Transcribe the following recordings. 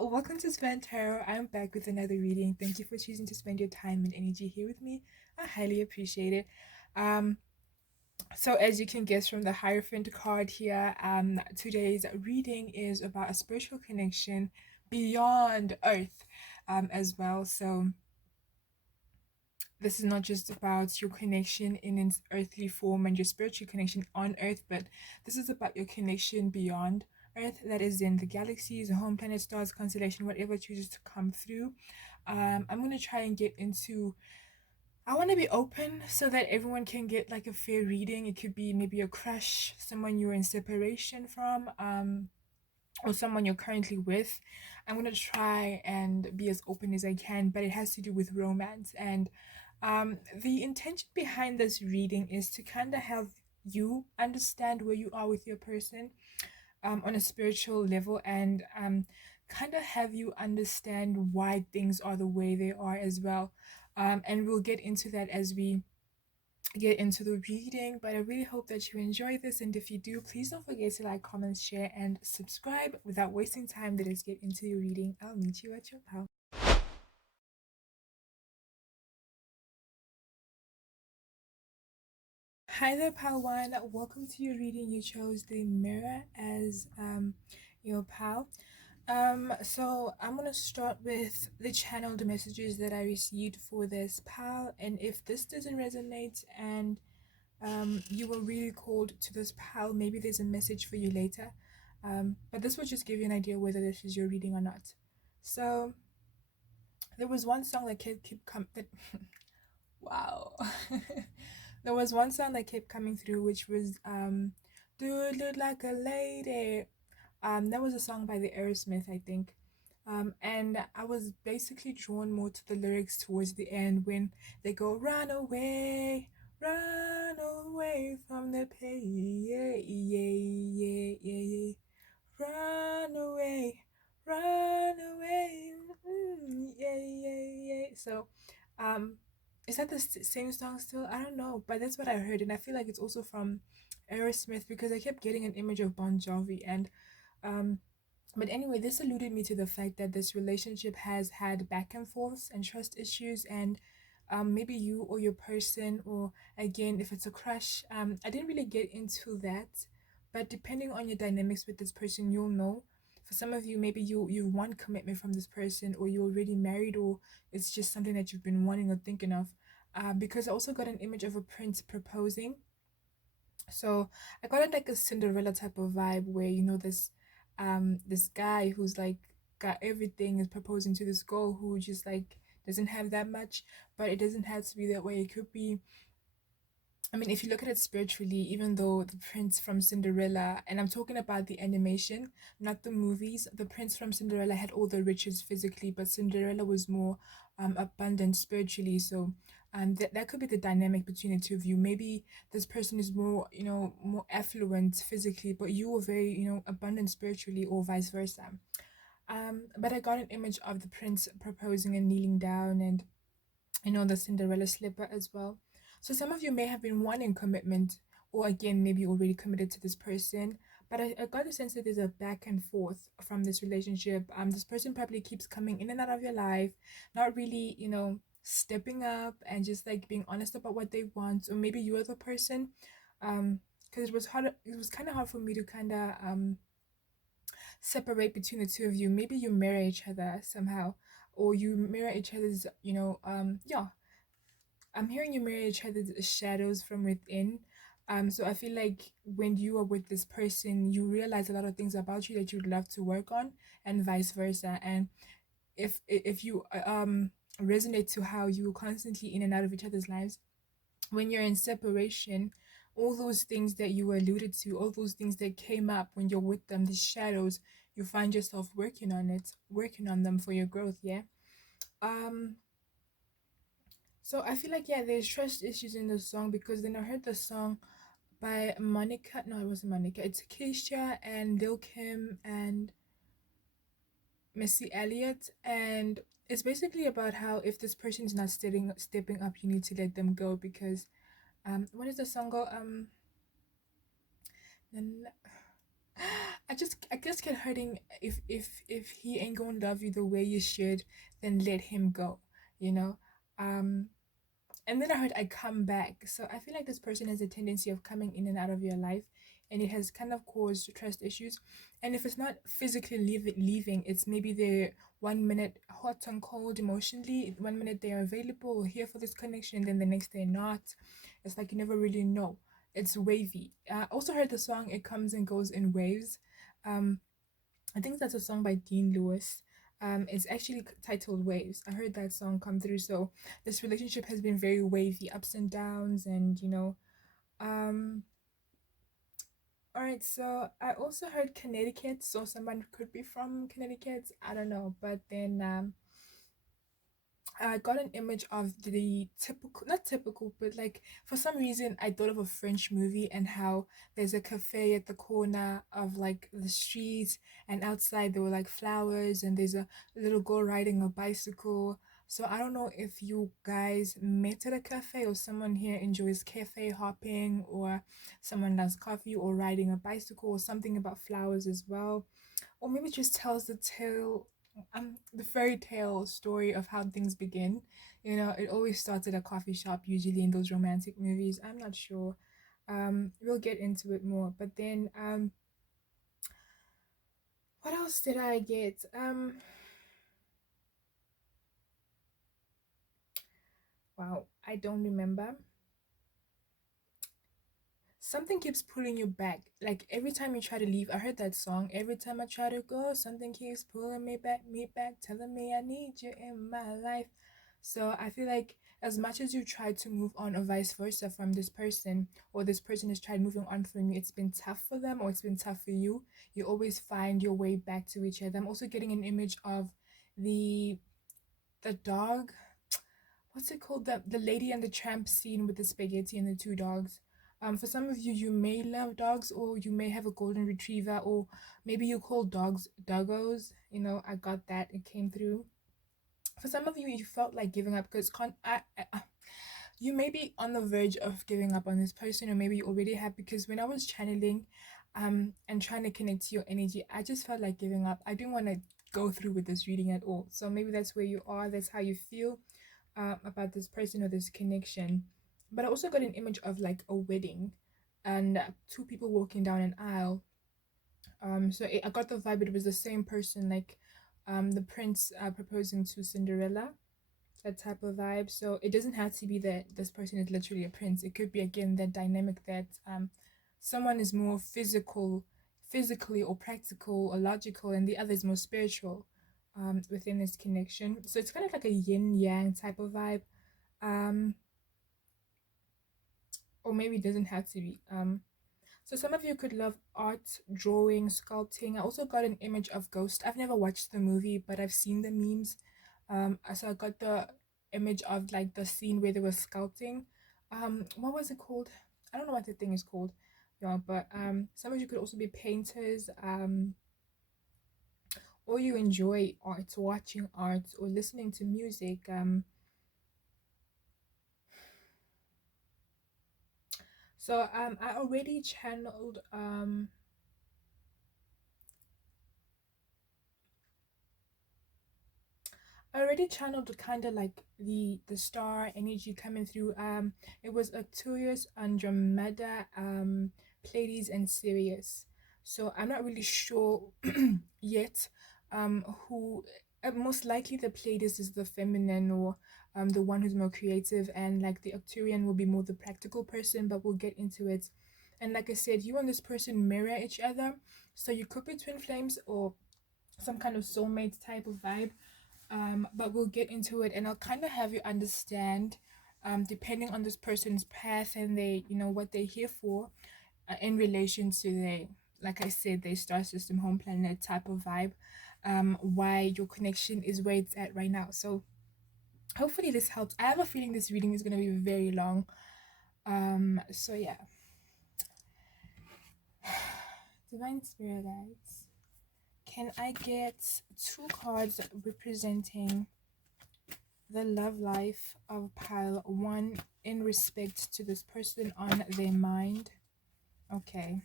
Welcome to Spend Tarot. I'm back with another reading. Thank you for choosing to spend your time and energy here with me. I highly appreciate it. Um, so as you can guess from the Hierophant card here, today's reading is about a spiritual connection beyond Earth, as well. So this is not just about your connection in its earthly form and your spiritual connection on Earth, but this is about your connection beyond Earth, that is in the galaxies, home planet, stars, constellation, whatever chooses to come through. I'm gonna try and get into. I want to be open so that everyone can get like a fair reading. It could be maybe a crush, someone you're in separation from, or someone you're currently with. I'm gonna try and be as open as I can, but it has to do with romance. And the intention behind this reading is to kind of have you understand where you are with your person, on a spiritual level, and kind of have you understand why things are the way they are as well. And we'll get into that as we get into the reading, but I really hope that you enjoy this. And if you do, please don't forget to like, comment, share, and subscribe. Without wasting time, let us get into the reading. I'll meet you at your pal. Hi there, pal one. Welcome to your reading. You chose the mirror as your pal. So I'm gonna start with the channeled messages that I received for this pal, and if this doesn't resonate and you were really called to this pal, maybe there's a message for you later. But this will just give you an idea whether this is your reading or not. So there was one song that kept come that wow. There was one song that kept coming through, which was "Do It Look Like a Lady." That was a song by the Aerosmith, I think. And I was basically drawn more to the lyrics towards the end when they go, run away from the pain, yeah, yeah, yeah, yeah, yeah. Run away, yeah, yeah, yeah. So, um, is that the same song still? I don't know, but that's what I heard, and I feel like it's also from Aerosmith because I kept getting an image of Bon Jovi, and um, but anyway, this alluded me to the fact that this relationship has had back and forths and trust issues, and maybe you or your person, or again, if it's a crush, I didn't really get into that, but depending on your dynamics with this person, you'll know. For some of you, maybe you want commitment from this person, or you're already married, or it's just something that you've been wanting or thinking of. Because I also got an image of a prince proposing, so I got it like a Cinderella type of vibe where this guy who's like got everything is proposing to this girl who just like doesn't have that much, but it doesn't have to be that way. It could be, I mean, if you look at it spiritually, even though the prince from Cinderella, and I'm talking about the animation, not the movies, the prince from Cinderella had all the riches physically, but Cinderella was more abundant spiritually. So that could be the dynamic between the two of you. Maybe this person is more, more affluent physically, but you are very, abundant spiritually, or vice versa. But I got an image of the prince proposing and kneeling down, and the Cinderella slipper as well. So some of you may have been wanting commitment, or again, maybe already committed to this person. But I got the sense that there's a back and forth from this relationship. This person probably keeps coming in and out of your life, not really, stepping up and just like being honest about what they want. Or maybe you are the person. Because it was hard. It was kind of hard for me to kind of separate between the two of you. Maybe you mirror each other somehow, or you mirror each other's, yeah, I'm hearing you mirror each other's shadows from within. So I feel like when you are with this person, you realize a lot of things about you that you'd love to work on, and vice versa. And if you resonate to how you constantly in and out of each other's lives, when you're in separation, all those things that you alluded to, all those things that came up when you're with them, these shadows, you find yourself working on them for your growth. Yeah. Um, so I feel like, yeah, there's trust issues in the song, because then I heard the song by Monica. No, it wasn't Monica. It's Keisha and Lil Kim and Missy Elliott, and it's basically about how if this person is not stepping up, you need to let them go, because what is the song go? I just get hurting if he ain't gonna love you the way you should, then let him go, you know. Um, and then I heard I come back. So I feel like this person has a tendency of coming in and out of your life, and it has kind of caused trust issues. And if it's not physically leaving, it's maybe they're 1 minute hot and cold emotionally, 1 minute they're available here for this connection, then the next day not. It's like you never really know. It's wavy. I also heard the song "It Comes and Goes in Waves." Um, I think that's a song by Dean Lewis. It's actually titled Waves. I heard that song come through. So this relationship has been very wavy, ups and downs, and um. All right, so I also heard Connecticut, so someone could be from Connecticut. I don't know, but then I got an image of the typical, not typical, but like for some reason I thought of a French movie and how there's a cafe at the corner of like the street, and outside there were like flowers, and there's a little girl riding a bicycle. So I don't know if you guys met at a cafe, or someone here enjoys cafe hopping, or someone loves coffee or riding a bicycle, or something about flowers as well, or maybe just tells the fairy tale story of how things begin. It always starts at a coffee shop, usually in those romantic movies. I'm not sure. We'll get into it more, but then what else did I get? Wow, I don't remember. Something keeps pulling you back. Like every time you try to leave, I heard that song. Every time I try to go, something keeps pulling me back, telling me I need you in my life. So I feel like as much as you try to move on, or vice versa, from this person, or this person has tried moving on from you, it's been tough for them, or it's been tough for you. You always find your way back to each other. I'm also getting an image of the the dog, what's it called, the lady and the tramp scene with the spaghetti and the two dogs. For some of you, you may love dogs, or you may have a golden retriever, or maybe you call dogs doggos. I got that, it came through. For some of you, you felt like giving up because you may be on the verge of giving up on this person, or maybe you already have, because when I was channeling and trying to connect to your energy, I just felt like giving up. I didn't want to go through with this reading at all. So maybe that's where you are, that's how you feel about this person or this connection. But I also got an image of like a wedding, and two people walking down an aisle. I got the vibe it was the same person, like the prince proposing to Cinderella, that type of vibe. So it doesn't have to be that this person is literally a prince. It could be again that dynamic that someone is more physically or practical or logical, and the other is more spiritual within this connection. So it's kind of like a yin yang type of vibe. Um, or maybe it doesn't have to be. So some of you could love art, drawing, sculpting. I also got an image of Ghost. I've never watched the movie, but I've seen the memes. So I got the image of like the scene where they were sculpting. What was it called? I don't know what the thing is called. Yeah, but some of you could also be painters. Or you enjoy art, watching art, or listening to music. I already channeled I already channeled kind of like the star energy coming through. It was Arcturus, Andromeda, Pleiades, and Sirius. So I'm not really sure yet. Who Most likely the Pleiades is the feminine, or the one who's more creative, and like the Arcturian will be more the practical person. But we'll get into it. And like I said, you and this person mirror each other, so you could be twin flames or some kind of soulmate type of vibe. But we'll get into it, and I'll kind of have you understand, depending on this person's path and they, what they're here for, in relation to their, like I said, their star system, home planet type of vibe, why your connection is where it's at right now. So hopefully this helps. I have a feeling this reading is going to be very long. So yeah. Divine Spirit guides, can I get two cards representing the love life of pile one in respect to this person on their mind? Okay.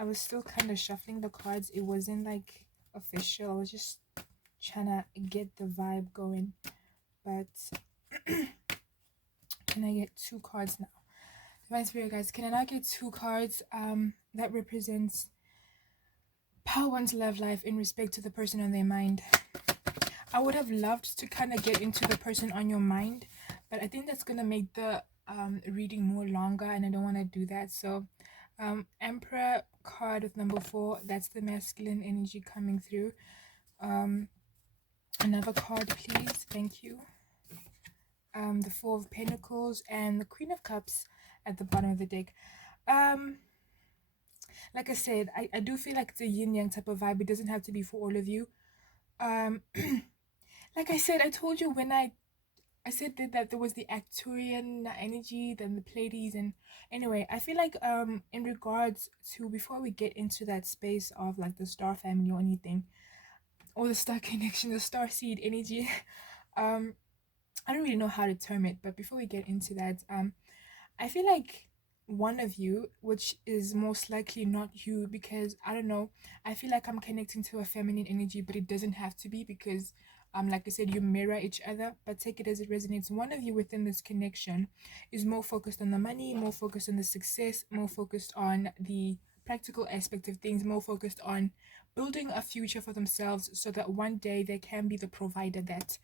I was still kind of shuffling the cards. It wasn't like official. I was just trying to get the vibe going. But can I get 2 cards now? Divine Spirit, guys, can I now get 2 cards that represents how one's love life in respect to the person on their mind? I would have loved to kind of get into the person on your mind, but I think that's going to make the reading more longer, and I don't want to do that. So Emperor card with number 4, that's the masculine energy coming through. Another card, please. Thank you. The 4 of Pentacles and the Queen of Cups at the bottom of the deck. Like I said, I do feel like it's a yin-yang type of vibe. It doesn't have to be for all of you. Like I said, I told you when I said that there was the Arcturian energy, then the Pleiades, and anyway, I feel like in regards to, before we get into that space of like the star family or anything, or the star connection, the star seed energy, I don't really know how to term it, but before we get into that, I feel like one of you, which is most likely not you, because I don't know, I feel like I'm connecting to a feminine energy, but it doesn't have to be, because like I said, you mirror each other, but take it as it resonates. One of you within this connection is more focused on the money, more focused on the success, more focused on the practical aspect of things, more focused on building a future for themselves so that one day they can be the provider that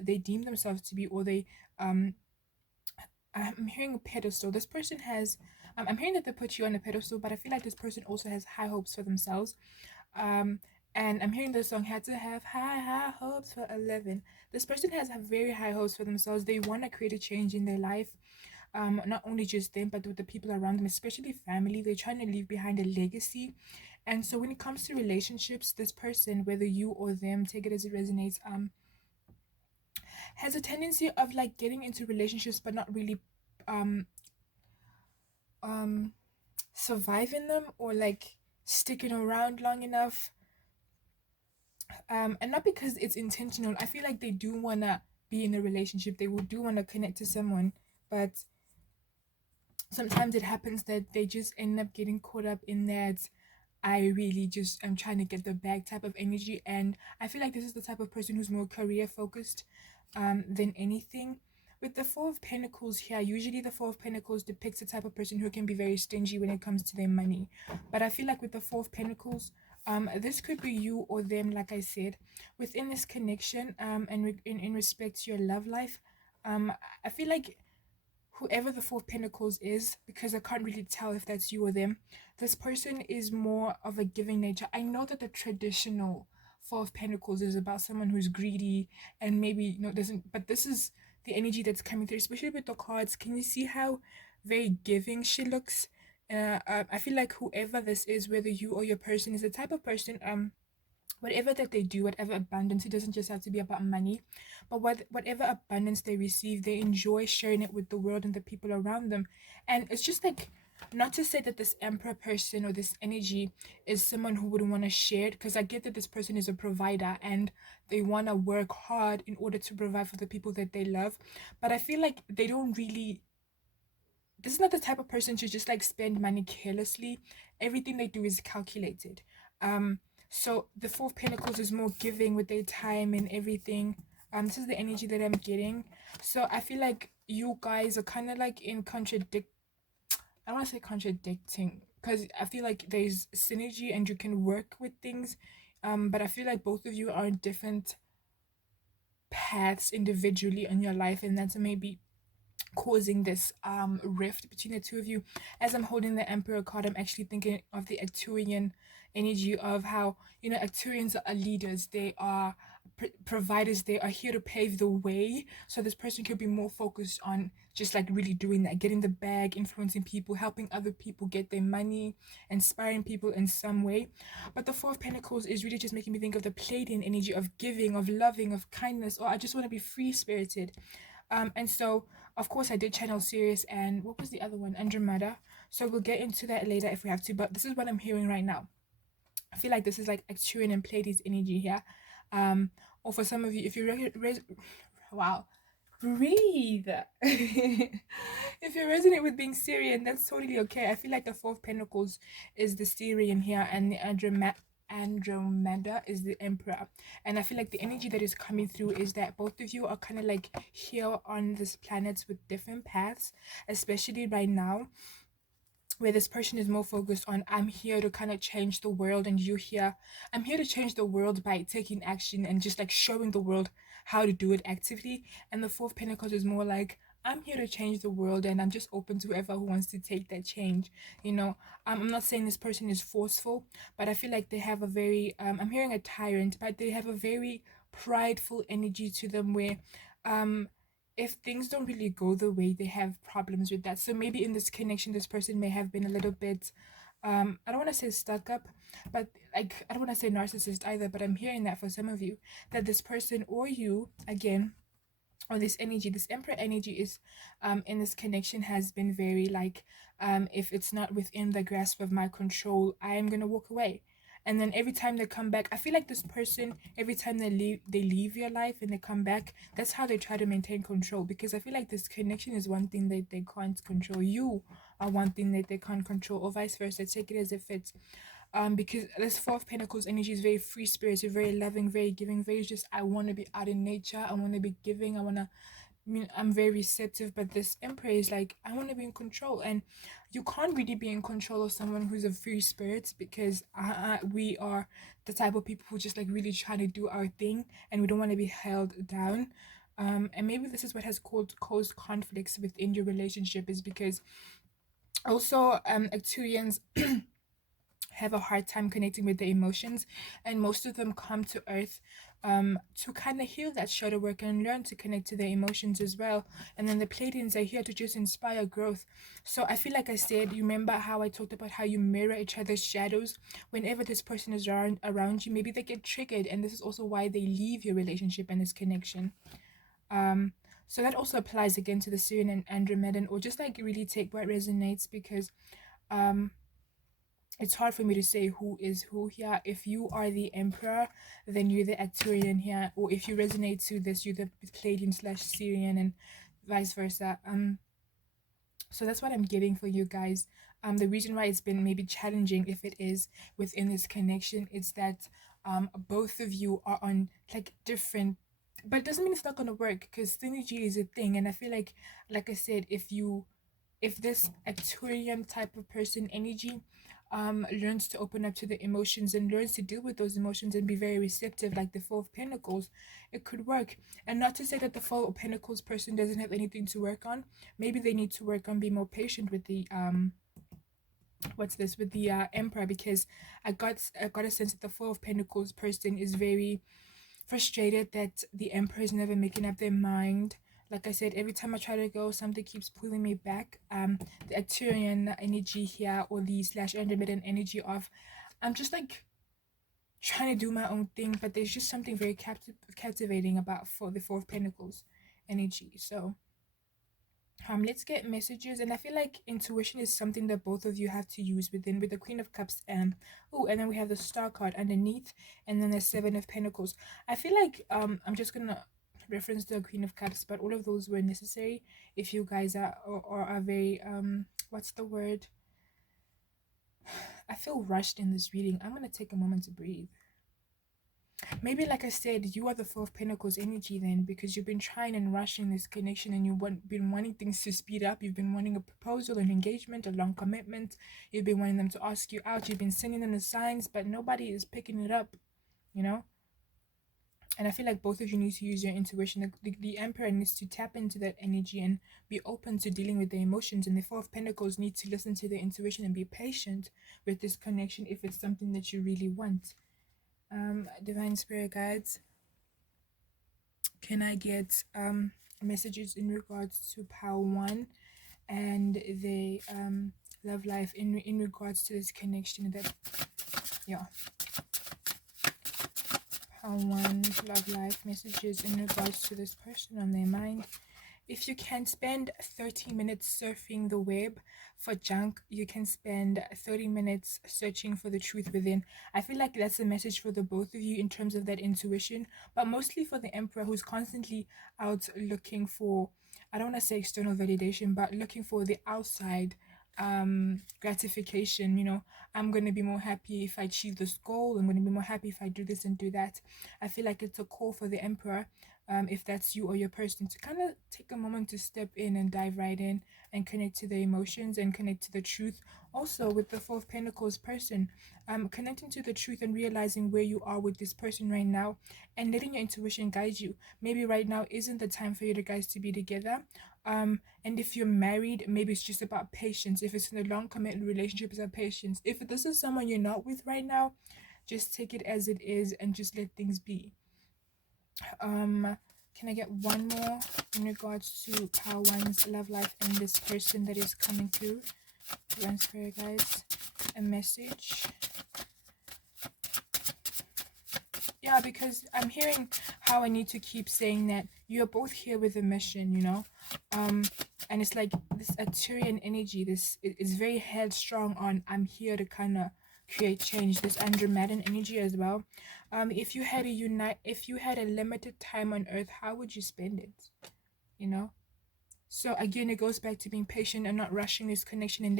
they deem themselves to be, or they I'm hearing a pedestal. This person has I'm hearing that they put you on a pedestal, but I feel like this person also has high hopes for themselves. And I'm hearing the song "Had to Have High Hopes for 11." This person has very high hopes for themselves. They want to create a change in their life. Not only just them, but with the people around them, especially family. They're trying to leave behind a legacy. And so when it comes to relationships, this person, whether you or them, take it as it resonates, has a tendency of like getting into relationships but not really um um surviving them, or like sticking around long enough, and not because it's intentional. I feel like they do want to be in a relationship, they will do want to connect to someone, but sometimes it happens that they just end up getting caught up in that I really just am trying to get the bag type of energy. And I feel like this is the type of person who's more career focused than anything. With the 4 of Pentacles here, usually the 4 of Pentacles depicts the type of person who can be very stingy when it comes to their money. But I feel like with the 4 of Pentacles, this could be you or them, like I said. Within this connection, and in respect to your love life, I feel like whoever the 4 of Pentacles is, because I can't really tell if that's you or them, this person is more of a giving nature. I know that the traditional 4 of Pentacles is about someone who's greedy and maybe doesn't, but this is the energy that's coming through, especially with the cards. Can you see how very giving she looks? I feel like whoever this is, whether you or your person, is the type of person, whatever that they do, whatever abundance, it doesn't just have to be about money, but whatever abundance they receive, they enjoy sharing it with the world and the people around them. And it's just like, not to say that this emperor person or this energy is someone who wouldn't want to share it, because I get that this person is a provider and they want to work hard in order to provide for the people that they love, but I feel like they don't really, this is not the type of person to just like spend money carelessly. Everything they do is calculated. So the 4 of Pentacles is more giving with their time and everything. This is the energy that I'm getting. So I feel like you guys are kind of like in I don't want to say contradicting, because I feel like there's synergy and you can work with things. But I feel like both of you are in different paths individually in your life, and that's maybe causing this rift between the two of you. As I'm holding the Emperor card, I'm actually thinking of the Arcturian energy of how, Arcturians are leaders, they are providers, they are here to pave the way. So this person could be more focused on just like really doing that, getting the bag, influencing people, helping other people get their money, inspiring people in some way. But the 4 of Pentacles is really just making me think of the Pleiadian energy of giving, of loving, of kindness, or I just want to be free spirited. And so of course I did channel Sirius, and what was the other one, Andromeda. So we'll get into that later if we have to, but this is what I'm hearing right now. I feel like this is like Arcturian and Pleiades energy here. Or for some of you, if you wow, Breathe. If you resonate with being Syrian, that's totally okay. I feel like the Four of Pentacles is the Syrian here, and the Andromeda is the Emperor. And I feel like the energy that is coming through is that both of you are kind of like here on this planet with different paths, especially right now, where this person is more focused on, I'm here to kind of change the world, and you here, I'm here to change the world by taking action and just like showing the world how to do it actively. And the Fourth Pentacles is more like, I'm here to change the world and I'm just open to whoever who wants to take that change, you know. I'm not saying this person is forceful, but I feel like they have a very I'm hearing a tyrant, but they have a very prideful energy to them, where um if things don't really go the way, they have problems with that. So maybe in this connection, this person may have been a little bit I don't want to say stuck up, but like I don't want to say narcissist either, but I'm hearing that for some of you, that this person or you again, or this energy, this Emperor energy is in this connection has been very like, if it's not within the grasp of my control, I am gonna walk away. And then every time they come back, I feel like this person, every time they leave your life and they come back, that's how they try to maintain control. Because I feel like this connection is one thing that they can't control, you are one thing that they can't control, or vice versa. Take it as it fits. Because this Four of Pentacles energy is very free spirited, very loving, very giving, very just, I want to be out in nature, I want to be giving, I'm very receptive. But this Emperor is like, I want to be in control. And you can't really be in control of someone who's a free spirit, because we are the type of people who just like really try to do our thing, and we don't want to be held down. And maybe this is what has caused conflicts within your relationship, is because also Acturians have a hard time connecting with their emotions, and most of them come to earth to kind of heal that shadow work and learn to connect to their emotions as well. And then the Pleiadians are here to just inspire growth. So I feel like I said, you remember how I talked about how you mirror each other's shadows? Whenever this person is around you, maybe they get triggered, and this is also why they leave your relationship and this connection. So that also applies again to the Syrian and Andromedan, or just like really take what resonates, because um it's hard for me to say who is who here. If you are the Emperor, then you're the Arcturian here, or if you resonate to this, you're the Palladian slash Syrian, and vice versa. So that's what I'm getting for you guys. The reason why it's been maybe challenging, if it is within this connection, is that both of you are on like different, but it doesn't mean it's not gonna work, because synergy is a thing. And I feel like I said, if this Arcturian type of person energy learns to open up to the emotions and learns to deal with those emotions and be very receptive, like the Four of Pentacles, it could work. And not to say that the Four of Pentacles person doesn't have anything to work on. Maybe they need to work on being more patient with the Emperor, because I got a sense that the Four of Pentacles person is very frustrated that the Emperor is never making up their mind. Like I said, every time I try to go, something keeps pulling me back. The Arcturian energy here, or the slash Andromedan energy of, I'm just like trying to do my own thing, but there's just something very captivating about for the Four of Pentacles energy. So let's get messages. And I feel like intuition is something that both of you have to use within, with the Queen of Cups. And then we have the Star card underneath, and then the Seven of Pentacles. I feel like I'm just gonna reference the Queen of Cups, but all of those were necessary if you guys are very what's the word, I feel rushed in this reading. I'm gonna take a moment to breathe. Maybe, like I said, you are the Four of Pentacles energy then, because you've been trying and rushing this connection, and been wanting things to speed up. You've been wanting a proposal, an engagement, a long commitment. You've been wanting them to ask you out. You've been sending them the signs, but nobody is picking it up, you know? And I feel like both of you need to use your intuition. The Emperor needs to tap into that energy and be open to dealing with the emotions. And the Four of Pentacles need to listen to their intuition and be patient with this connection if it's something that you really want. Divine Spirit Guides, can I get messages in regards to Power 1 and the love life in regards to this connection? That, yeah, Power 1 love life messages in regards to this person on their mind if you can spend 30 minutes surfing the web for junk, you can spend 30 minutes searching for the truth within. I feel like that's a message for the both of you in terms of that intuition, but mostly for the Emperor, who's constantly out looking for, I don't want to say external validation, but looking for the outside gratification. I'm going to be more happy if I achieve this goal. I'm going to be more happy if I do this and do that. I feel like it's a call for the Emperor, if that's you or your person, to kind of take a moment to step in and dive right in and connect to the emotions and connect to the truth. Also, with the Four of Pentacles person, connecting to the truth and realizing where you are with this person right now and letting your intuition guide you. Maybe right now isn't the time for you guys to be together. And if you're married, maybe it's just about patience. If it's in a long committed relationship, it's about patience. If this is someone you're not with right now, just take it as it is and just let things be. Can I get one more in regards to Power One's love life and this person that is coming through? One spirit, guys, a message. Yeah, because I'm hearing how I need to keep saying that you're both here with a mission, and it's like this Arcturian energy, this is very headstrong on I'm here to kind of create change, this Andromedan energy as well. If you had a limited time on earth, how would you spend it? So again, it goes back to being patient and not rushing this connection and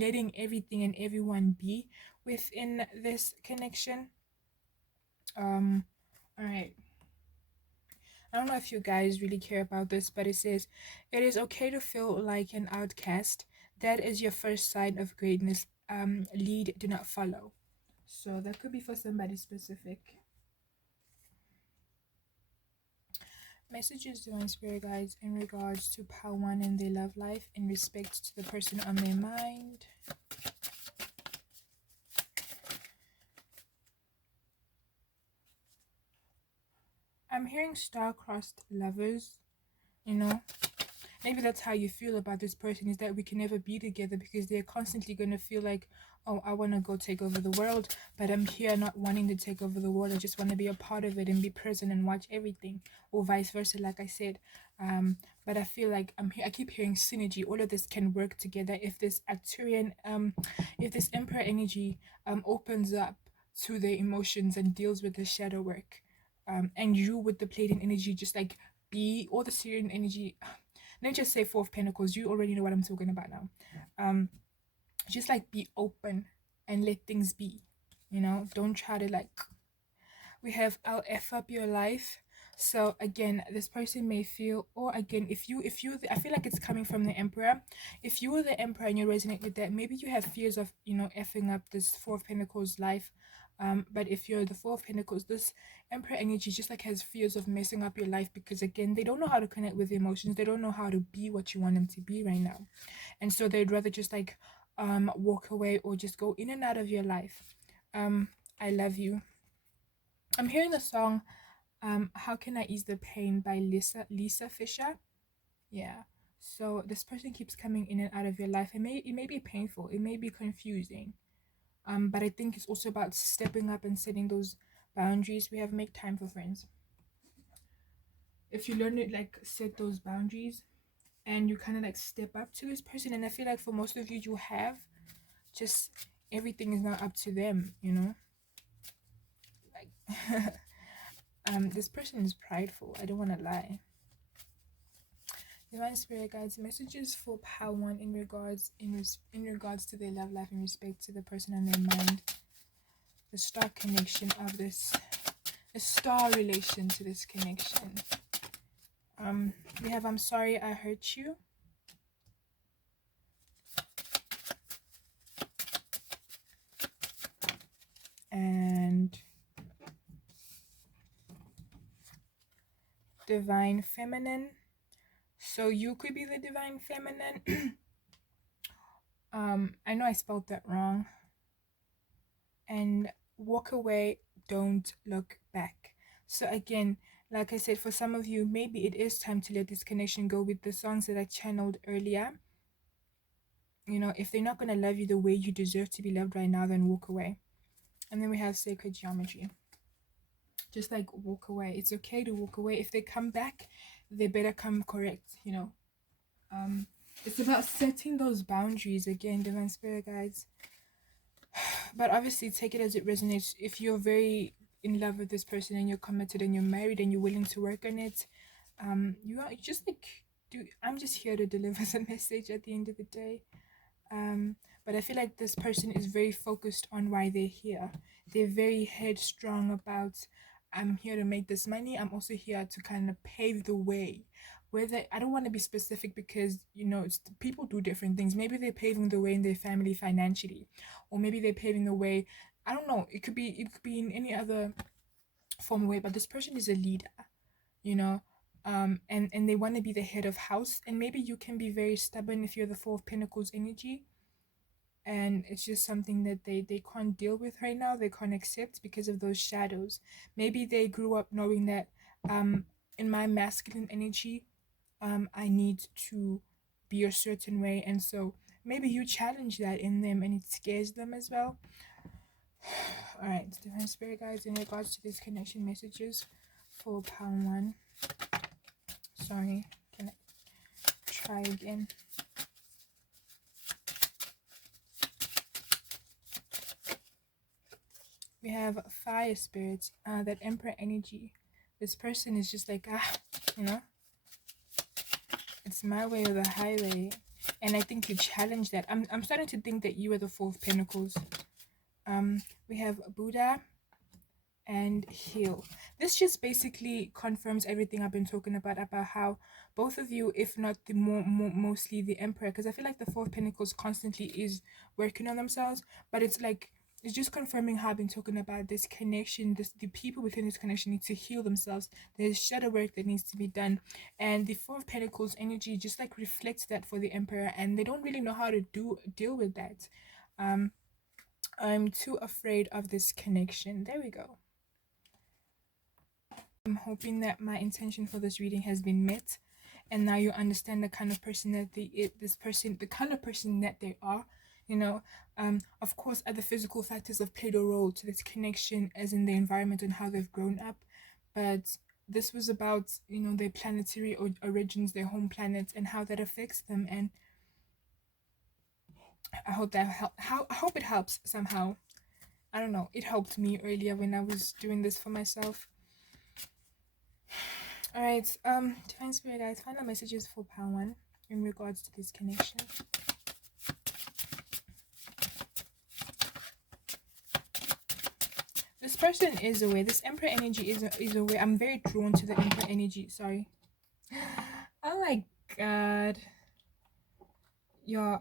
letting everything and everyone be within this connection. All right. I don't know if you guys really care about this, but it says, it is okay to feel like an outcast. That is your first sign of greatness. Lead, do not follow. So that could be for somebody specific. Messages, Divine Spirit Guides, in regards to Power One and their love life in respect to the person on their mind. I'm hearing star-crossed lovers, Maybe that's how you feel about this person, is that we can never be together because they're constantly going to feel like, oh, I want to go take over the world, but I'm here not wanting to take over the world. I just want to be a part of it and be present and watch everything, or vice versa, like I said. But I feel like I keep hearing synergy. All of this can work together if this Arcturian, if this Emperor energy opens up to the emotions and deals with the shadow work. And you with the Pleiadian energy, just like be, or the Syrian energy. Let me just say Four of Pentacles. You already know what I'm talking about now. Just like be open and let things be. Don't try to like. We have I'll F up your life. So again, this person may feel, or again, if you, I feel like it's coming from the Emperor. If you were the Emperor and you resonate with that, maybe you have fears of, effing up this Four of Pentacles life. But if you're the Four of Pentacles, this Emperor energy just like has fears of messing up your life, because again, they don't know how to connect with emotions. They don't know how to be what you want them to be right now. And so they'd rather just like walk away or just go in and out of your life. I love you. I'm hearing the song How Can I Ease the Pain by Lisa Fisher. Yeah. So this person keeps coming in and out of your life. It may be painful. It may be confusing. But I think it's also about stepping up and setting those boundaries. We have make time for friends. If you learn to like set those boundaries and you kind of like step up to this person, and I feel like for most of you, you have, just everything is not up to them, like this person is prideful. I don't want to lie. Divine Spirit Guides, messages for Power One in regards to their love life in respect to the person on their mind. The star connection of this, the star relation to this connection. We have I'm sorry I hurt you. And Divine Feminine. So you could be the Divine Feminine. I know I spelled that wrong. And walk away, don't look back. So again, like I said, for some of you, maybe it is time to let this connection go with the songs that I channeled earlier. If they're not going to love you the way you deserve to be loved right now, then walk away. And then we have Sacred Geometry. Just like walk away. It's okay to walk away. If they come back, they better come correct, you know. Um, it's about setting those boundaries again, divine spirit guides. But obviously, take it as it resonates. If you're very in love with this person and you're committed and you're married and you're willing to work on it, you are just like, do. I'm just here to deliver the message at the end of the day. But I feel like this person is very focused on why they're here. They're very headstrong about, I'm here to make this money. I'm also here to kind of pave the way. Whether I don't want to be specific because people do different things. Maybe they're paving the way in their family financially, or maybe they're paving the way. I don't know. It could be in any other form of way. But this person is a leader, you know, and they want to be the head of house. And maybe you can be very stubborn if you're the Four of Pentacles energy, and it's just something that they can't deal with right now. They can't accept because of those shadows. Maybe they grew up knowing that in my masculine energy, I need to be a certain way, and so maybe you challenge that in them and it scares them as well. All right, divine spirit guides, in regards to these connection messages for pound one. Sorry, can I try again? We have fire spirits, that emperor energy. This person is just like, you know, it's my way or the highway. And I think you challenge that. I'm starting to think that you are the Four of Pentacles. We have Buddha and heal. This just basically confirms everything I've been talking about how both of you, if not the mostly the emperor, because I feel like the Four of Pentacles constantly is working on themselves, but it's just confirming how I've been talking about this connection. The people within this connection need to heal themselves. There's shadow work that needs to be done, and the Four of Pentacles energy just like reflects that for the emperor, and they don't really know how to deal with that. I'm too afraid of this connection. There we go. I'm hoping that my intention for this reading has been met, and now you understand the kind of person that the kind of person that they are. You know, of course, other physical factors have played a role to this connection, as in the environment and how they've grown up. But this was about, their planetary origins, their home planet, and how that affects them. And I hope I hope it helps somehow. I don't know. It helped me earlier when I was doing this for myself. Alright, divine spirit guys, final messages for pound one in regards to this connection. This person is aware. This emperor energy is aware. I'm very drawn to the emperor energy. Sorry. Oh my god. Yeah,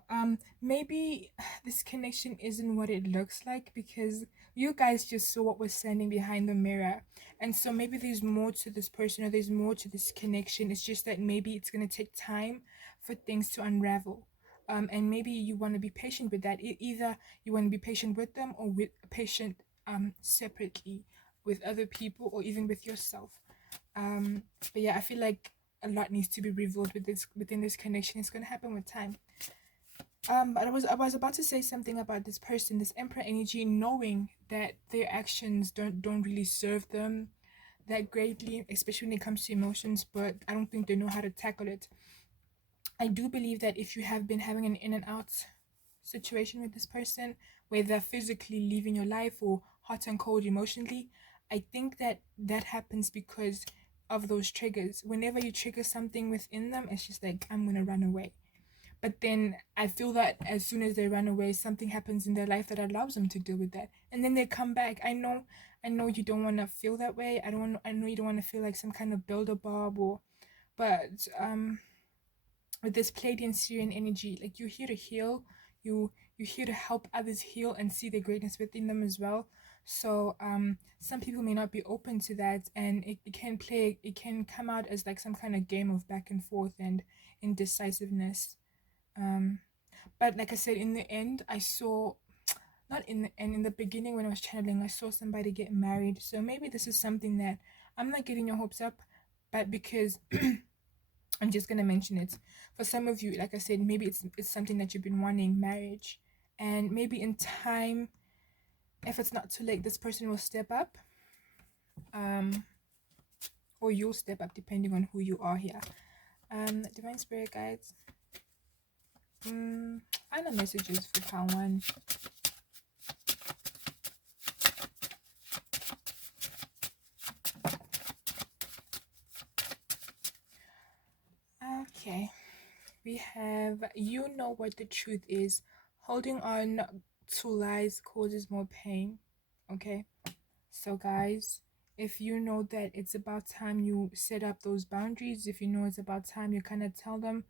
maybe this connection isn't what it looks like because you guys just saw what was standing behind the mirror. And so maybe there's more to this person, or there's more to this connection. It's just that maybe it's going to take time for things to unravel. And maybe you want to be patient with that. Either you want to be patient with them, or patient separately with other people, or even with yourself. But yeah, I feel like a lot needs to be revealed within this connection. It's going to happen with time. But I was about to say something about this person, this emperor energy, knowing that their actions don't really serve them that greatly, especially when it comes to emotions, but I don't think they know how to tackle it. I do believe that if you have been having an in and out situation with this person, whether physically leaving your life or hot and cold emotionally, I think that happens because of those triggers. Whenever you trigger something within them, it's just like, I'm gonna run away. But then I feel that as soon as they run away, something happens in their life that allows them to deal with that, and then they come back. I know you don't want to feel that way. I know you don't want to feel like some kind of builder bob, but with this Pleiadian Syrian energy, like, you're here to heal. You're here to help others heal and see the greatness within them as well. So some people may not be open to that, and it can come out as like some kind of game of back and forth and indecisiveness. But like I said, in the end, I saw, not in the end, in the beginning when I was channeling, I saw somebody get married. So maybe this is something that, I'm not getting your hopes up, but because I'm just gonna mention it. For some of you, like I said, maybe it's something that you've been wanting, marriage, and maybe in time, if it's not too late, this person will step up. um or you'll step up depending on who you are here. Divine Spirit guides, final messages for pile 1. Okay, we have, you know what the truth is. Holding on to lies causes more pain. Okay, so guys, if you know that it's about time you set up those boundaries, if you know it's about time you kind of tell them,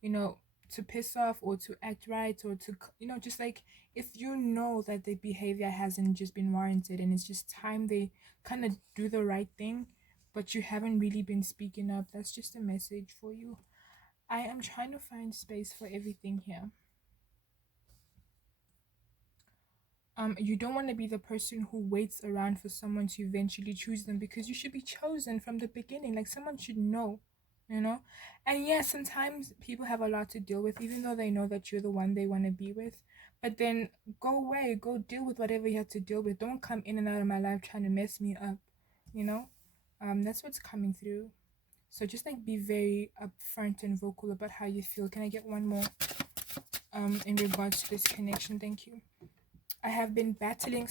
you know, to piss off or to act right, or to, you know, just like, if you know that the behavior hasn't just been warranted and it's just time they kind of do the right thing, but you haven't really been speaking up, that's just a message for you. I am trying to find space for everything here. You don't want to be the person who waits around for someone to eventually choose them, because you should be chosen from the beginning. Like, someone should know, you know. And yeah, sometimes people have a lot to deal with, even though they know that you're the one they want to be with. But then go away, go deal with whatever you have to deal with. Don't come in and out of my life trying to mess me up, you know. That's what's coming through. So just like be very upfront and vocal about how you feel. Can I get one more in regards to this connection? Thank you. I have been battling,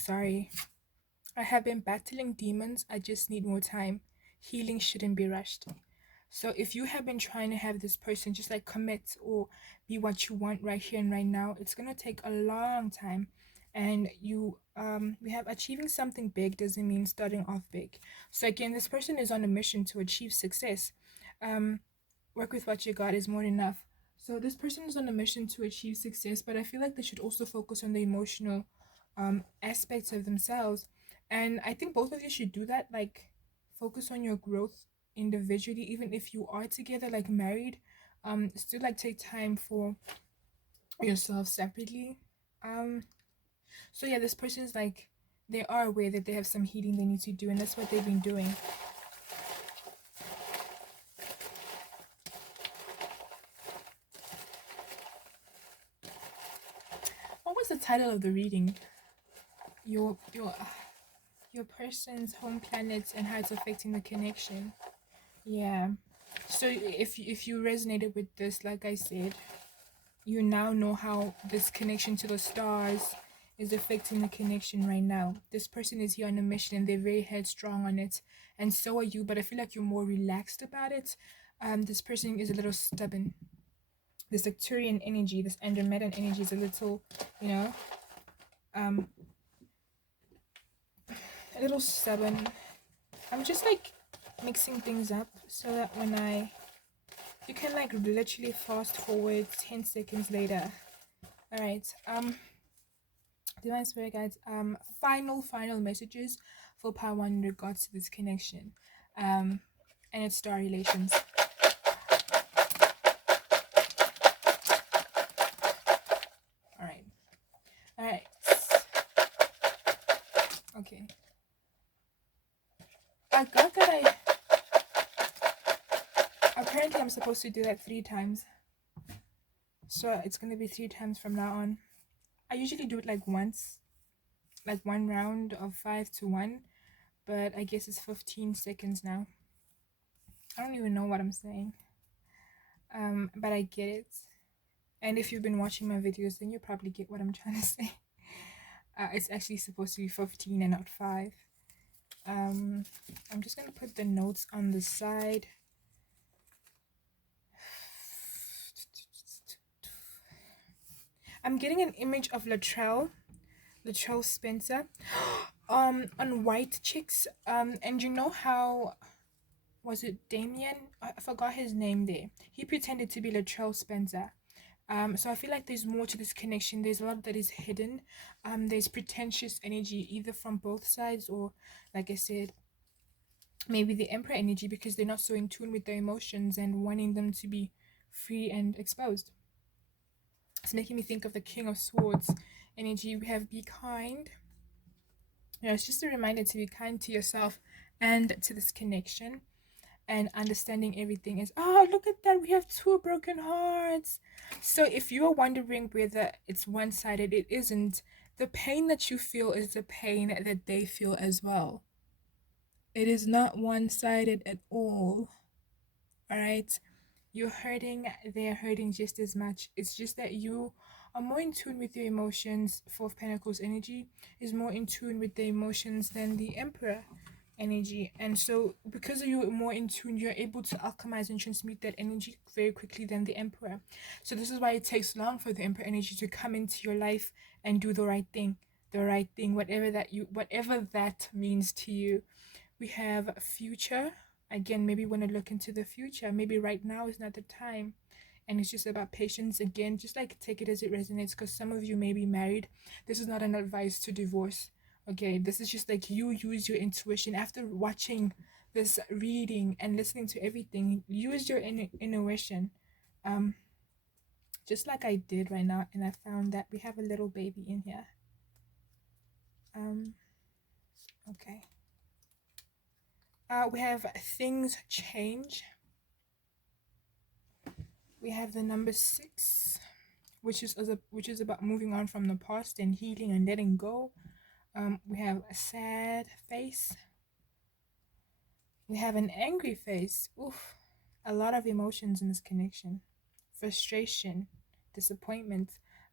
demons. I just need more time. Healing shouldn't be rushed. So if you have been trying to have this person just like commit or be what you want right here and right now, it's gonna take a long time. And we have achieving something big doesn't mean starting off big. So again, this person is on a mission to achieve success. Work with what you got is more than enough. So this person is on a mission to achieve success, but I feel like they should also focus on the emotional aspects of themselves. And I think both of you should do that, like focus on your growth individually, even if you are together, like married. Still like take time for yourself separately. Um, so yeah, this person's like, they are aware that they have some healing they need to do, and that's what they've been doing. What was the title of the reading? Your person's home planets and how it's affecting the connection. Yeah. So if you resonated with this, like I said, you now know how this connection to the stars is affecting the connection right now. This person is here on a mission and they're very headstrong on it, and so are you, but I feel like you're more relaxed about it. This person is a little stubborn. This Arcturian energy, this Andromedan energy is a little, you know, a little stubborn. I'm just like mixing things up so that you can like literally fast forward 10 seconds later. All right. Divine Spirit guides. Final messages for Power One in regards to this connection, and its star relations. All right. Okay. I got that. Apparently I'm supposed to do that 3 times, so it's gonna be 3 times from now on. I usually do it like once, like one round of 5 to 1, but I guess it's 15 seconds now. I don't even know what I'm saying, but I get it. And if you've been watching my videos, then you probably get what I'm trying to say. It's actually supposed to be 15 and not 5. I'm just gonna put the notes on the side. I'm getting an image of Latrell Spencer, on White Chicks. And you know how, was it Damien? I forgot his name there. He pretended to be Latrell Spencer. So I feel like there's more to this connection. There's a lot that is hidden. There's pretentious energy either from both sides, or like I said, maybe the Emperor energy, because they're not so in tune with their emotions and wanting them to be free and exposed. It's making me think of the King of Swords energy. We have be kind. It's just a reminder to be kind to yourself and to this connection, and understanding everything is, oh, look at that, we have 2 broken hearts. So if you're wondering whether it's one-sided, it isn't. The pain that you feel is the pain that they feel as well. It is not one-sided at all right? You're hurting, they're hurting just as much. It's just that you are more in tune with your emotions. Four of Pentacles energy is more in tune with the emotions than the Emperor energy. And so, because you're more in tune, you're able to alchemize and transmute that energy very quickly than the Emperor. So, this is why it takes long for the Emperor energy to come into your life and do the right thing. The right thing, whatever that means to you. We have future. Again, maybe want to look into the future. Maybe right now is not the time. And it's just about patience. Again, just like take it as it resonates, because some of you may be married. This is not an advice to divorce. Okay, this is just like you use your intuition after watching this reading and listening to everything. Use your intuition. Um, just like I did right now, and I found that we have a little baby in here. Okay. We have things change. We have the number 6, which is about moving on from the past and healing and letting go. We have a sad face. We have an angry face. Oof, a lot of emotions in this connection. Frustration, disappointment.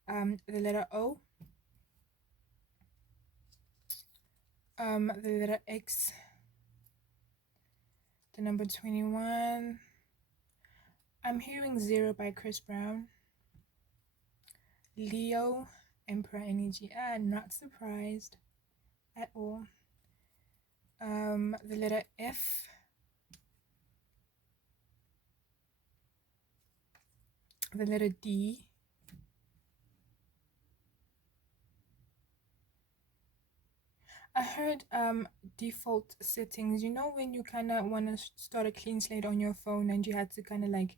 The letter O. The letter X. The number 21. I'm hearing Zero by Chris Brown. Leo, Emperor energy. Not surprised at all. The letter F. The letter D. I heard default settings. You know when you kind of want to start a clean slate on your phone and you had to kind of like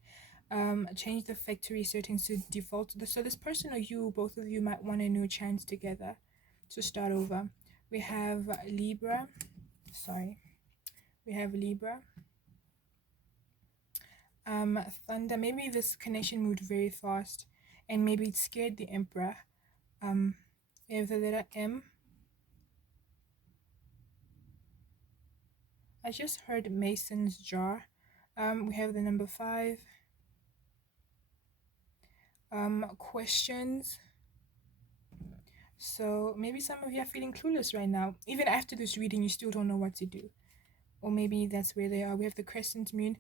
change the factory settings to default. So this person or you, both of you might want a new chance together to start over. We have Libra. Sorry. We have Libra. Thunder. Maybe this connection moved very fast and maybe it scared the Emperor. We have the letter M. I just heard Mason's jar. We have the number 5. Questions. So maybe some of you are feeling clueless right now. Even after this reading, you still don't know what to do. Or maybe that's where they are. We have the crescent moon.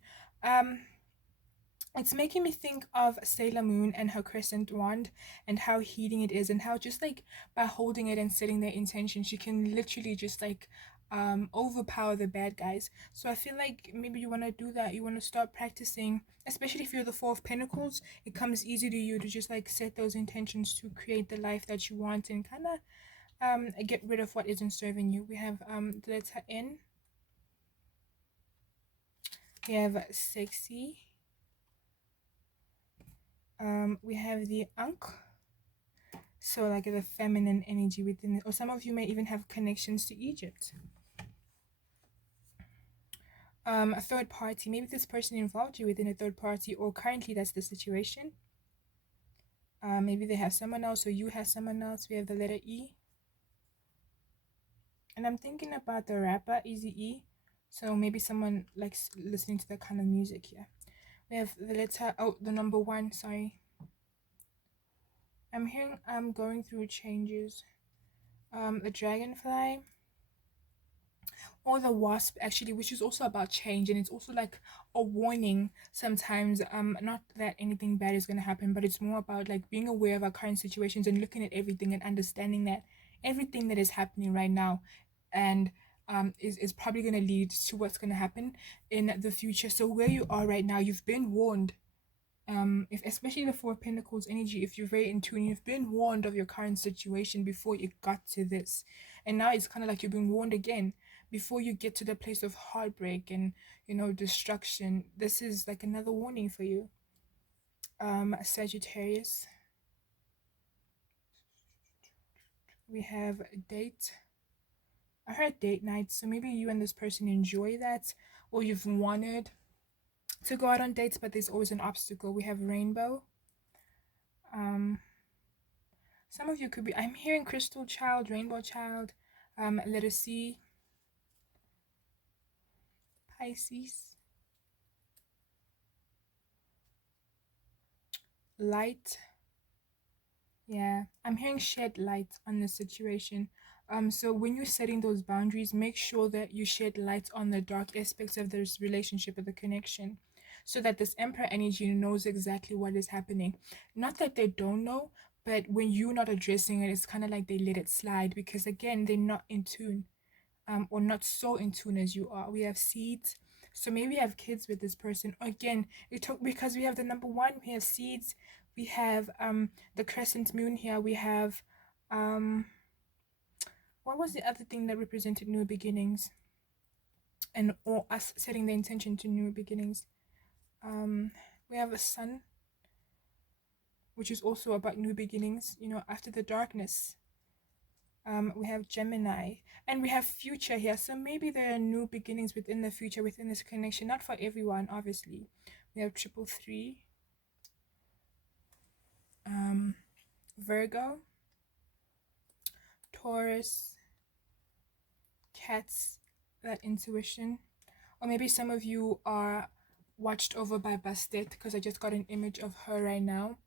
It's making me think of Sailor Moon and her crescent wand and how healing it is, and how just like by holding it and setting their intention, she can literally just like overpower the bad guys. So I feel like maybe you want to do that. You want to start practicing, especially if you're the Four of Pentacles. It comes easy to you to just like set those intentions to create the life that you want and kind of get rid of what isn't serving you. We have the letter N. We have sexy. We have the Ankh, so like the feminine energy within it, or some of you may even have connections to Egypt. A third party, maybe this person involved you within a third party, or currently that's the situation. Maybe they have someone else, or you have someone else. We have the letter E, and I'm thinking about the rapper Eazy-E, so maybe someone likes listening to that kind of music here. We have the letter, the number 1, sorry. I'm hearing I'm going through changes. The dragonfly, or the wasp actually, which is also about change, and it's also like a warning sometimes. Not that anything bad is going to happen, but it's more about like being aware of our current situations and looking at everything and understanding that everything that is happening right now and is probably going to lead to what's going to happen in the future. So where you are right now, you've been warned. If especially the Four of Pentacles energy, if you're very in tune, you've been warned of your current situation before you got to this, and now it's kind of like you've been warned again before you get to the place of heartbreak and destruction. This is like another warning for you. Sagittarius. We have date. I heard date night, so maybe you and this person enjoy that, or you've wanted to go out on dates, but there's always an obstacle. We have rainbow. Some of you could be, I'm hearing crystal child, rainbow child, letter C. Pisces. Light. Yeah, I'm hearing shed light on the situation. So when you're setting those boundaries, make sure that you shed light on the dark aspects of this relationship or the connection, so that this Emperor energy knows exactly what is happening. Not that they don't know, but when you're not addressing it, it's kind of like they let it slide because again, they're not in tune, or not so in tune as you are. We have seeds. So maybe you have kids with this person. Again, it took because we have the number one, we have seeds, we have the crescent moon here, we have what was the other thing that represented new beginnings and or us setting the intention to new beginnings? We have a sun, which is also about new beginnings, you know, after the darkness. We have Gemini, and we have future here. So maybe there are new beginnings within the future, within this connection. Not for everyone, obviously. We have triple three, Virgo, Taurus, cats, that intuition. Or maybe some of you are watched over by Bastet because I just got an image of her right now.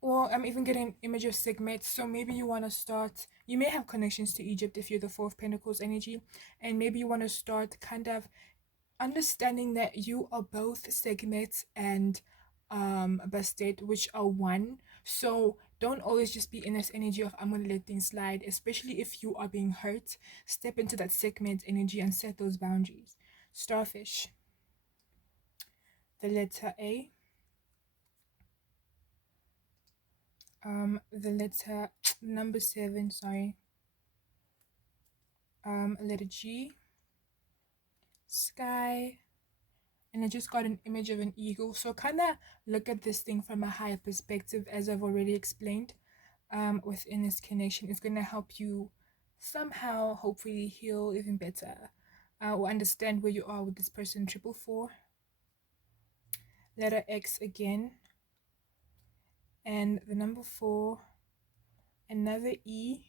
Or I'm even getting an image of Sigmet. So maybe you want to start, you may have connections to Egypt if you're the Four of Pentacles energy. And maybe you want to start kind of understanding that you are both Sigmet and Bastet, which are one. So don't always just be in this energy of I'm gonna let things slide, especially if you are being hurt. Step into that Sigmet energy and set those boundaries. Starfish, the letter A, the letter number 7, sorry, letter G, sky, and I just got an image of an eagle. So kind of look at this thing from a higher perspective, as I've already explained. Within this connection, is going to help you somehow, hopefully, heal even better, or understand where you are with this person. Triple four, letter X again, and the number 4, another E,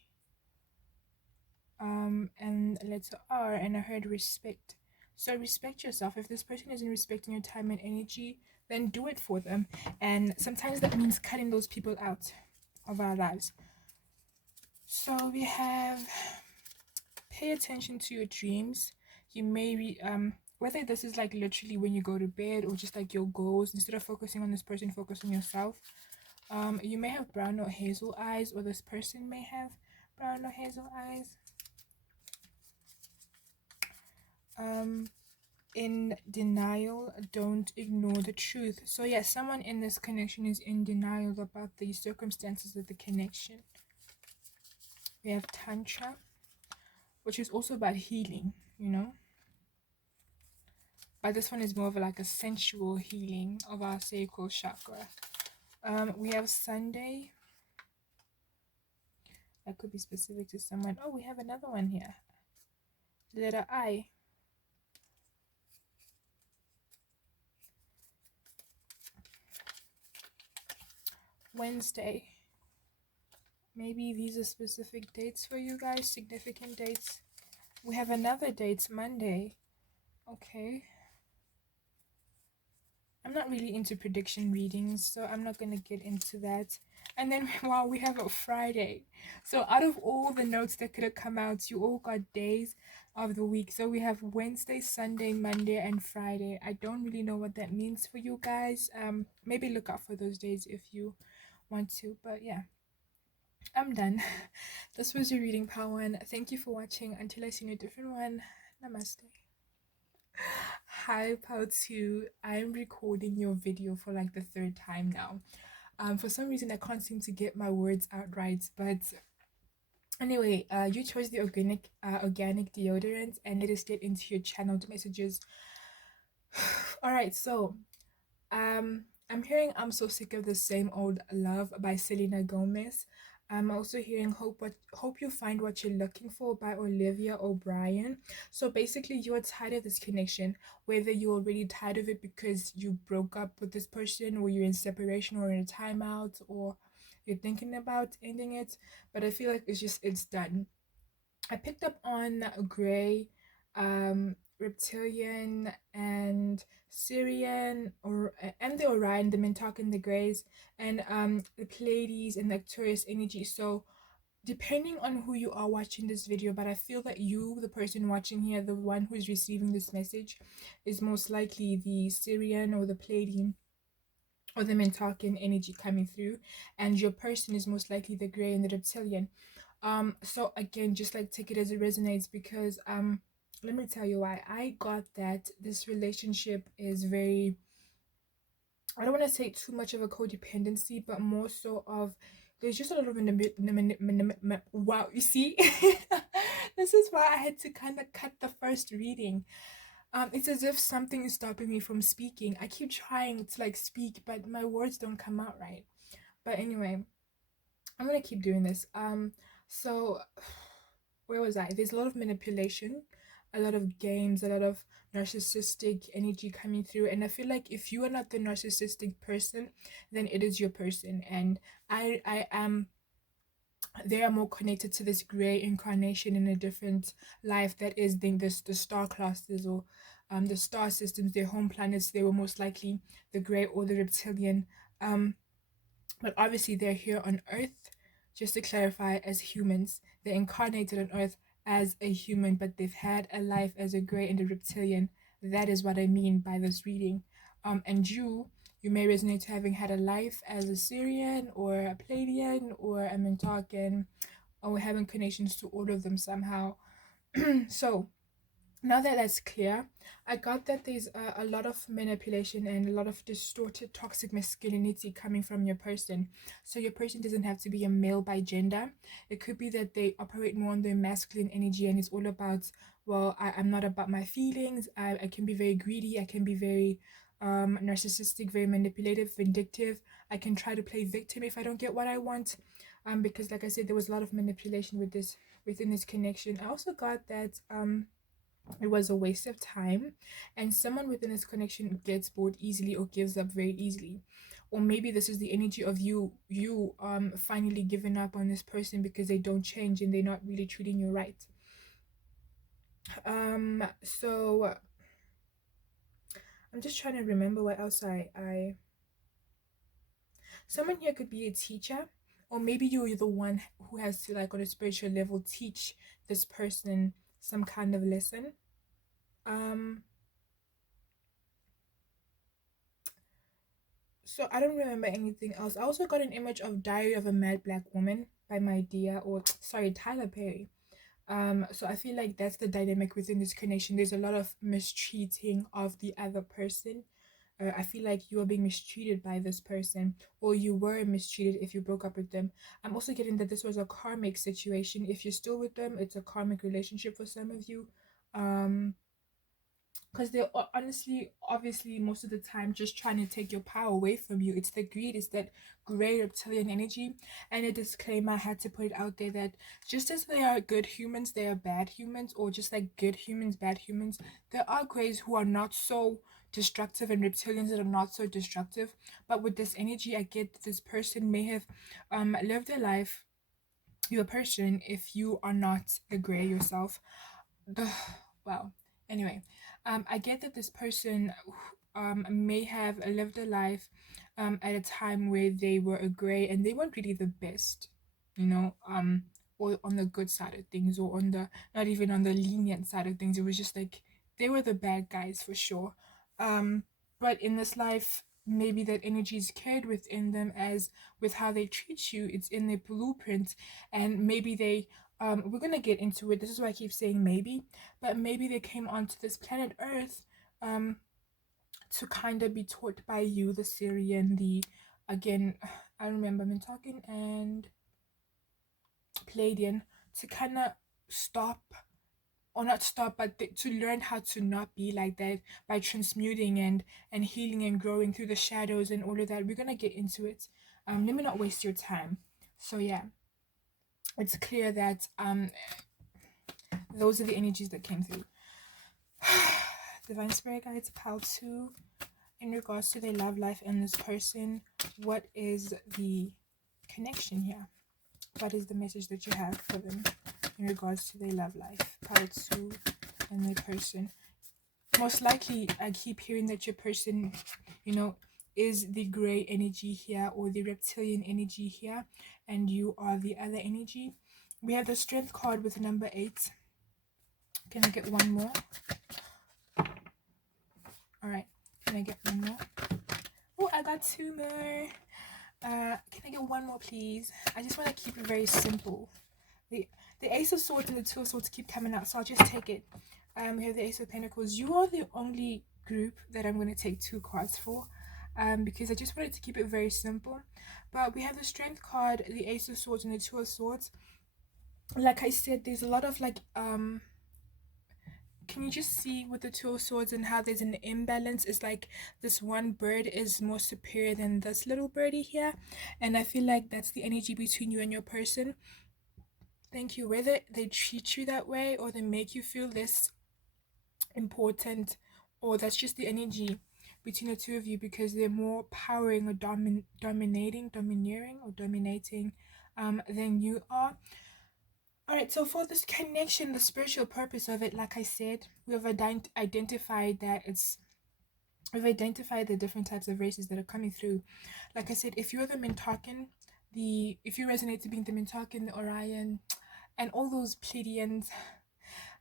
and letter R, and I heard respect. So respect yourself. If this person isn't respecting your time and energy, then do it for them. And sometimes that means cutting those people out of our lives. So we have pay attention to your dreams. You may whether this is like literally when you go to bed or just like your goals, instead of focusing on this person, focus on yourself. You may have brown or hazel eyes, or this person may have brown or hazel eyes. In denial, don't ignore the truth. So yeah, someone in this connection is in denial about the circumstances of the connection. We have Tantra, which is also about healing, you know. But this one is more of like a sensual healing of our sacral chakra. We have Sunday. That could be specific to someone. Oh, we have another one here. Letter I. Wednesday. Maybe these are specific dates for you guys, significant dates. We have another date, Monday. Okay. I'm not really into prediction readings, so I'm not going to get into that. And then, wow, we have a Friday. So out of all the notes that could have come out, you all got days of the week. So we have Wednesday, Sunday, Monday, and Friday. I don't really know what that means for you guys. Maybe look out for those days if you want to. But yeah, I'm done. This was your reading, Part 1. Thank you for watching. Until I see you in a different one, namaste. Hi, Part 2. I'm recording your video for like the 3rd time now. For some reason I can't seem to get my words out right, but anyway, you chose the organic deodorant, and let us get into your channeled messages. All right, so I'm hearing I'm so sick of the same old love by Selena Gomez. I'm also hearing hope you find what you're looking for by Olivia O'Brien. So basically, you're tired of this connection, whether you're already tired of it because you broke up with this person, or you're in separation, or in a timeout, or you're thinking about ending it. But I feel like it's done. I picked up on gray, reptilian and Syrian, or and the Orion, the Mintok and the Greys, and the Pleiades and the Taurus energy. So depending on who you are watching this video, but I feel that you, the person watching here, the one who's receiving this message, is most likely the Syrian or the Pleiadian or the Mintokan energy coming through, and your person is most likely the Grey and the Reptilian. So again, just like take it as it resonates, because let me tell you why I got that this relationship is very, I don't want to say too much of a codependency, but more so of there's just a lot of wow, you see. This is why I had to kind of cut the first reading. It's as if something is stopping me from speaking. I keep trying to like speak, but my words don't come out right. But anyway, I'm gonna keep doing this. So where was I? There's a lot of manipulation, a lot of games, a lot of narcissistic energy coming through, and I feel like if you are not the narcissistic person, then it is your person. And I am, they are more connected to this gray incarnation in a different life that is the star classes, or the star systems, their home planets. They were most likely the gray or the reptilian, but obviously they're here on Earth, just to clarify, as humans. They're incarnated on Earth as a human, but they've had a life as a grey and a reptilian. That is what I mean by this reading. And you may resonate to having had a life as a Syrian or a Pleiadian or a Mintokan, or having connections to all of them somehow. So now that that's clear, I got that there's a lot of manipulation and a lot of distorted toxic masculinity coming from your person. So your person doesn't have to be a male by gender. It could be that they operate more on their masculine energy, and it's all about, well, I'm not about my feelings. I can be very greedy. I can be very narcissistic, very manipulative, vindictive. I can try to play victim if I don't get what I want. Because like I said, there was a lot of manipulation with this, within this connection. I also got that it was a waste of time, and someone within this connection gets bored easily or gives up very easily. Or maybe this is the energy of you finally giving up on this person because they don't change and they're not really treating you right. So I'm just trying to remember what else I someone here could be a teacher, or maybe you're the one who has to, like, on a spiritual level, teach this person some kind of lesson. So I don't remember anything else. I also got an image of Diary of a Mad Black Woman by my dear, or sorry, Tyler Perry. So I feel like that's the dynamic within this connection. There's a lot of mistreating of the other person. I feel like you are being mistreated by this person, or you were mistreated if you broke up with them. I'm also getting that this was a karmic situation. If you're still with them, it's a karmic relationship for some of you. Because they're honestly, obviously, most of the time just trying to take your power away from you. It's the greed, it's that gray reptilian energy. And a disclaimer, I had to put it out there that just as they are good humans, they are bad humans, or just like good humans, bad humans, there are grays who are not so destructive and reptilians that are not so destructive. But with this energy, I get that this person may have lived their life, your person, if you are not the gray yourself. Wow. Anyway, I get that this person may have lived a life at a time where they were a gray and they weren't really the best, you know, or on the good side of things, or on the, not even on the lenient side of things. It was just like they were the bad guys for sure. But in this life, maybe that energy is carried within them, as with how they treat you, it's in their blueprint, and maybe they we're gonna get into it. This is why I keep saying maybe, but maybe they came onto this planet Earth to kind of be taught by you, the Syrian, the, again, I remember I've been talking, and Palladian, to kind of stop, or not stop, but to learn how to not be like that by transmuting and healing and growing through the shadows and all of that. We're gonna get into it. Let me not waste your time. So yeah, it's clear that those are the energies that came through. Divine Spirit Guides, pile 2, in regards to their love life and this person, what is the connection here? What is the message that you have for them in regards to their love life? Pile 2 and their person. most likely I keep hearing that your person, you know, is the gray energy here or the reptilian energy here, and you are the other energy. We have the strength card with number 8. Can I get one more? All right. Can I get one more? Oh, I got 2 more. Can I get one more, please? I just want to keep it very simple. The the Ace of Swords and the Two of Swords keep coming out, so I'll just take it. We have the Ace of Pentacles. You are the only group that I'm going to take 2 cards for, because I just wanted to keep it very simple. But we have the Strength card, the Ace of Swords, and the Two of Swords. Like I said, there's a lot of like can you just see with the Two of Swords and how there's an imbalance? It's like this one bird is more superior than this little birdie here, and I feel like that's the energy between you and your person. Thank you. Whether they treat you that way or they make you feel less important, or that's just the energy between the two of you because they're more powering or dominating than you are. All right, so for this connection, the spiritual purpose of it, like I said, we've identified that we've identified the different types of races that are coming through. Like I said, if you're the Mintakan, if you resonate to being the Mintakan, the Orion, and all those Pleiadians,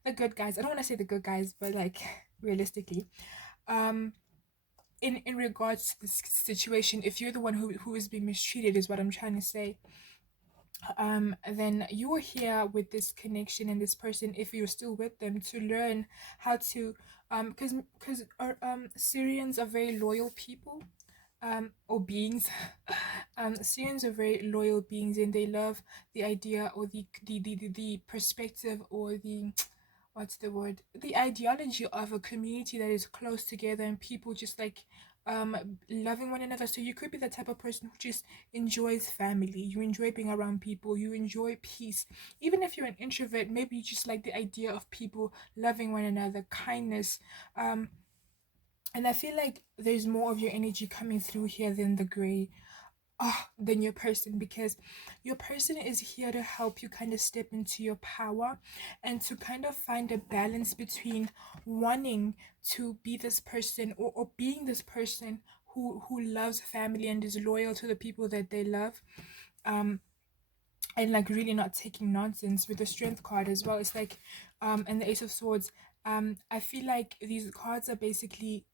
the good guys. I don't want to say the good guys, but like realistically, in regards to this situation, if you're the one who is being mistreated, is what I'm trying to say. Then you are here with this connection and this person, if you're still with them, to learn how to because Syrians are very loyal people, or beings. Syrians are very loyal beings, and they love the idea or the perspective, or the what's the word, the ideology of a community that is close together and people just like loving one another. So you could be the type of person who just enjoys family, you enjoy being around people, you enjoy peace. Even if you're an introvert, maybe you just like the idea of people loving one another, kindness. And I feel like there's more of your energy coming through here than the gray, than your person, because your person is here to help you kind of step into your power and to kind of find a balance between wanting to be this person, or being this person who loves family and is loyal to the people that they love, and like really not taking nonsense. With the strength card as well, it's like and the Ace of Swords, I feel like these cards are basically,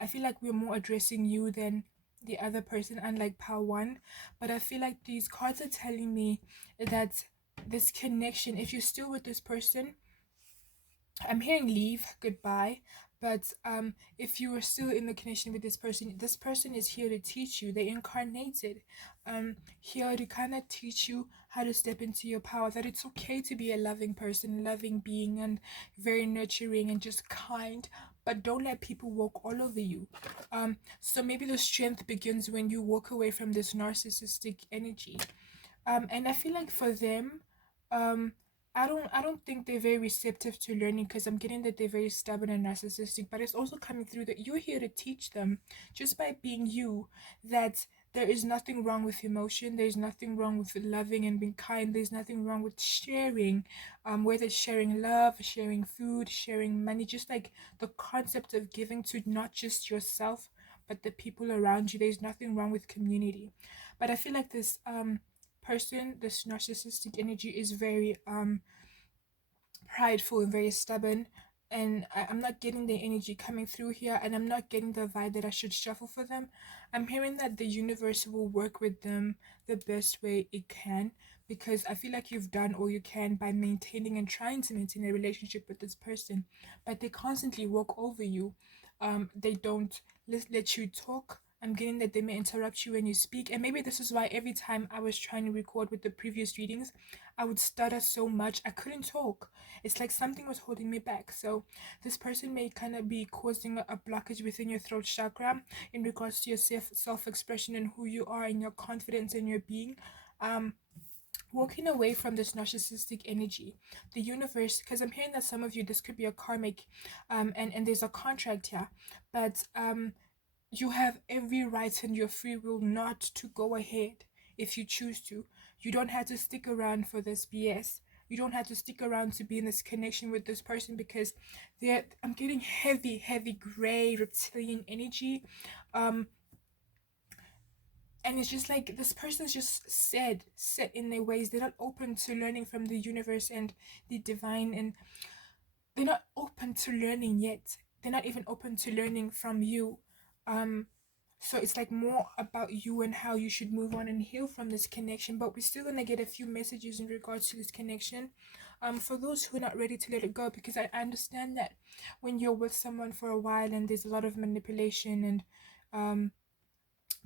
I feel like we're more addressing you than the other person, unlike Power One. But I feel like these cards are telling me that this connection, if you're still with this person, I'm hearing leave, goodbye. But if you are still in the connection with this person is here to teach you. They incarnated here to kind of teach you how to step into your power. That it's okay to be a loving person, loving being, and very nurturing and just kind. But don't let people walk all over you. So maybe the strength begins when you walk away from this narcissistic energy. And I feel like for them, I don't think they're very receptive to learning, because I'm getting that they're very stubborn and narcissistic. But it's also coming through that you're here to teach them, just by being you, that there is nothing wrong with emotion. There's nothing wrong with loving and being kind. There's nothing wrong with sharing, whether it's sharing love, sharing food, sharing money, just like the concept of giving to not just yourself but the people around you. There's nothing wrong with community. But I feel like this person, this narcissistic energy, is very prideful and very stubborn, and I'm not getting the energy coming through here, and I'm not getting the vibe that I should shuffle for them. I'm hearing that the universe will work with them the best way it can, because I feel like you've done all you can by maintaining and trying to maintain a relationship with this person, but they constantly walk over you. They don't let you talk. I'm getting that they may interrupt you when you speak, and maybe this is why every time I was trying to record with the previous readings, I would stutter so much I couldn't talk. It's like something was holding me back. So this person may kind of be causing a blockage within your throat chakra in regards to your self-expression and who you are and your confidence in your being. Walking away from this narcissistic energy, the universe, because I'm hearing that some of you, this could be a karmic, and there's a contract here, but you have every right and your free will not to go ahead if you choose to. You don't have to stick around for this BS. You don't have to stick around to be in this connection with this person, because I'm getting heavy gray reptilian energy. Um, and it's just like this person's just set in their ways. They're not open to learning from the universe and the divine, and they're not open to learning yet. They're not even open to learning from you. um so it's like more about you and how you should move on and heal from this connection. But we're still gonna get a few messages in regards to this connection, for those who are not ready to let it go, because I understand that when you're with someone for a while and there's a lot of manipulation and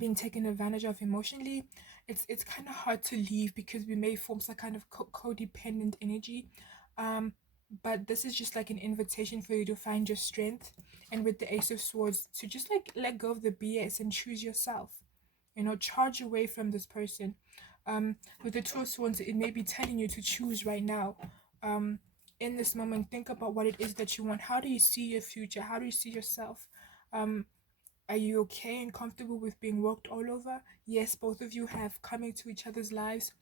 being taken advantage of emotionally, it's kind of hard to leave, because we may form some kind of codependent energy. um but this is just like an invitation for you to find your strength, and with the Ace of Swords, to just like let go of the BS and choose yourself. Charge away from this person. With the Two of Swords, it may be telling you to choose right now. um in this moment, think about what it is that you want. How do you see your future? How do you see yourself? um are you okay and comfortable with being walked all over? Yes, both of you have come into each other's lives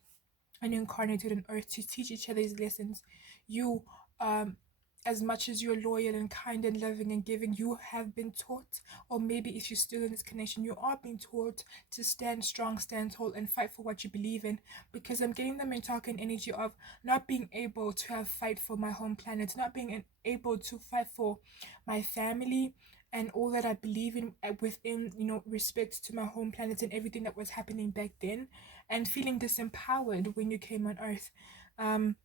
and incarnated on earth to teach each other these lessons. You, um, as much as you're loyal and kind and loving and giving, you have been taught, or maybe if you're still in this connection, you are being taught to stand strong, stand tall, and fight for what you believe in. Because I'm getting the mental energy of not being able to have fight for my home planet, not being able to fight for my family and all that I believe in, within respect to my home planet and everything that was happening back then, and feeling disempowered when you came on earth. um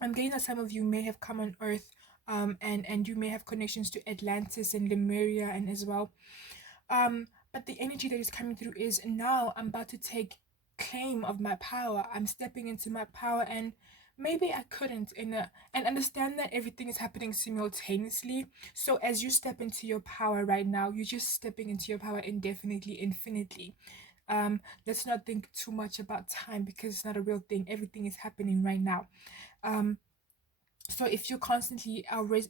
I'm getting that some of you may have come on earth, and you may have connections to Atlantis and Lemuria and as well. But the energy that is coming through is, now I'm about to take claim of my power. I'm stepping into my power, and maybe I couldn't and understand that everything is happening simultaneously. So as you step into your power right now, you're just stepping into your power indefinitely, infinitely. Let's not think too much about time, because it's not a real thing. Everything is happening right now. um so if you constantly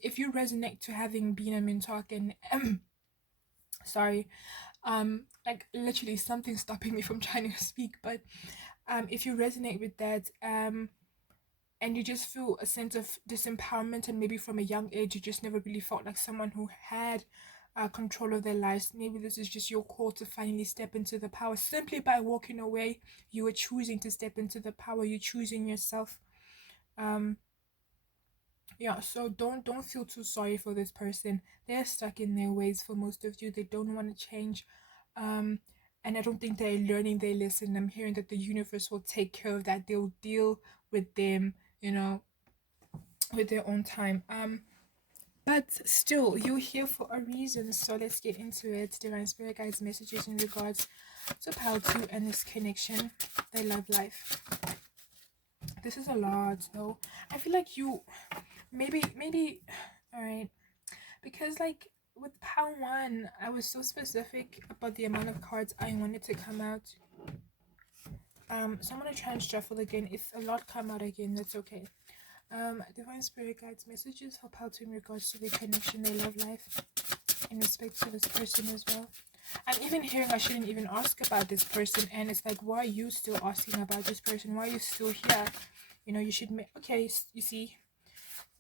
if you resonate to having been a mentor and sorry, like literally something stopping me from trying to speak, but if you resonate with that, and you just feel a sense of disempowerment, and maybe from a young age you just never really felt like someone who had control of their lives, maybe this is just your call to finally step into the power. Simply by walking away, you are choosing to step into the power. You're choosing yourself. um yeah, so don't feel too sorry for this person. They're stuck in their ways. For most of you, they don't want to change. um and I don't think they're learning their lesson. I'm hearing that the universe will take care of that. They'll deal with them, with their own time. But still, you're here for a reason, so let's get into it. Divine Spirit Guides messages in regards to Pal 2 and this connection, their love life. This is a lot, though. I feel like you, maybe, all right, because like with Pal 1, I was so specific about the amount of cards I wanted to come out. So I'm gonna try and shuffle again. If a lot come out again, that's okay. Divine Spirit Guides messages for Pal 2 in regards to the connection, their love life, in respect to this person as well. I'm even hearing I shouldn't even ask about this person, and it's like, why are you still asking about this person? Why are you still here? You should make, okay, you see,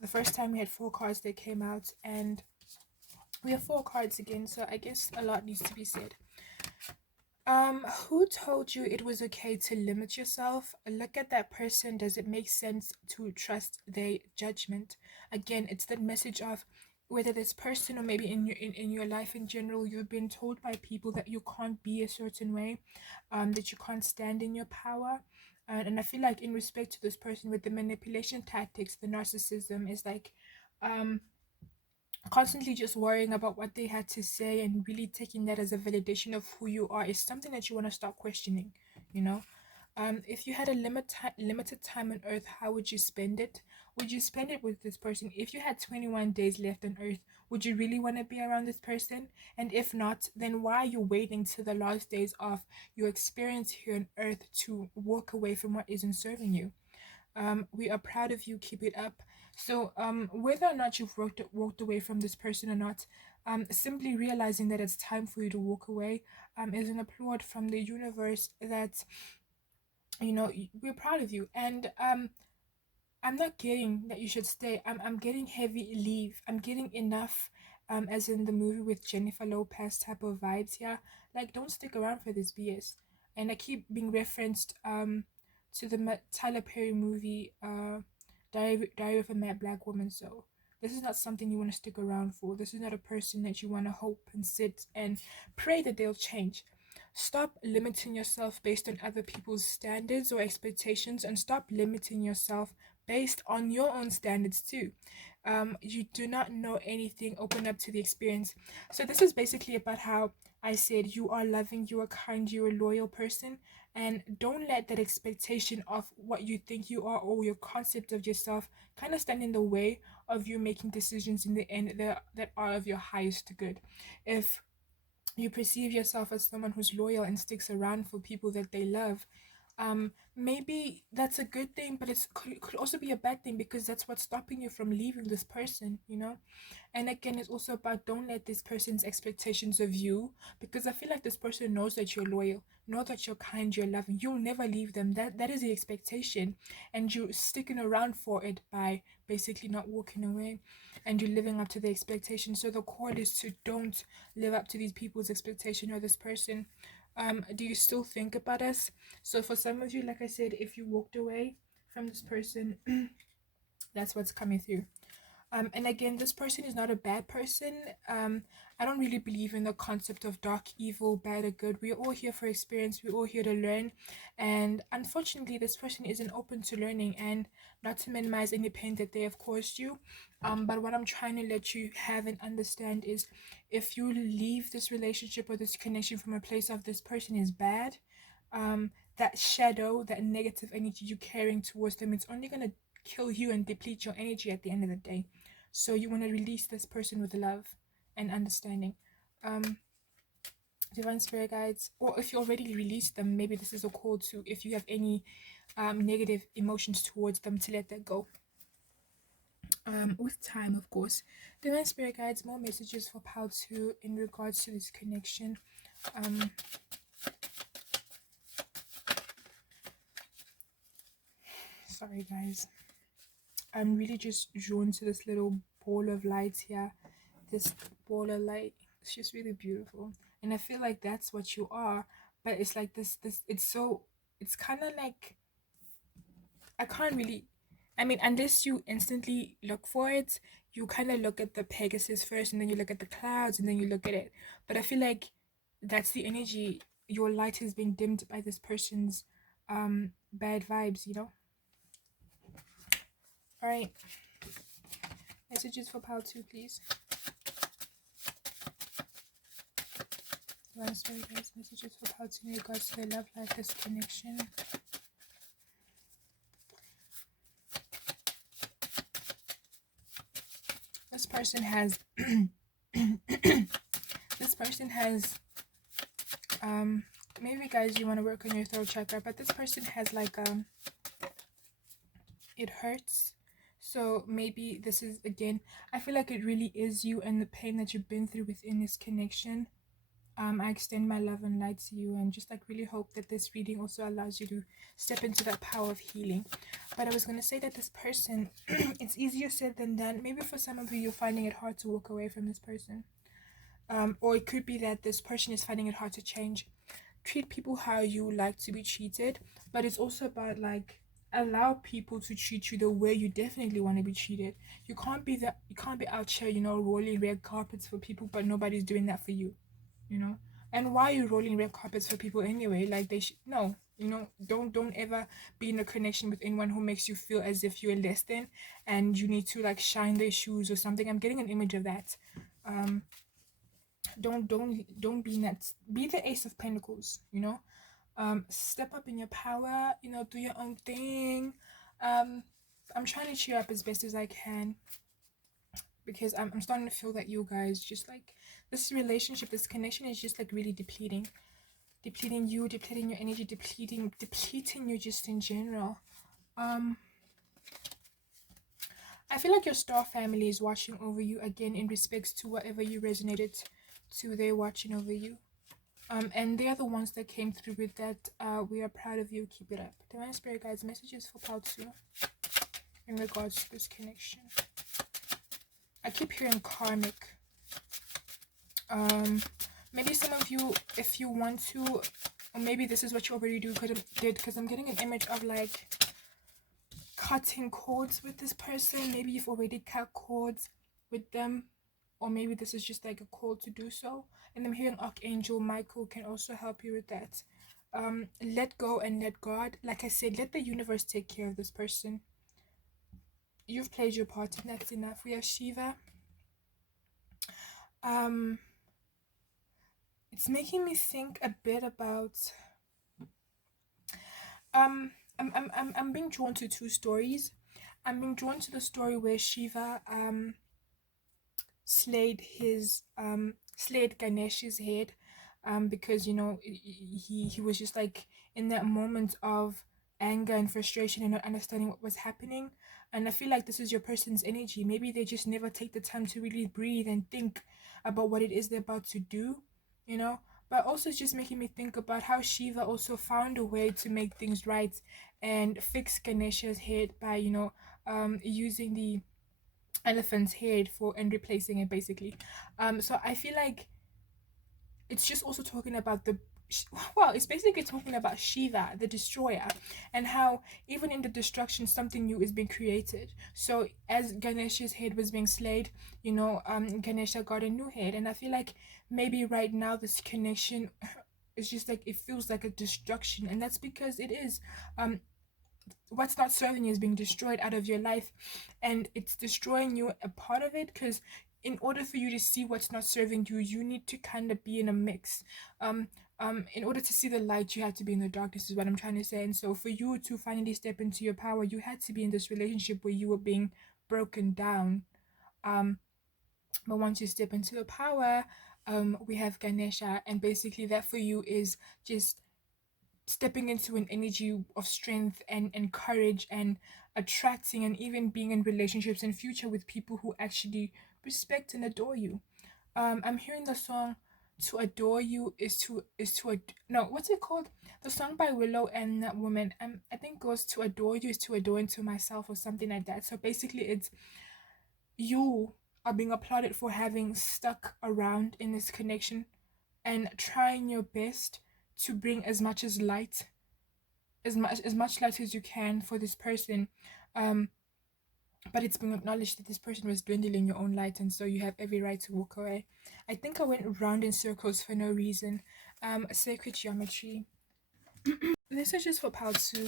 the first time we had 4 cards that came out, and we have 4 cards again, so I guess a lot needs to be said. Who told you it was okay to limit yourself? Look at that person. Does it make sense to trust their judgment? Again, it's that message of whether this person or maybe in your life in general, you've been told by people that you can't be a certain way, that you can't stand in your power. And I feel like in respect to this person with the manipulation tactics, the narcissism is like, constantly just worrying about what they had to say and really taking that as a validation of who you are is something that you want to start questioning. If you had a limited time on earth, how would you spend it? Would you spend it with this person? If you had 21 days left on earth, would you really want to be around this person? And if not, then why are you waiting till the last days of your experience here on earth to walk away from what isn't serving you? We are proud of you. Keep it up. So whether or not you've walked away from this person or not, simply realizing that it's time for you to walk away, is an applaud from the universe that we're proud of you. And I'm not getting that you should stay. I'm getting heavy leave. I'm getting enough, as in the movie with Jennifer Lopez type of vibes here. Like, don't stick around for this BS. And I keep being referenced to the Tyler Perry movie, Diary of a Mad Black Woman. So this is not something you want to stick around for. This is not a person that you want to hope and sit and pray that they'll change. Stop limiting yourself based on other people's standards or expectations, and stop limiting yourself based on your own standards too. You do not know anything, open up to the experience. So this is basically about how I said you are loving, you are kind, you're a loyal person, and don't let that expectation of what you think you are or your concept of yourself kind of stand in the way of you making decisions in the end that are of your highest good. If you perceive yourself as someone who's loyal and sticks around for people that they love, maybe that's a good thing, but could also be a bad thing, because that's what's stopping you from leaving this person, you know. And again, it's also about, don't let this person's expectations of you, because I feel like this person knows that you're loyal, know that you're kind, you're loving, you'll never leave them. That is the expectation, and you're sticking around for it by basically not walking away, and you're living up to the expectation. So the call is to don't live up to these people's expectation or this person. Do you still think about us? So for some of you, like I said, if you walked away from this person, that's what's coming through. And again, this person is not a bad person. I don't really believe in the concept of dark, evil, bad, or good. We're all here for experience. We're all here to learn. And unfortunately, this person isn't open to learning, and not to minimize any pain that they have caused you. But what I'm trying to let you have and understand is, if you leave this relationship or this connection from a place of this person is bad, that shadow, that negative energy you're carrying towards them, it's only going to kill you and deplete your energy at the end of the day. So you want to release this person with love and understanding. Divine spirit guides, or if you already released them, maybe this is a call to, if you have any negative emotions towards them, to let that go. With time, of course. Divine spirit guides, more messages for Pal 2 in regards to this connection. Sorry guys, I'm really just drawn to this little ball of light here. This ball of light, it's just really beautiful, and I feel like that's what you are. But it's like this it's kind of like, I can't really, I mean, unless you instantly look for it, you kind of look at the Pegasus first, and then you look at the clouds, and then you look at it. But I feel like that's the energy. Your light has been dimmed by this person's bad vibes, you know. All right, messages for Pal 2, please. Last one, guys, messages for Pal 2 in regards to their love life, this connection. This person has this person has maybe guys, you want to work on your throat chakra, but this person has like it hurts. So maybe this is, again, I feel like it really is you and the pain that you've been through within this connection. I extend my love and light to you, and just like really hope that this reading also allows you to step into that power of healing. But I was going to say that this person, it's easier said than done. Maybe for some of you, you're finding it hard to walk away from this person. Or it could be that this person is finding it hard to change. Treat people how you like to be treated, but it's also about like, allow people to treat you the way you definitely want to be treated. You can't be out here, you know, rolling red carpets for people, but nobody's doing that for you, you know. And why are you rolling red carpets for people anyway? Like, they should no, you know. Don't ever be in a connection with anyone who makes you feel as if you're less than and you need to like shine their shoes or something. I'm getting an image of that. Don't be that. Be the Ace of Pentacles, you know. Step up in your power, you know, do your own thing. I'm trying to cheer up as best as I can, because I'm starting to feel that you guys just like, this relationship, this connection is just like really depleting you, depleting your energy, depleting you just in general. I feel like your star family is watching over you again, in respects to whatever you resonated to, they're watching over you. And they are the ones that came through with that. We are proud of you. Keep it up. Divine Spirit Guides, messages for Pal 2 in regards to this connection. I keep hearing karmic. Maybe some of you, if you want to, or maybe this is what you already do because I'm getting an image of like cutting cords with this person. Maybe you've already cut cords with them, or maybe this is just like a call to do so. And I'm hearing Archangel Michael can also help you with that. Let go and let God. Like I said, let the universe take care of this person. You've played your part and that's enough. We have Shiva. It's making me think a bit about I'm being drawn to two stories. I'm being drawn to the story where Shiva slayed Ganesh's head, because you know he was just like in that moment of anger and frustration and not understanding what was happening. And I feel like this is your person's energy. Maybe they just never take the time to really breathe and think about what it is they're about to do, you know. But also it's just making me think about how Shiva also found a way to make things right and fix Ganesha's head by, you know, using the elephant's head for and replacing it basically. So I feel like it's just also talking about it's basically talking about Shiva, the destroyer, and how even in the destruction something new is being created. So as Ganesha's head was being slayed, you know, Ganesha got a new head. And I feel like maybe right now this connection is just like, it feels like a destruction, and that's because it is. What's not serving you is being destroyed out of your life, and it's destroying you, a part of it, because in order for you to see what's not serving you, you need to kind of be in a mix. In order to see the light, you have to be in the darkness, is what I'm trying to say. And so for you to finally step into your power, you had to be in this relationship where you were being broken down. But once you step into the power, we have Ganesha, and basically that for you is just stepping into an energy of strength and courage, and attracting and even being in relationships in future with people who actually respect and adore you. I'm hearing the song "To Adore You" no, what's it called? The song by Willow and that woman. I think goes, "To adore you is to adore into myself," or something like that. So basically, it's you are being applauded for having stuck around in this connection and trying your best to bring as much light as you can for this person. But it's been acknowledged that this person was dwindling your own light, and so you have every right to walk away. I think I went round in circles for no reason. Sacred geometry. This is just for part 2.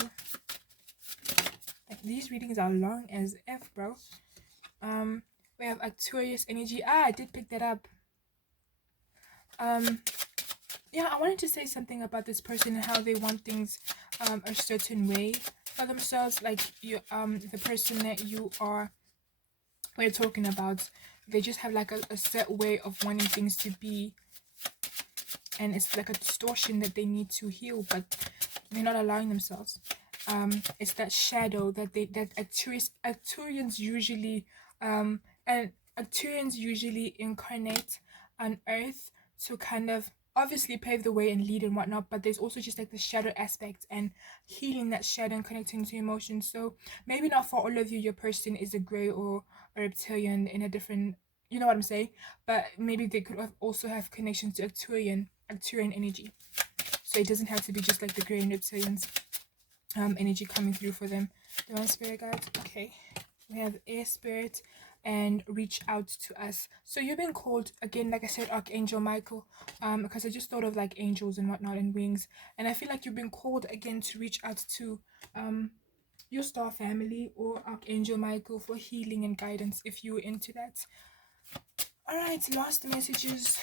Like, these readings are long as F, bro. We have Arcturus energy. I did pick that up. Yeah, I wanted to say something about this person and how they want things a certain way for themselves. Like, you the person that we're talking about, they just have like a set way of wanting things to be, and it's like a distortion that they need to heal, but they're not allowing themselves. It's that shadow that Arcturians usually and Arcturians usually incarnate on Earth to kind of obviously pave the way and lead and whatnot, but there's also just like the shadow aspect and healing that shadow and connecting to emotions. So maybe not for all of you, your person is a grey or a reptilian in a different, you know what I'm saying, but maybe they could also have connections to Arcturian energy. So it doesn't have to be just like the grey and reptilians energy coming through for them. Divine spirit guides. Okay, we have air spirit and reach out to us. So you've been called again, like I said, Archangel Michael, because I just thought of like angels and whatnot and wings, and I feel like you've been called again to reach out to your star family or Archangel Michael for healing and guidance if you're into that. All right, last messages,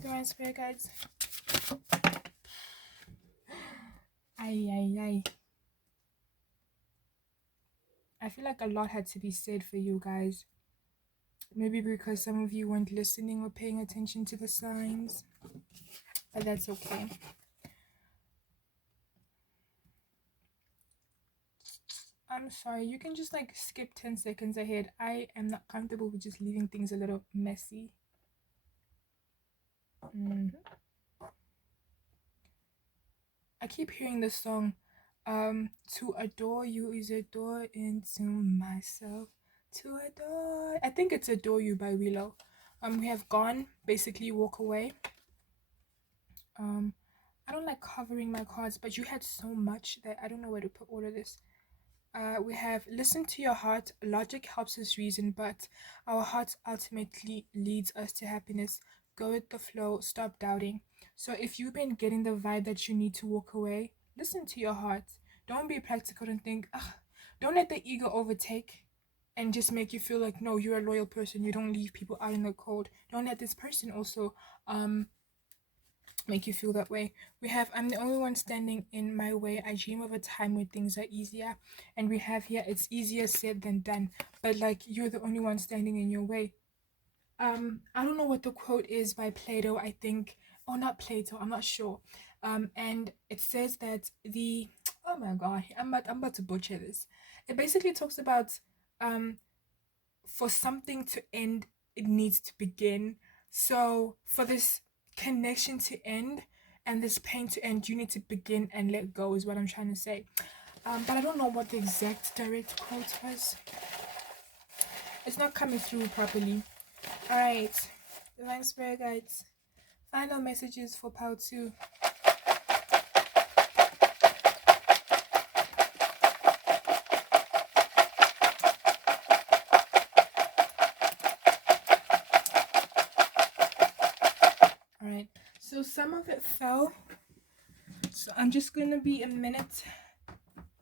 divine spirit guides. I feel like a lot had to be said for you guys. Maybe because some of you weren't listening or paying attention to the signs, but that's okay. I'm sorry, you can just like skip 10 seconds ahead. I am not comfortable with just leaving things a little messy. I keep hearing this song, To adore you is a door into myself. To adore, I think it's Adore You by Willow. We have Gone, basically walk away. I don't like covering my cards, but you had so much that I don't know where to put all of this. We have Listen to Your Heart. Logic helps us reason, but our heart ultimately leads us to happiness. Go with the flow, stop doubting. So if you've been getting the vibe that you need to walk away, listen to your heart. Don't be practical and think, ugh. Don't let the ego overtake and just make you feel like, no, you're a loyal person. You don't leave people out in the cold. Don't let this person also make you feel that way. We have I'm the only one standing in my way. I dream of a time where things are easier. And we have here it's easier said than done. But like you're the only one standing in your way. I don't know what the quote is by Plato, I think. Oh, not Plato, I'm not sure. And it says that the oh my god, I'm about to butcher this. It basically talks about for something to end, it needs to begin. So for this connection to end and this pain to end, you need to begin and let go, is what I'm trying to say. But I don't know what the exact direct quote was. It's not coming through properly. Alright, Divine Spirit Guides. Final messages for part 2. Alright, so some of it fell. So I'm just going to be a minute.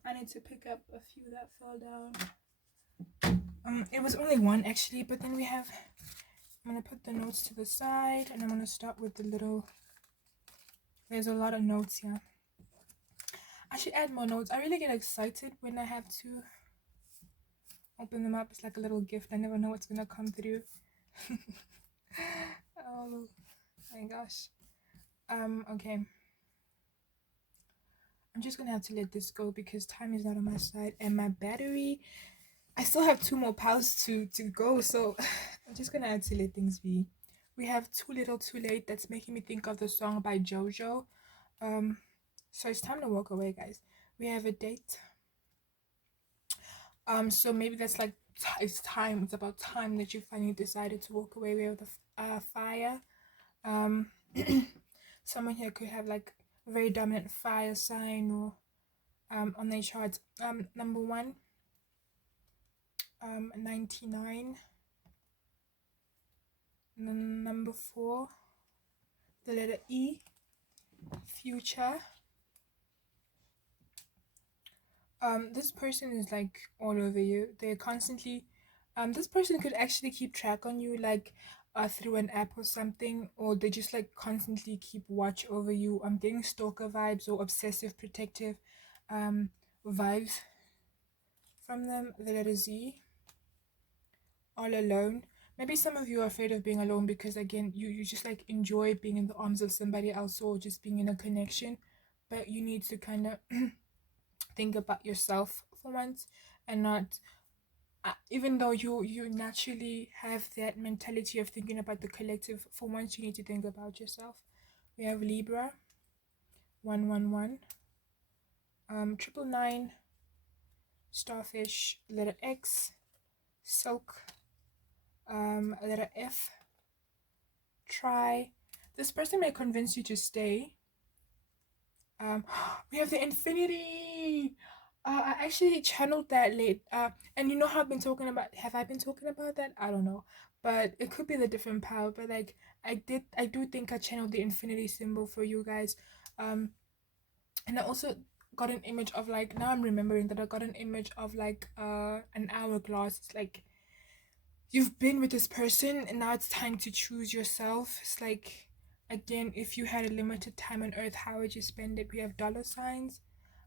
I need to pick up a few that fell down. It was only one actually, but then we have, I'm going to put the notes to the side and I'm going to start with the little, there's a lot of notes here. I should add more notes. I really get excited when I have to open them up. It's like a little gift. I never know what's going to come through. Oh my gosh. Okay. I'm just going to have to let this go because time is not on my side and my battery, I still have 2 more pals to go, so I'm just gonna have to let things be. We have Too Little Too Late. That's making me think of the song by JoJo. So it's time to walk away, guys. We have a date. So maybe that's like it's time. It's about time that you finally decided to walk away. We have the fire. Someone here could have like a very dominant fire sign or on their chart. Number 1. 99. Number 4, the letter E, future. This person is like all over you. They're constantly this person could actually keep track on you, like through an app or something, or they just like constantly keep watch over you. I'm getting stalker vibes or obsessive protective vibes from them. The letter Z, all alone. Maybe some of you are afraid of being alone because again you just like enjoy being in the arms of somebody else or just being in a connection, but you need to kind of think about yourself for once and not even though you naturally have that mentality of thinking about the collective, for once you need to think about yourself. We have Libra, 111, 999, starfish, letter X, silk, letter F, try. This person may convince you to stay. We have the infinity. I actually channeled that late. And you know how I've been talking about. Have I been talking about that? I don't know, but it could be the different power. But like I do think I channeled the infinity symbol for you guys. And I also got an image of like, now I'm remembering that I got an image of like an hourglass. It's like you've been with this person and now it's time to choose yourself. It's like, again, if you had a limited time on earth, how would you spend it? We have dollar signs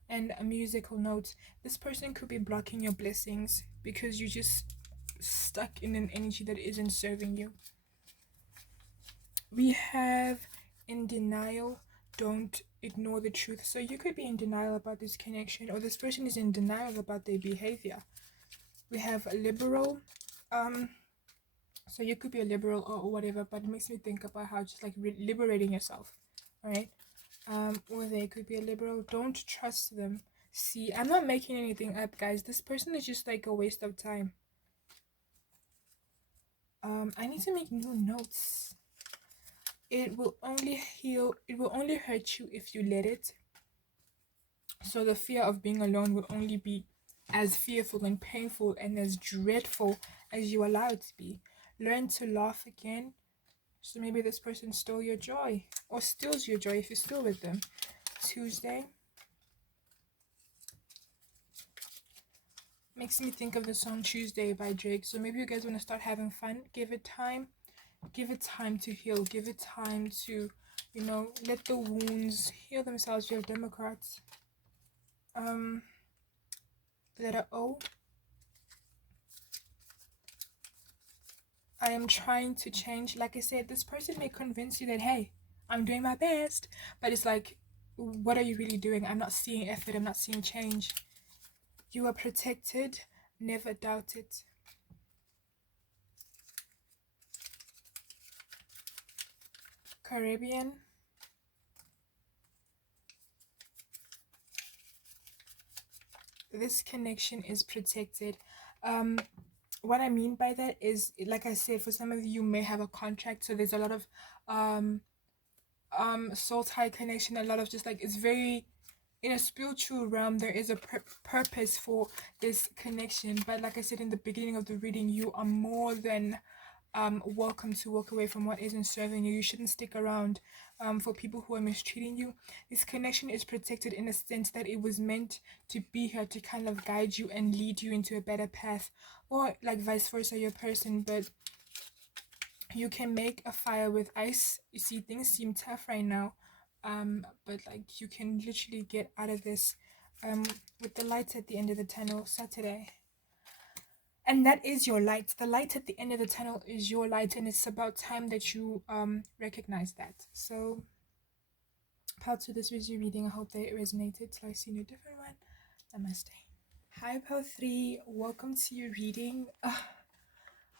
and a musical note. This person could be blocking your blessings because you're just stuck in an energy that isn't serving you. We have in denial, don't ignore the truth. So you could be in denial about this connection, or this person is in denial about their behavior. We have a liberal. So you could be a liberal or whatever, but it makes me think about how just like liberating yourself, right? Or they could be a liberal. Don't trust them. See, I'm not making anything up, guys. This person is just like a waste of time. I need to make new notes. It will only heal, it will only hurt you if you let it. So the fear of being alone will only be as fearful and painful and as dreadful as you allow it to be. Learn to laugh again. So maybe this person stole your joy or steals your joy if you're still with them. Tuesday. Makes me think of the song Tuesday by Drake. So maybe you guys want to start having fun. Give it time. Give it time to heal. Give it time to, let the wounds heal themselves. You have Democrats. Letter O. I am trying to change. Like I said, this person may convince you that, hey, I'm doing my best. But it's like, what are you really doing? I'm not seeing effort. I'm not seeing change. You are protected. Never doubt it. Caribbean. This connection is protected. What I mean by that is, like I said, for some of you may have a contract, so there's a lot of soul tie connection, a lot of just like, it's very, in a spiritual realm, there is a purpose for this connection. But like I said in the beginning of the reading, you are more than welcome to walk away from what isn't serving you. You shouldn't stick around for people who are mistreating you. This connection is protected in a sense that it was meant to be here to kind of guide you and lead you into a better path, or like vice versa, your person. But you can make a fire with ice. You see, things seem tough right now, but like you can literally get out of this with the lights at the end of the tunnel. Saturday. And that is your light. The light at the end of the tunnel is your light, and it's about time that you recognize that. So part 2, this was your reading. I hope that it resonated. Till I see you a different one. Namaste. Hi, part 3. Welcome to your reading.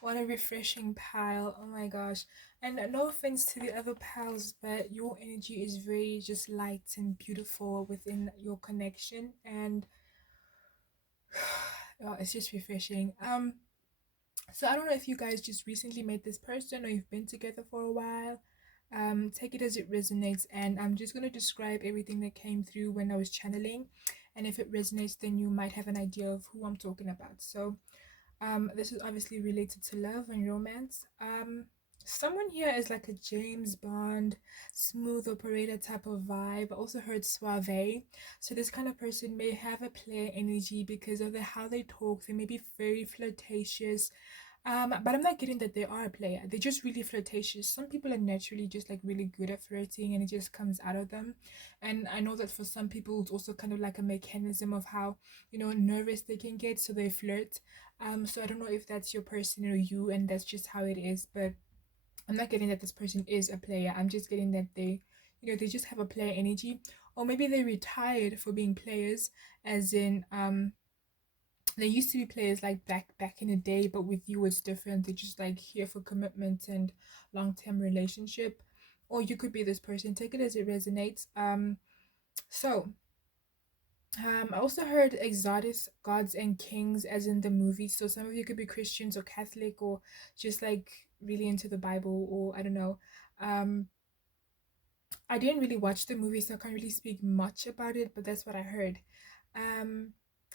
What a refreshing pile. Oh my gosh. And no offense to the other pals, but your energy is very just light and beautiful within your connection, and oh, it's just refreshing. So I don't know if you guys just recently met this person or you've been together for a while. Take it as it resonates, and I'm just going to describe everything that came through when I was channeling, and if it resonates, then you might have an idea of who I'm talking about. So this is obviously related to love and romance. Someone here is like a James Bond smooth operator type of vibe. I also heard suave. So this kind of person may have a player energy because of how they talk. They may be very flirtatious. But I'm not getting that they are a player. They're just really flirtatious. Some people are naturally just like really good at flirting, and it just comes out of them. And I know that for some people it's also kind of like a mechanism of how, nervous they can get, so they flirt. So I don't know if that's your person or you, and that's just how it is. But I'm not getting that this person is a player. I'm just getting that they just have a player energy, or maybe they retired for being players, as in they used to be players like back in the day, but with you it's different. They're just like here for commitment and long-term relationship. Or you could be this person. Take it as it resonates. So I also heard exotics, gods and kings, as in the movie. So some of you could be Christians or Catholic, or just like really into the Bible, or I don't know. I didn't really watch the movie, so I can't really speak much about it, but that's what I heard.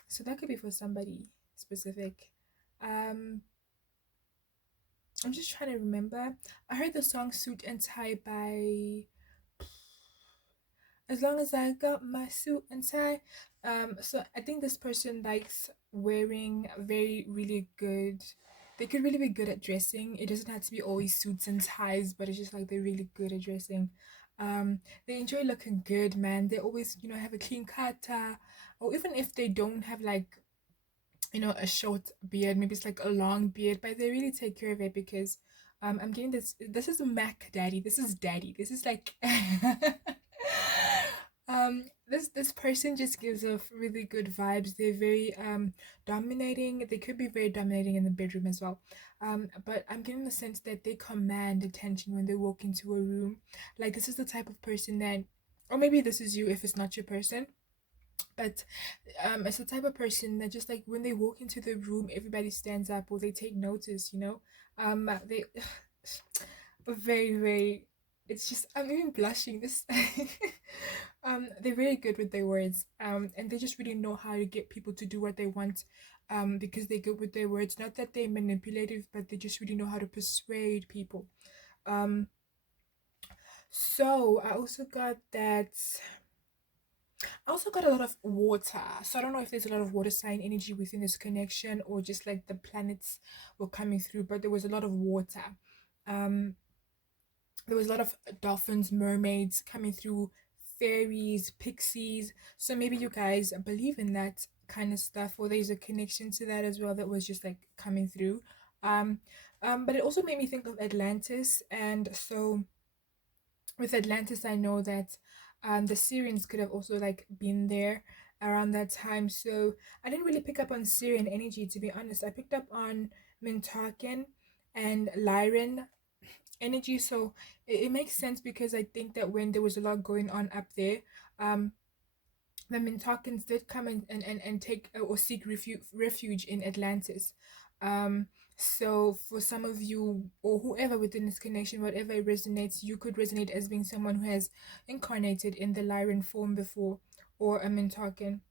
So that could be for somebody specific. I'm just trying to remember. I heard the song Suit and Tie by As Long As I Got My Suit and Tie. So I think this person likes wearing very, really good. They could really be good at dressing. It doesn't have to be always suits and ties, but it's just like they're really good at dressing. They enjoy looking good, man. They always, have a clean cut, or even if they don't have like, a short beard, maybe it's like a long beard, but they really take care of it because I'm getting this. This is a Mac Daddy. This is Daddy. This is like this person just gives off really good vibes. They're very dominating. They could be very dominating in the bedroom as well. But I'm getting the sense that they command attention when they walk into a room. Like this is the type of person that, or maybe this is you if it's not your person. But it's the type of person that just like when they walk into the room, everybody stands up or they take notice, you know. They very, very, it's just, I'm even blushing this. They're very good with their words, and they just really know how to get people to do what they want, because they're good with their words. Not that they're manipulative, but they just really know how to persuade people. um so I also got a lot of water. So I don't know if there's a lot of water sign energy within this connection or just like the planets were coming through, but there was a lot of water. Um, there was a lot of dolphins, mermaids coming through, fairies, pixies. So maybe you guys believe in that kind of stuff, or there's a connection to that as well that was just like coming through. Um, but it also made me think of Atlantis, and so with Atlantis, I know that the Syrians could have also like been there around that time. So I didn't really pick up on Syrian energy, to be honest. I picked up on Mintarkan and Lyran energy. So it makes sense because I think that when there was a lot going on up there, um, the Mintakans did come and take or seek refuge in Atlantis. Um, so for some of you or whoever within this connection, whatever resonates, you could resonate as being someone who has incarnated in the Lyran form before, or a Mintakan,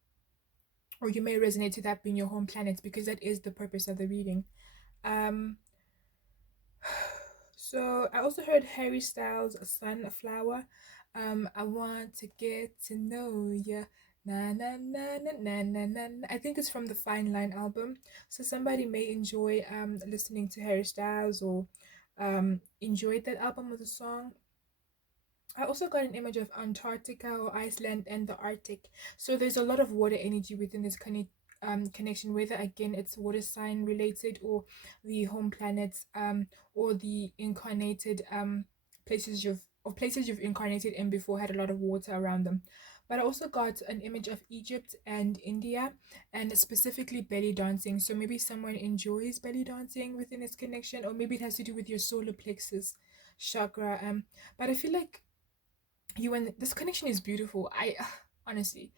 or you may resonate to that being your home planet because that is the purpose of the reading. Um, so I also heard Harry Styles' Sunflower. I want to get to know ya. Na na na na na na na. I think it's from the Fine Line album. So somebody may enjoy listening to Harry Styles or enjoyed that album or the song. I also got an image of Antarctica or Iceland and the Arctic. So there's a lot of water energy within this connection, whether again it's water sign related or the home planets, or the incarnated places you've incarnated in before had a lot of water around them. But I also got an image of Egypt and India, and specifically belly dancing. So maybe someone enjoys belly dancing within this connection, or maybe it has to do with your solar plexus chakra. But I feel like you and this connection is beautiful. I honestly,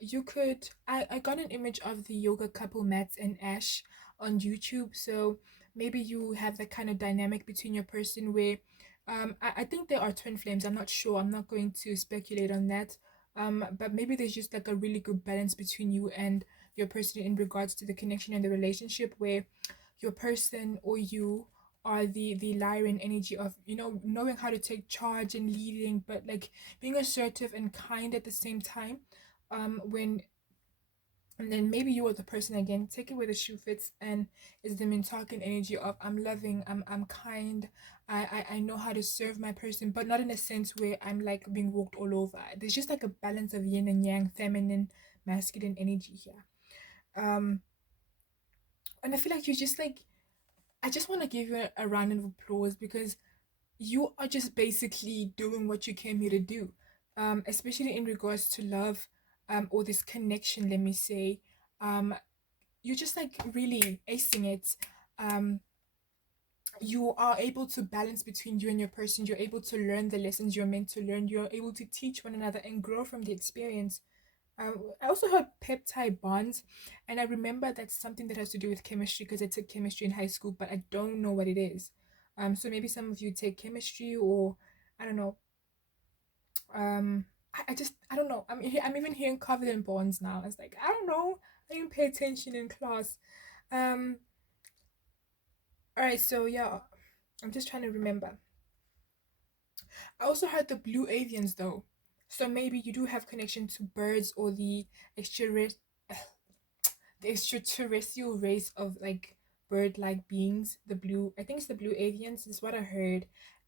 you could. I got an image of the yoga couple Matt and Ash on YouTube. So maybe you have that kind of dynamic between your person where, I think there are twin flames. I'm not sure. I'm not going to speculate on that. But maybe there's just like a really good balance between you and your person in regards to the connection and the relationship where your person or you are the Lyran energy of, you know, knowing how to take charge and leading, but like being assertive and kind at the same time. When and then maybe you are the person again, take it where the shoe fits, and is the talking energy of I'm loving, I'm kind, I know how to serve my person, but not in a sense where I'm like being walked all over. There's just like a balance of yin and yang, feminine, masculine energy here. Um, and I feel like you just like I just want to give you a round of applause because you are just basically doing what you came here to do, especially in regards to love, or this connection, let me say. Um, you're just like really acing it. Um, you are able to balance between you and your person. You're able to learn the lessons you're meant to learn. You're able to teach one another and grow from the experience. I also heard peptide bonds, and I remember that's something that has to do with chemistry because I took chemistry in high school, but I don't know what it is. So maybe some of you take chemistry, or I don't know. I just I don't know. I'm even hearing covalent bonds now. It's like I don't know. I didn't pay attention in class. Um. All right. So yeah, I'm just trying to remember. I also heard the blue avians though. So maybe you do have connection to birds or the extraterrestrial race of like bird-like beings. The blue, I think it's the blue avians, is what I heard.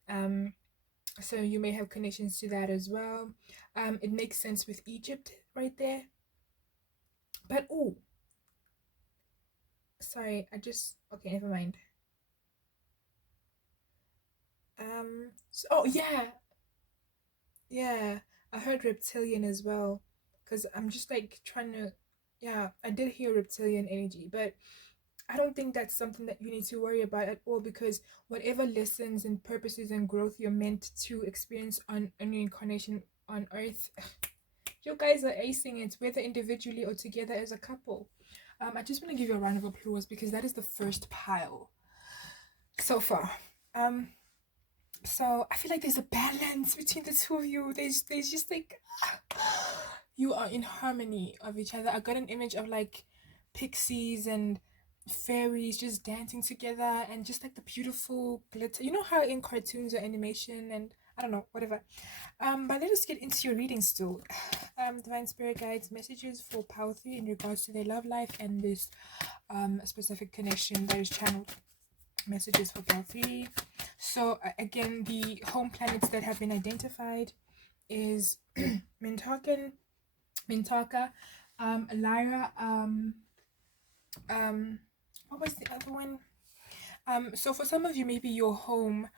Um, so you may have connections to that as well. It makes sense with Egypt right there. But oh, sorry, I just okay, never mind. Oh yeah, yeah, I heard reptilian as well, because I'm just like trying to. Yeah, I did hear reptilian energy, but I don't think that's something that you need to worry about at all because whatever lessons and purposes and growth you're meant to experience on your incarnation on Earth, You guys are acing it, whether individually or together as a couple. I just want to give you a round of applause because that is the first pile so far. So I feel like there's a balance between the two of you. There's just like you are in harmony of each other. I got an image of like pixies and fairies just dancing together and just like the beautiful glitter. You know how in cartoons or animation and I don't know, whatever. But let us get into your reading still. Divine Spirit Guides messages for Power 3 in regards to their love life and this specific connection that is channeled. Messages for Power 3. So again, the home planets that have been identified is Mintaka, Lyra, what was the other one? So for some of you, maybe your home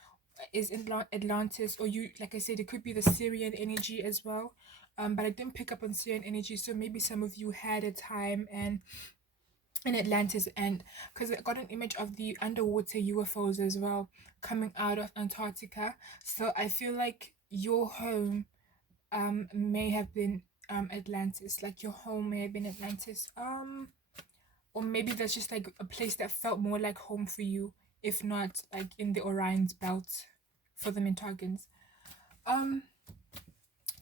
is in Atlantis, or you, like I said, it could be the Syrian energy as well. But I didn't pick up on Syrian energy, so maybe some of you had a time and in Atlantis, and because I got an image of the underwater UFOs as well coming out of Antarctica. So I feel like your home may have been Atlantis, like your home may have been Atlantis. Or maybe that's just like a place that felt more like home for you, if not like in the Orion's belt for the Mintargans.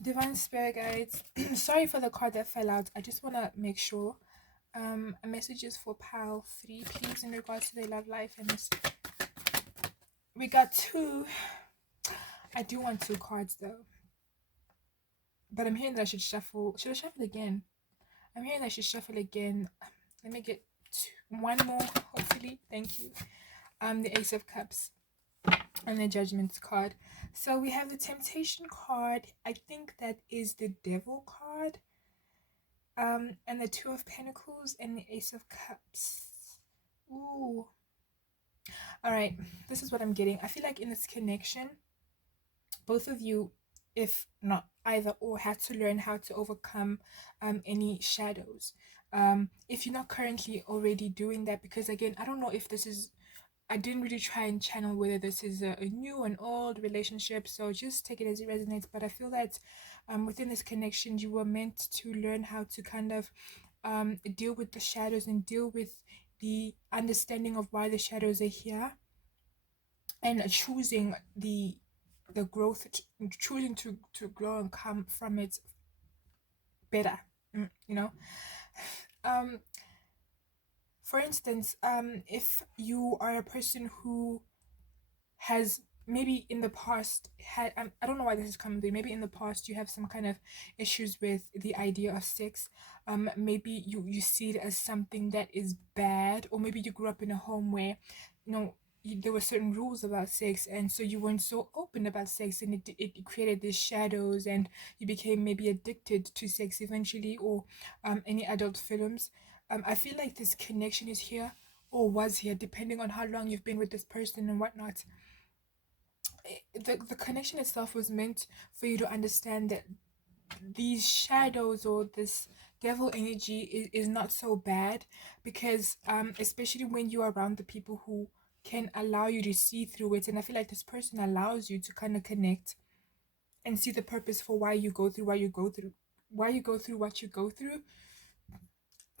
Divine Spirit Guides, sorry for the card that fell out. I just want to make sure. Messages for Pal 3, please, in regards to their love life. And this, we got 2. I do want 2 cards though, but I'm hearing that I should shuffle. Should I shuffle again? I'm hearing that I should shuffle again. Let me get 1 more, hopefully. Thank you. The Ace of Cups and the Judgment card. So we have the Temptation card. I think that is the Devil card. And the 2 of Pentacles and the Ace of Cups. Ooh. Alright, this is what I'm getting. I feel like in this connection, both of you, if not either or, had to learn how to overcome any shadows. If you're not currently already doing that, because again, I don't know if this is, I didn't really try and channel whether this is a new and old relationship, so just take it as it resonates. But I feel that within this connection, you were meant to learn how to kind of deal with the shadows and deal with the understanding of why the shadows are here, and choosing the growth, choosing to grow and come from it better, you know. For instance, if you are a person who has maybe in the past had, I don't know why this is coming through, maybe in the past you have some kind of issues with the idea of sex. Maybe you see it as something that is bad, or maybe you grew up in a home where there were certain rules about sex, and so you weren't so open about sex, and it created these shadows, and you became maybe addicted to sex eventually, or any adult films. I feel like this connection is here, or was here, depending on how long you've been with this person and whatnot. The connection itself was meant for you to understand that these shadows or this devil energy is not so bad, because especially when you're around the people who can allow you to see through it, and I feel like this person allows you to kind of connect and see the purpose for why you go through what you go through.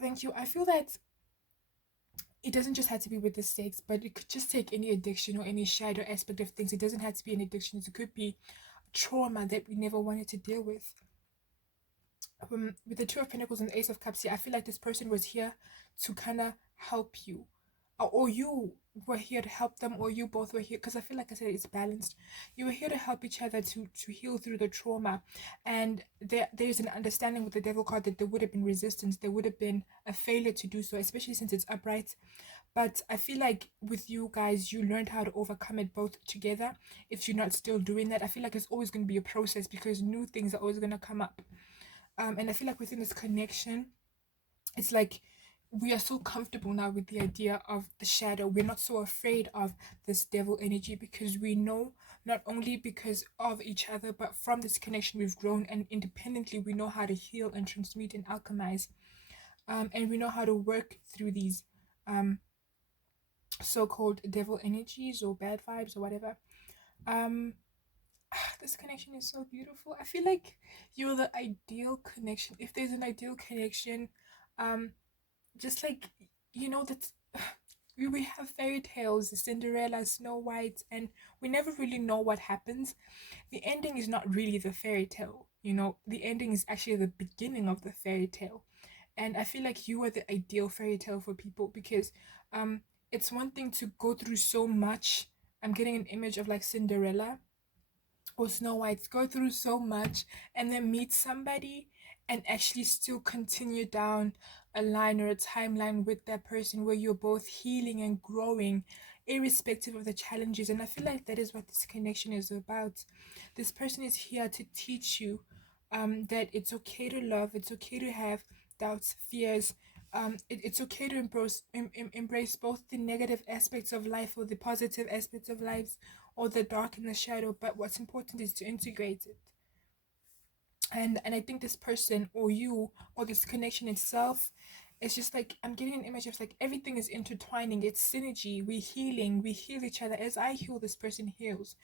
Thank you. I feel that it doesn't just have to be with the sex, but it could just take any addiction or any shadow aspect of things. It doesn't have to be an addiction. It could be trauma that we never wanted to deal with. With the 2 of Pentacles and the Ace of Cups here, I feel like this person was here to kind of help you, or you were here to help them, or you both were here, because I feel like I said it's balanced. You were here to help each other to heal through the trauma, and there's an understanding with the Devil card that there would have been resistance, there would have been a failure to do so, especially since it's upright. But I feel like with you guys, you learned how to overcome it both together. If you're not still doing that, I feel like it's always going to be a process, because new things are always going to come up. And I feel like within this connection, it's like we are so comfortable now with the idea of the shadow. We're not so afraid of this devil energy, because we know, not only because of each other, but from this connection we've grown, and independently we know how to heal and transmute and alchemize. And we know how to work through these so-called devil energies or bad vibes or whatever. this connection is so beautiful. I feel like you're the ideal connection. If there's an ideal connection, um, just like that we have fairy tales, Cinderella, Snow White, and we never really know what happens. The ending is not really the fairy tale. The ending is actually the beginning of the fairy tale. And I feel like you are the ideal fairy tale for people because um it's one thing to go through so much. I'm getting an image of like Cinderella or Snow White, go through so much and then meet somebody and actually still continue down a line or a timeline with that person where you're both healing and growing irrespective of the challenges. And I feel like that is what this connection is about. This person is here to teach you that it's okay to love, it's okay to have doubts, fears. It's okay to embrace both the negative aspects of life or the positive aspects of life, or the dark and the shadow, but what's important is to integrate it. And I think this person or you or this connection itself, it's just like I'm getting an image of like everything is intertwining, it's synergy, we healing, we heal each other. As I heal, this person heals.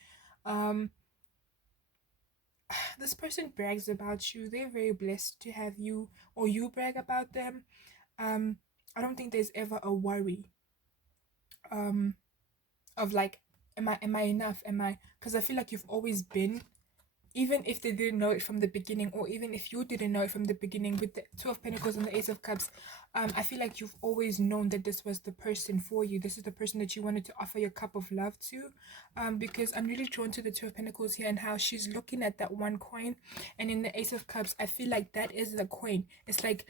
um this person brags about you, they're very blessed to have you, or you brag about them. um I don't think there's ever a worry um of like, am I enough, am I, because I feel like you've always been, even if they didn't know it from the beginning, or even if you didn't know it from the beginning, with the Two of Pentacles and the Ace of Cups. I feel like you've always known that this was the person for you. This is the person that you wanted to offer your cup of love to. Because I'm really drawn to the Two of Pentacles here and how she's looking at that one coin, and in the Ace of Cups, I feel like that is the coin. It's like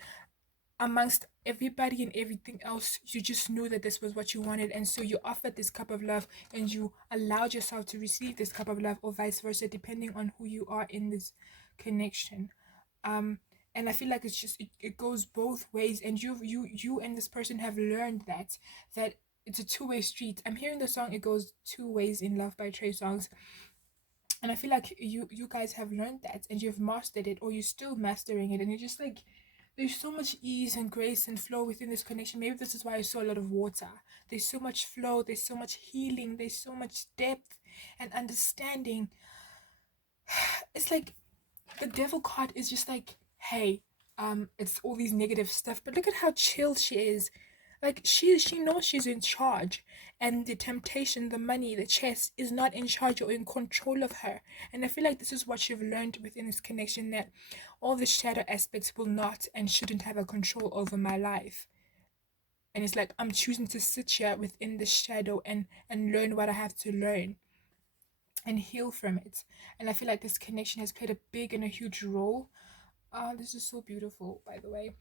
amongst everybody and everything else, you just knew that this was what you wanted, and so you offered this cup of love and you allowed yourself to receive this cup of love, or vice versa, depending on who you are in this connection. um and I feel like it's just it goes both ways, and you and this person have learned that it's a two-way street. I'm hearing the song It Goes Two Ways in Love by Trey Songz, and I feel like you guys have learned that and you've mastered it, or you're still mastering it, and you're just like, there's so much ease and grace and flow within this connection. Maybe this is why I saw a lot of water. There's so much flow, there's so much healing, there's so much depth and understanding. It's like the devil card is just like, hey, it's all these negative stuff, but look at how chill she is. Like she knows she's in charge, and the temptation, the money, the chess is not in charge or in control of her. And I feel like this is what you've learned within this connection, that all the shadow aspects will not and shouldn't have a control over my life. And it's like I'm choosing to sit here within the shadow and learn what I have to learn and heal from it. And I feel like this connection has played a big and a huge role. This is so beautiful, by the way.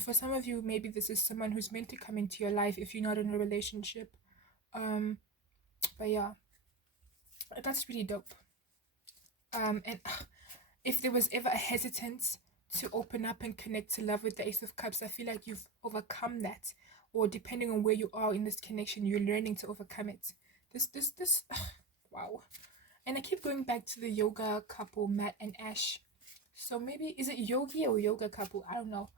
For some of you, maybe this is someone who's meant to come into your life if you're not in a relationship. But yeah, that's really dope. And if there was ever a hesitance to open up and connect to love with the Ace of Cups, I feel like you've overcome that. Or depending on where you are in this connection, you're learning to overcome it. This, wow. And I keep going back to the yoga couple, Matt and Ash. So maybe, is it yogi or yoga couple? I don't know.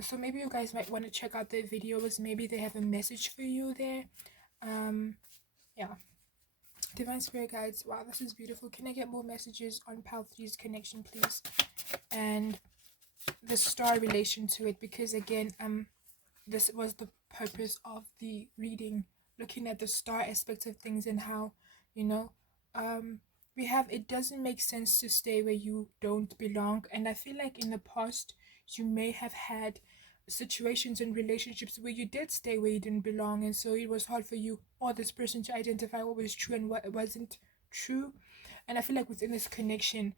So maybe you guys might want to check out their videos. Maybe they have a message for you there. Yeah. Divine Spirit Guides. Wow, this is beautiful. Can I get more messages on Pal 3's connection, please? And the star relation to it, because again, this was the purpose of the reading, looking at the star aspect of things and how, you know, we have, it doesn't make sense to stay where you don't belong. And I feel like in the past you may have had situations and relationships where you did stay where you didn't belong, and so it was hard for you or this person to identify what was true and what wasn't true. And I feel like within this connection,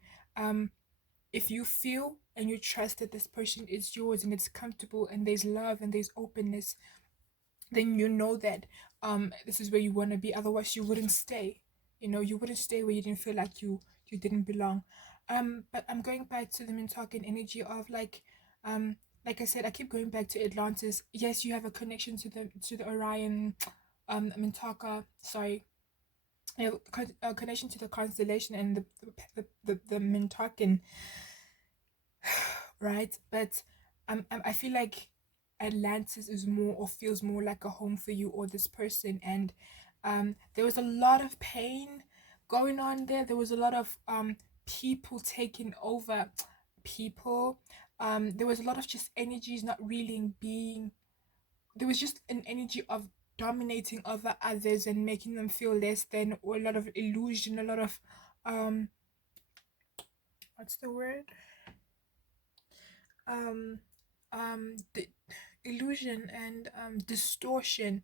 if you feel and you trust that this person is yours and it's comfortable and there's love and there's openness, then you know that this is where you want to be. Otherwise you wouldn't stay. You wouldn't stay where you didn't feel like you didn't belong. But I'm going back to the Mintakan energy of like I said, I keep going back to Atlantis. Yes, you have a connection to the Orion, Mintaka, sorry, a connection to the constellation and the Mintakan, right? But I feel like Atlantis is more, or feels more like a home for you or this person. And there was a lot of pain, going on there. There was a lot of people taking over people. There was a lot of just energies not really being, there was just an energy of dominating over others and making them feel less than, or a lot of illusion, a lot of um what's the word, um the illusion and distortion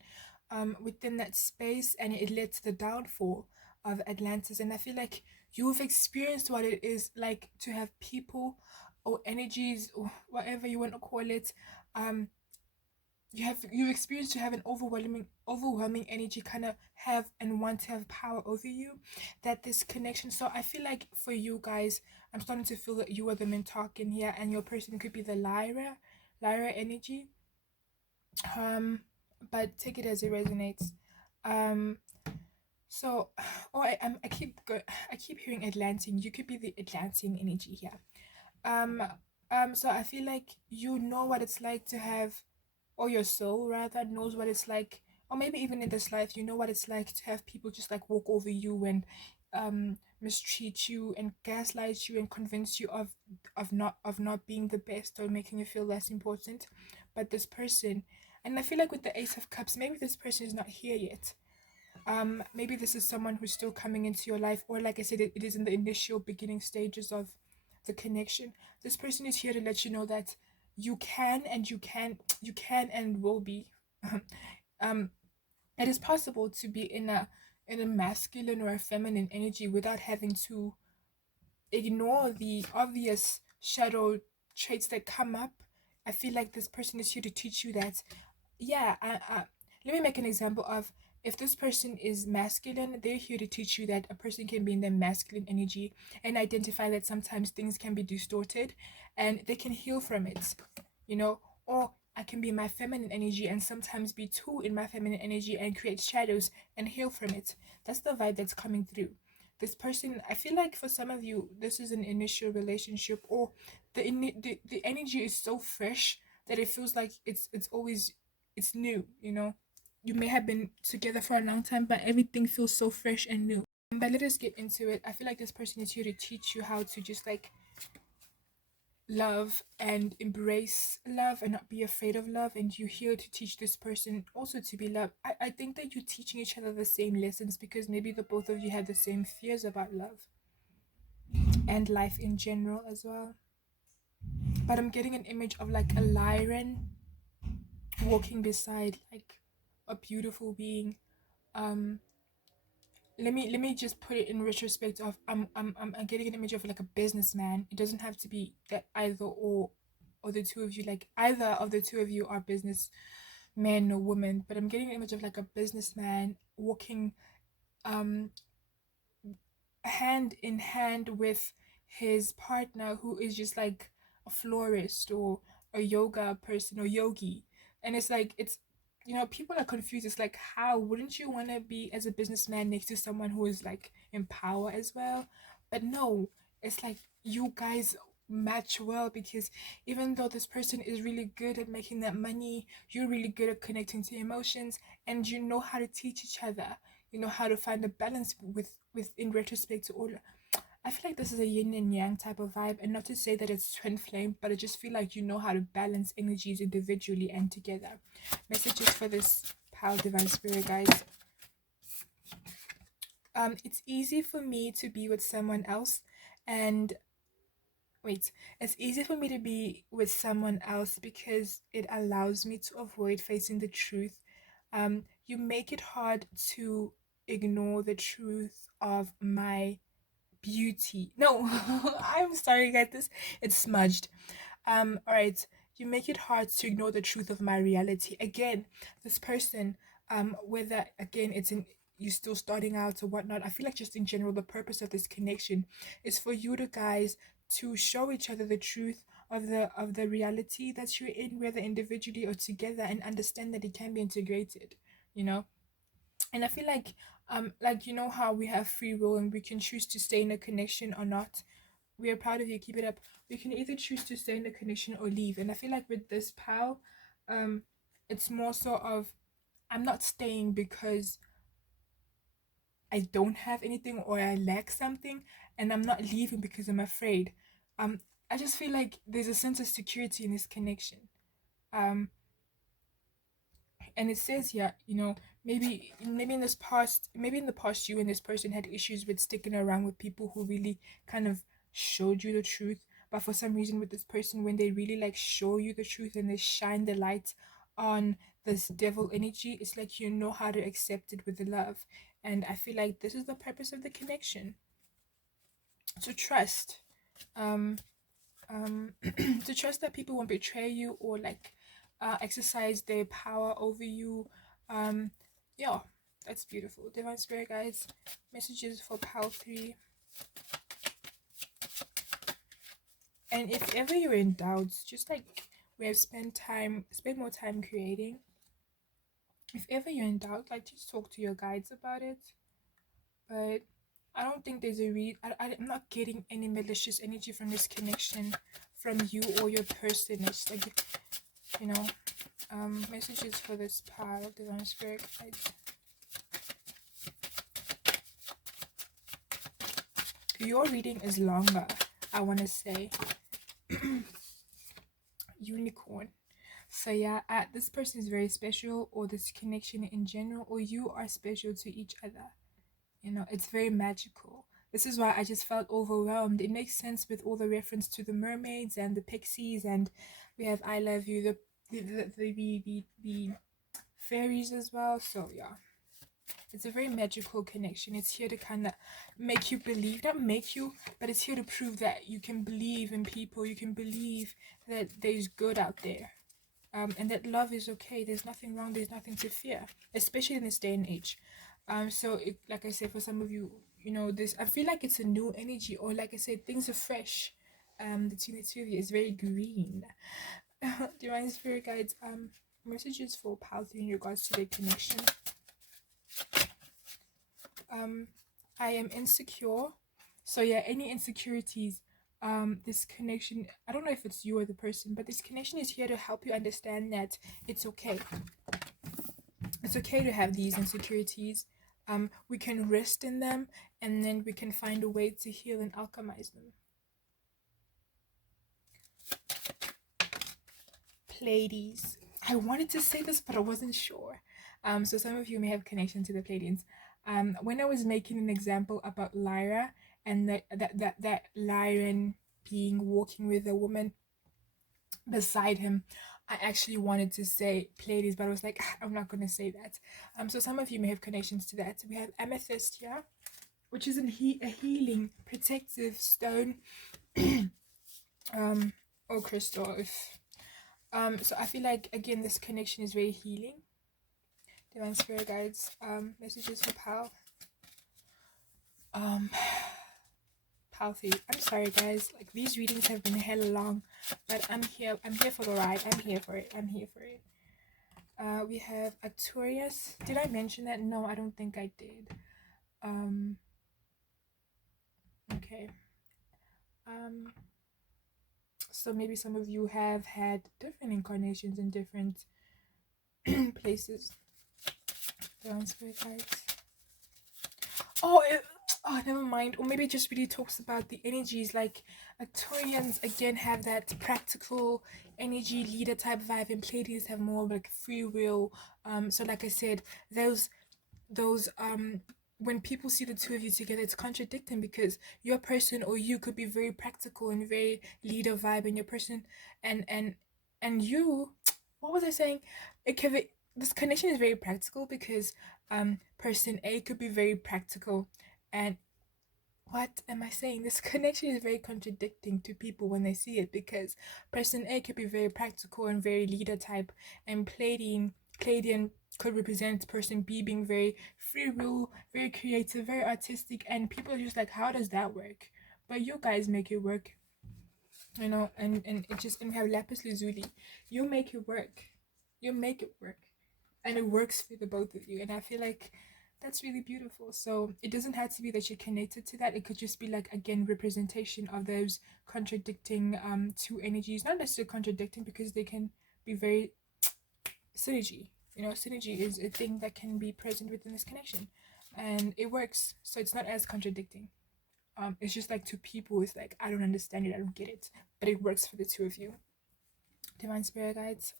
within that space, and it led to the downfall of Atlantis. And I feel like you've experienced what it is like to have people or energies or whatever you want to call it, um you've experienced to have an overwhelming energy kind of have and want to have power over you, that this connection. So I feel like for you guys, I'm starting to feel that you are the men talking here, and your person could be the Lyra energy. um but take it as it resonates. um so I keep hearing Atlantean. You could be the Atlantean energy here. um so I feel like you know what it's like to have, or your soul rather knows what it's like, or maybe even in this life you know what it's like to have people just like walk over you and mistreat you and gaslight you and convince you of not being the best or making you feel less important. But this person, and I feel like with the Ace of Cups, maybe this person is not here yet. Maybe this is someone who's still coming into your life, or like I said, it is in the initial beginning stages of the connection. This person is here to let you know that you can and will be um it is possible to be in a masculine or a feminine energy without having to ignore the obvious shadow traits that come up. I feel like this person is here to teach you that, yeah, let me make an example of, if this person is masculine, they're here to teach you that a person can be in their masculine energy and identify that sometimes things can be distorted and they can heal from it, you know. Or I can be in my feminine energy and sometimes be too in my feminine energy and create shadows and heal from it. That's the vibe that's coming through. This person, I feel like for some of you, this is an initial relationship, or the energy is so fresh that it feels like it's always, it's new, you know. You may have been together for a long time, but everything feels so fresh and new. But let us get into it. I feel like this person is here to teach you how to just like love and embrace love and not be afraid of love. And you're here to teach this person also to be loved. I think that you're teaching each other the same lessons because maybe the both of you have the same fears about love and life in general as well. But I'm getting an image of like a lion walking beside like a beautiful being. um let me just put it in retrospect of, I'm getting an image of like a businessman. It doesn't have to be that either or the two of you, like either of the two of you are business man or woman, but I'm getting an image of like a businessman walking um hand in hand with his partner, who is just like a florist or a yoga person or yogi. And it's like, it's, you know, people are confused. It's like, how wouldn't you want to be as a businessman next to someone who is like in power as well? But no, it's like you guys match well, because even though this person is really good at making that money, you're really good at connecting to emotions, and you know how to teach each other. You know how to find a balance with in retrospect to all. I feel like this is a yin and yang type of vibe, and not to say that it's twin flame, but I just feel like you know how to balance energies individually and together. Messages for this pal divine spirit, guys. It's easy for me to be with someone else, and wait, it's easy for me to be with someone else because it allows me to avoid facing the truth. You make it hard to ignore the truth of my beauty. No, I'm sorry, guys. This, it's smudged. All right. You make it hard to ignore the truth of my reality. Again, this person, whether again it's in, you still starting out or whatnot. I feel like just in general, the purpose of this connection is for you to guys to show each other the truth of the reality that you're in, whether individually or together, and understand that it can be integrated. You know. And I feel like you know how we have free will and we can choose to stay in a connection or not. We are proud of you, keep it up. We can either choose to stay in the connection or leave. And I feel like with this pal, um it's more so of, I'm not staying because I don't have anything or I lack something, and I'm not leaving because I'm afraid. Um, I just feel like there's a sense of security in this connection. Um, and it says here, maybe in this past, maybe in the past, you and this person had issues with sticking around with people who really kind of showed you the truth. But for some reason, with this person, when they really like show you the truth and they shine the light on this devil energy, it's like you know how to accept it with the love. And I feel like this is the purpose of the connection, to trust. Um, to trust that people won't betray you or like exercise their power over you. Um, yeah, that's beautiful. Divine Spirit guides, messages for Pal 3. And if ever you're in doubts, just like we have spend more time creating. If ever you're in doubt, like just talk to your guides about it. But I don't think there's a I'm not getting any malicious energy from this connection from you or your person. It's like, you know, messages for this part of Divine Spirit guides. Your reading is longer, I want to say. Unicorn. So yeah, this person is very special, or this connection in general, or you are special to each other. It's very magical. This is why I just felt overwhelmed. It makes sense with all the reference to the mermaids and the pixies, and we have I love you, the fairies as well. So yeah, it's a very magical connection. It's here to kind of make you believe, not make you, but it's here to prove that you can believe in people. You can believe that there's good out there. And that love is okay. There's nothing wrong. There's nothing to fear, especially in this day and age. Like I said, for some of you, this, I feel like it's a new energy, or like I said, things are fresh. Between the two of you is very green. Divine Spirit guides, messages for Pal 3 in regards to their connection. I am insecure. So yeah, any insecurities, this connection, I don't know if it's you or the person, but this connection is here to help you understand that it's okay. It's okay to have these insecurities. We can rest in them, and then we can find a way to heal and alchemize them. Pleiades. I wanted to say this, but I wasn't sure. So some of you may have connection to the Pleiadians. When I was making an example about Lyra and that Lyran being walking with a woman beside him, I actually wanted to say Pleiades, but I was like, I'm not going to say that. So some of you may have connections to that. We have amethyst here, which is a healing, protective stone, or crystal. So I feel like, again, this connection is very healing. Divine Spirit guides, messages for Pal. Pal 3. I'm sorry guys, like these readings have been hella long, but I'm here for the ride. I'm here for it. We have Arcturus. Did I mention that? No, I don't think I did. Okay. So maybe some of you have had different incarnations in different places. Divine Spirit guides. Oh, never mind. Or maybe it just really talks about the energies. Like Arcturians again have that practical energy leader type vibe, and Pleiades have more like free will. So like I said, those when people see the two of you together, it's contradicting, because your person or you could be very practical and very leader vibe, and your person and you, what was I saying? It can be, this connection is very practical, because person A could be very practical, and what am I saying? This connection is very contradicting to people when they see it, because person A could be very practical and very leader type, and Pleiadian could represent person B being very free will, very creative, very artistic, and people are just like, how does that work? But you guys make it work, and it just, and we have lapis lazuli. You make it work. You make it work, and it works for the both of you. And I feel like that's really beautiful. So it doesn't have to be that you're connected to that. It could just be like, again, representation of those contradicting two energies. Not necessarily contradicting, because they can be very synergy. Synergy is a thing that can be present within this connection. and it works. So it's not as contradicting. It's just like to people, it's like I don't understand it, I don't get it, but it works for the two of you. Divine spirit guides.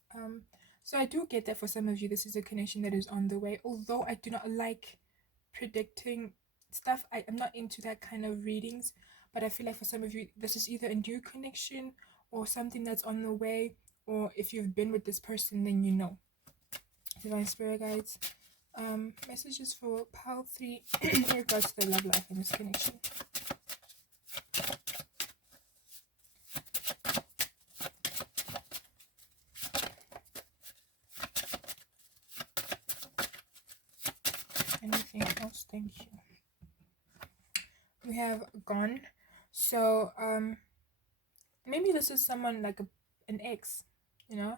So I do get that for some of you, this is a connection that is on the way. Although I do not like predicting stuff, I'm not into that kind of readings. But I feel like for some of you, this is either a new connection or something that's on the way, or if you've been with this person, then you know. Divine spirit guides. Messages for pile 3 in regards to the love life and this connection. Anything else? Thank you. We have gone. So maybe this is someone like an ex, you know,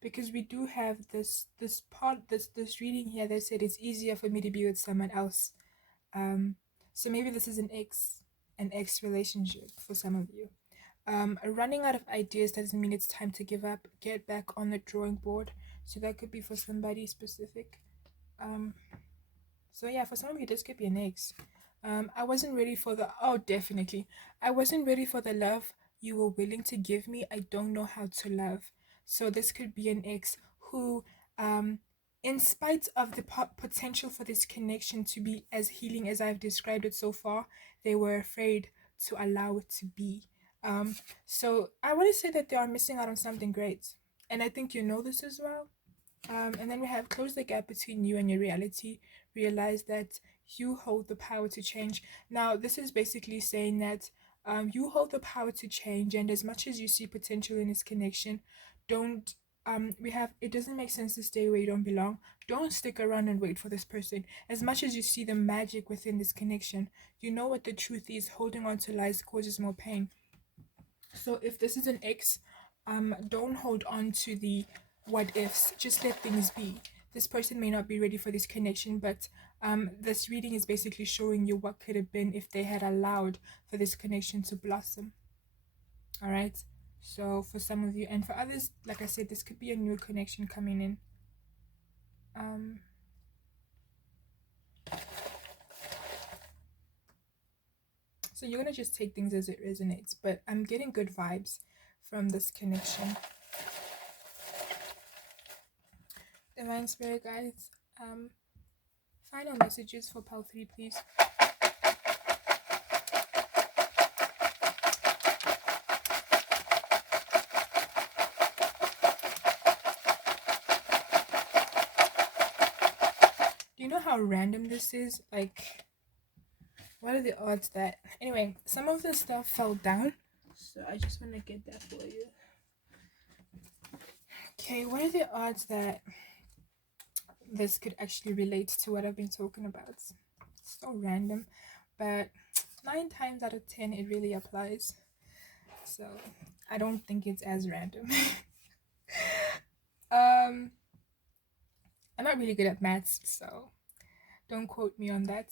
because we do have this reading here that said it's easier for me to be with someone else. So maybe this is an ex relationship for some of you. Running out of ideas doesn't mean it's time to give up. Get back on the drawing board. So that could be for somebody specific. So yeah, for some of you, this could be an ex. I wasn't ready for the, oh, definitely. I wasn't ready for the love you were willing to give me. I don't know how to love. So this could be an ex who, in spite of the potential for this connection to be as healing as I've described it so far, they were afraid to allow it to be. So I want to say that they are missing out on something great. And I think you know this as well. And then we have close the gap between you and your reality. Realize that you hold the power to change. Now, this is basically saying that you hold the power to change, and as much as you see potential in this connection, don't. We have, it doesn't make sense to stay where you don't belong. Don't stick around and wait for this person. As much as you see the magic within this connection, you know what the truth is. Holding on to lies causes more pain. So if this is an ex, don't hold on to the what ifs. Just let things be. This person may not be ready for this connection, but this reading is basically showing you what could have been if they had allowed for this connection to blossom. All right. So for some of you, and for others, like I said, this could be a new connection coming in. So you're gonna just take things as it resonates, but I'm getting good vibes from this connection. Divine spirit guides, final messages for pile 3, please. Do you know how random this is? Like, what are the odds that... Anyway, some of the stuff fell down, so I just want to get that for you. Okay, what are the odds that this could actually relate to what I've been talking about? It's so random, but 9 times out of 10 it really applies. So I don't think it's as random. I'm not really good at maths, so don't quote me on that.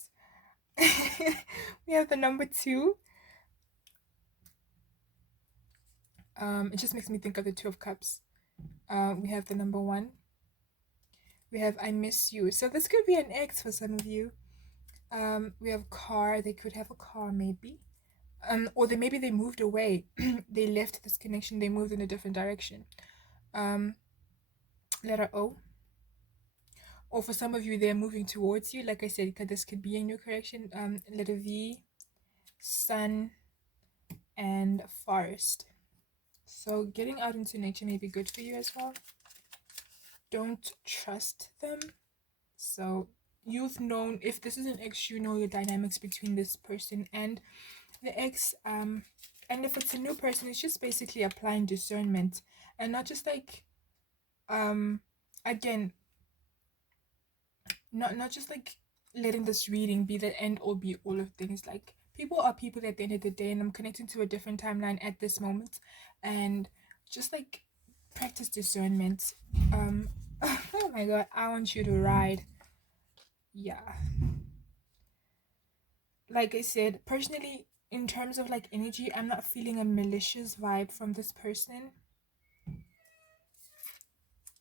We have the number 2. It just makes me think of the 2 of Cups. We have the number 1. We have I miss you. So this could be an ex for some of you. We have car. They could have a car, maybe. Or maybe they moved away. They left this connection. They moved in a different direction. Letter O. Or for some of you, they're moving towards you. Like I said, this could be a new correction. Letter V, sun, and forest. So getting out into nature may be good for you as well. Don't trust them. So you've known, if this is an ex, you know the dynamics between this person and the ex. And if it's a new person, it's just basically applying discernment and not just like, again, not just like letting this reading be the end or be all of things. Like, people are people at the end of the day, and I'm connecting to a different timeline at this moment, and just like practice discernment. Oh my god, I want you to ride. Yeah, like I said, personally, in terms of like energy, I'm not feeling a malicious vibe from this person.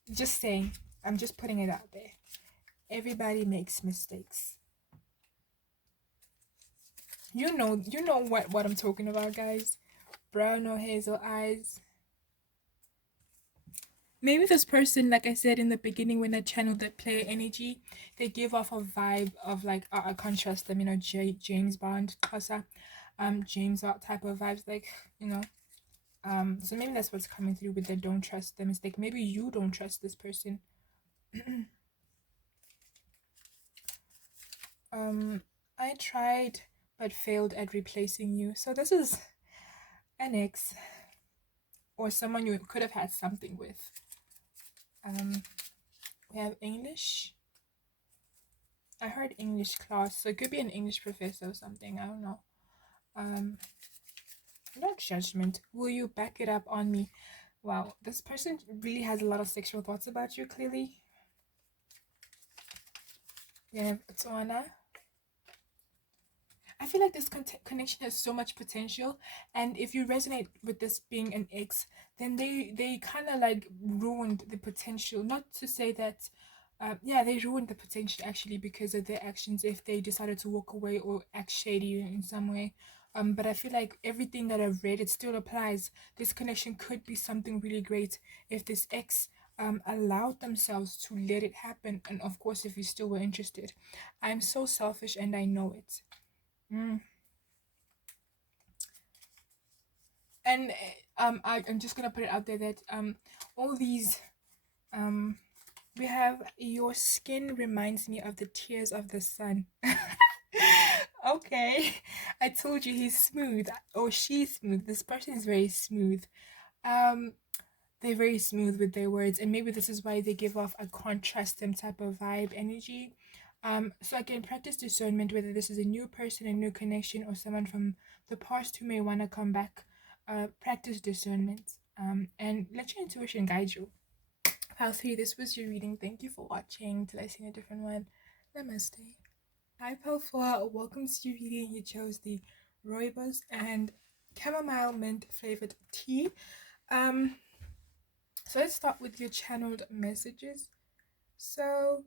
Just saying, I'm just putting it out there. Everybody makes mistakes. You know what I'm talking about, guys. Brown or hazel eyes. Maybe this person, like I said in the beginning, when I channeled that player energy, they give off a vibe of like I can't trust them, James Bond, Casa, James Bond type of vibes, like you know. So maybe that's what's coming through with the don't trust them. It's like maybe you don't trust this person. um, I tried but failed at replacing you. So this is an ex or someone you could have had something with. We have English. I heard English class, so it could be an English professor or something. I don't know. Um, no judgment. Will you back it up on me? Wow, this person really has a lot of sexual thoughts about you. Clearly, yeah, Tuana. I feel like this connection has so much potential, and if you resonate with this being an ex, then they kind of like ruined the potential. Not to say that, yeah, they ruined the potential actually because of their actions. If they decided to walk away or act shady in some way, but I feel like everything that I've read, it still applies. This connection could be something really great if this ex allowed themselves to let it happen, and of course, if you still were interested. I'm so selfish, and I know it. Mm. And I'm just gonna put it out there that all these um we have your skin reminds me of the tears of the sun. Okay, I told you he's smooth or she's smooth. This person is very smooth. Um, they're very smooth with their words, and maybe this is why they give off a can't trust them type of vibe energy. So I can practice discernment whether this is a new person, a new connection, or someone from the past who may want to come back. Practice discernment. And let your intuition guide you. Pal 3, this was your reading. Thank you for watching. Till I see a different one. Namaste. Hi, Pal 4. Welcome to your reading. You chose the rooibos and chamomile mint flavored tea. So let's start with your channeled messages. So,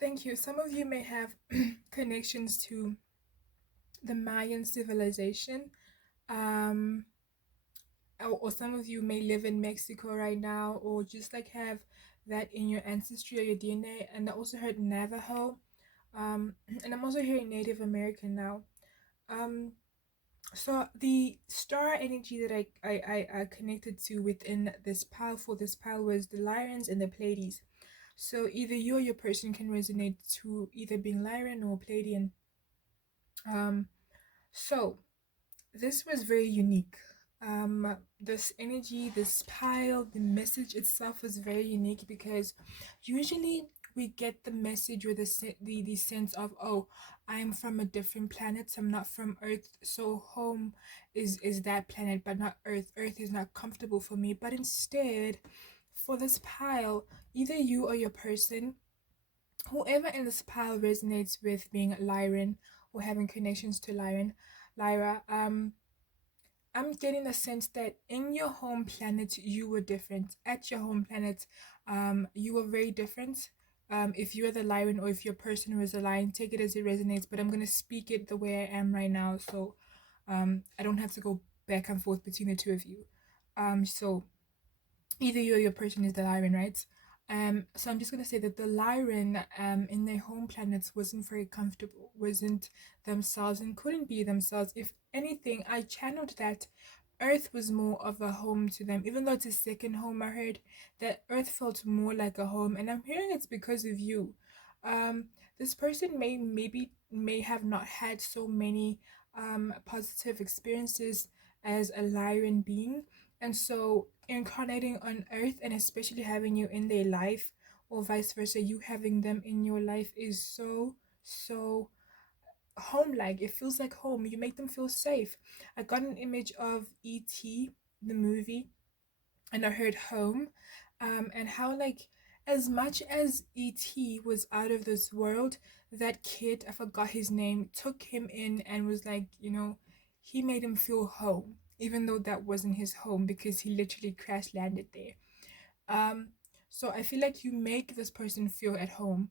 thank you. Some of you may have connections to the Mayan civilization. Or some of you may live in Mexico right now, or just like have that in your ancestry or your DNA. And I also heard Navajo. And I'm also hearing Native American now. So the star energy that I connected to within this pile was the Lyrans and the Pleiades. So either you or your person can resonate to either being Lyran or Pleiadian. So this was very unique. This energy, this pile, the message itself was very unique because usually we get the message or the sense of, oh, I'm from a different planet, so I'm not from Earth, so home is that planet but not Earth. Earth is not comfortable for me. But instead, for this pile, either you or your person, whoever in this pile resonates with being Lyran or having connections to Lyra, I'm getting the sense that in your home planet you were different. At your home planet, you were very different. If you're the lion or if your person was a lion, take it as it resonates. But I'm gonna speak it the way I am right now, so I don't have to go back and forth between the two of you. So either you or your person is the Lyran, right? So I'm just gonna say that the Lyran in their home planets wasn't very comfortable, wasn't themselves and couldn't be themselves. If anything, I channeled that Earth was more of a home to them, even though it's a second home. I heard that Earth felt more like a home, and I'm hearing it's because of you. Um, this person may have not had so many positive experiences as a Lyran being, and so incarnating on Earth and especially having you in their life, or vice versa, you having them in your life is so home like. It feels like home. You make them feel safe. I got an image of E.T., the movie, and I heard home, and how like as much as E.T. was out of this world, that kid, I forgot his name, took him in and was like, he made him feel home, even though that wasn't his home because he literally crash landed there. Um, so I feel like you make this person feel at home.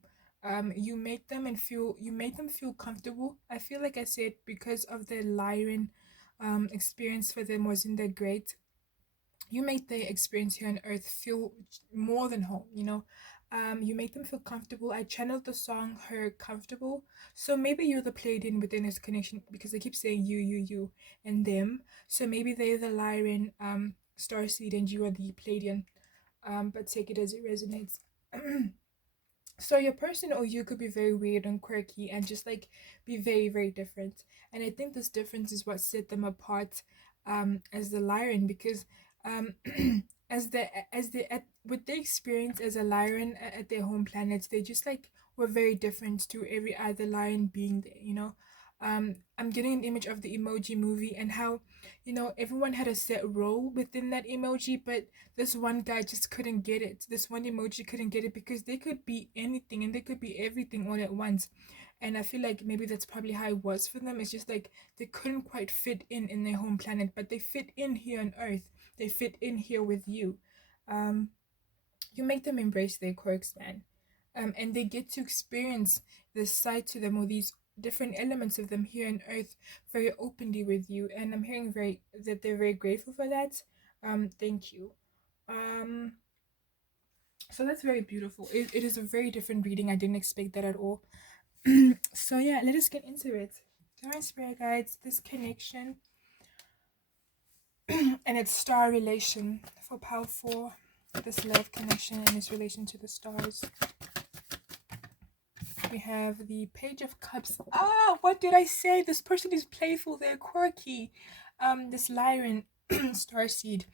you make them feel comfortable. I feel like I said because of the Lyran experience for them wasn't that great. You make the experience here on earth feel more than home, you know. You make them feel comfortable. I channeled the song Her Comfortable. So maybe you're the played in within this connection because they keep saying you and them. So maybe they're the Lyran starseed and you are the Pleiadian. But take it as it resonates. So your person or you could be very weird and quirky and just like be very, very different. And I think this difference is what set them apart as the Lyran because um with their experience as a Lyran at their home planet, they just like were very different to every other Lyran being there, you know. I'm getting an image of the emoji movie and how, you know, everyone had a set role within that emoji, but this one guy just couldn't get it. This one emoji couldn't get it because they could be anything and they could be everything all at once. And I feel like maybe that's probably how it was for them. It's just like they couldn't quite fit in their home planet, but they fit in here on Earth. They fit in here with you. Um, you make them embrace their quirks, man. And they get to experience this side to them or these different elements of them here on Earth very openly with you. And I'm hearing very that they're very grateful for that. Thank you. Um, so that's very beautiful. It is a very different reading. I didn't expect that at all. So yeah, let us get into it. Divine Spirit Guides, this connection and its star relation for powerful, this love connection and its relation to the stars. We have the Page of Cups. Ah, what did I say? This person is playful. They're quirky. This Lyran starseed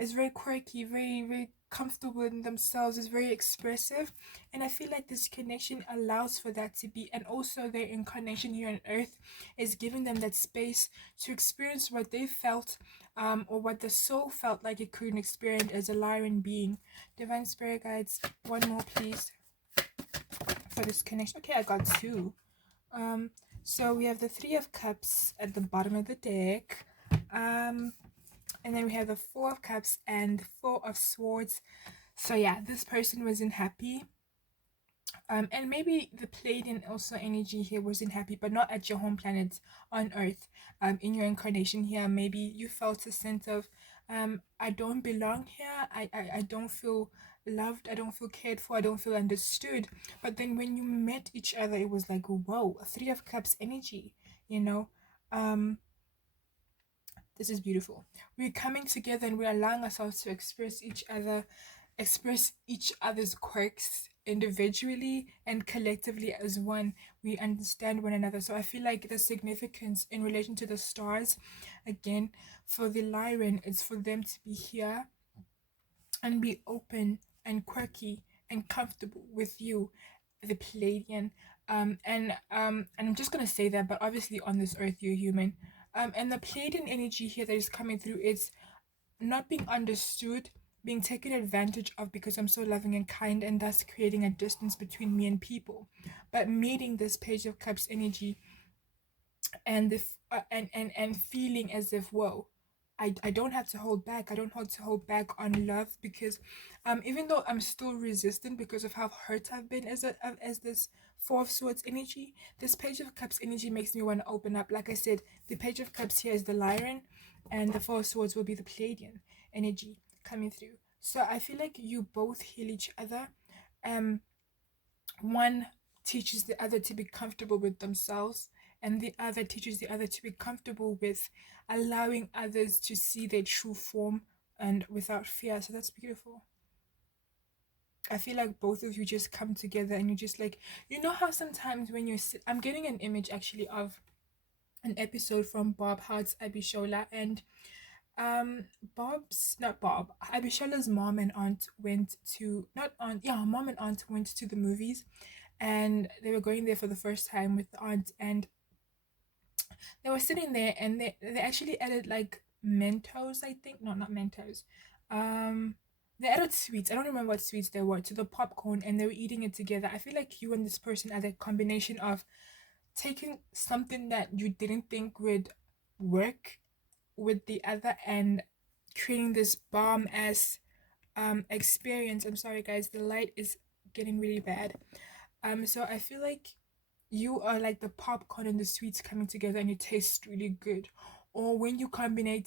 is very quirky, very very comfortable in themselves. Is very expressive, and I feel like this connection allows for that to be. And also, their incarnation here on Earth is giving them that space to experience what they felt, or what the soul felt like it couldn't experience as a Lyran being. Divine Spirit Guides, one more please for this connection. Okay, I got two. So we have the Three of Cups at the bottom of the deck. And then we have the Four of Cups and Four of Swords. So yeah, this person wasn't happy. And maybe the Pleiadian also energy here wasn't happy, but not at your home planet on Earth. In your incarnation here, maybe you felt a sense of, I don't belong here. I don't feel loved. I don't feel cared for. I don't feel understood. But then when you met each other, it was like, whoa, a Three of Cups energy, you know. This is beautiful. We're coming together and we're allowing ourselves to express each other's quirks individually and collectively as one. We understand one another. So I feel like the significance in relation to the stars, again, for the Lyran, is for them to be here and be open and quirky and comfortable with you, the Pleiadian. And I'm just gonna say that, but obviously on this earth you're human. And the Pleiadian energy here that is coming through is not being understood, being taken advantage of because I'm so loving and kind, and thus creating a distance between me and people. But meeting this Page of Cups energy and and feeling as if, whoa, I don't have to hold back. I don't have to hold back on love because even though I'm still resistant because of how hurt I've been as this Four of Swords energy, this Page of Cups energy makes me want to open up. Like I said, the Page of Cups here is the Lyran and the Four of Swords will be the Pleiadian energy coming through. So I feel like you both heal each other. One teaches the other to be comfortable with themselves, and the other teaches the other to be comfortable with allowing others to see their true form and without fear. So that's beautiful. I feel like both of you just come together and you just like, you know how sometimes when I'm getting an image actually of an episode from Bob Hart's Abishola, and Bob's not Bob Abishola's mom and aunt went to not aunt yeah mom and aunt went to the movies, and they were going there for the first time with the aunt, and they were sitting there and they actually added like Mentos, I think. No, not Mentos. They added sweets. I don't remember what sweets they were to the popcorn, and they were eating it together. I feel like you and this person are the combination of taking something that you didn't think would work with the other and creating this bomb as experience. I'm sorry guys, the light is getting really bad. So I feel like you are like the popcorn and the sweets coming together and it tastes really good. Or when you combine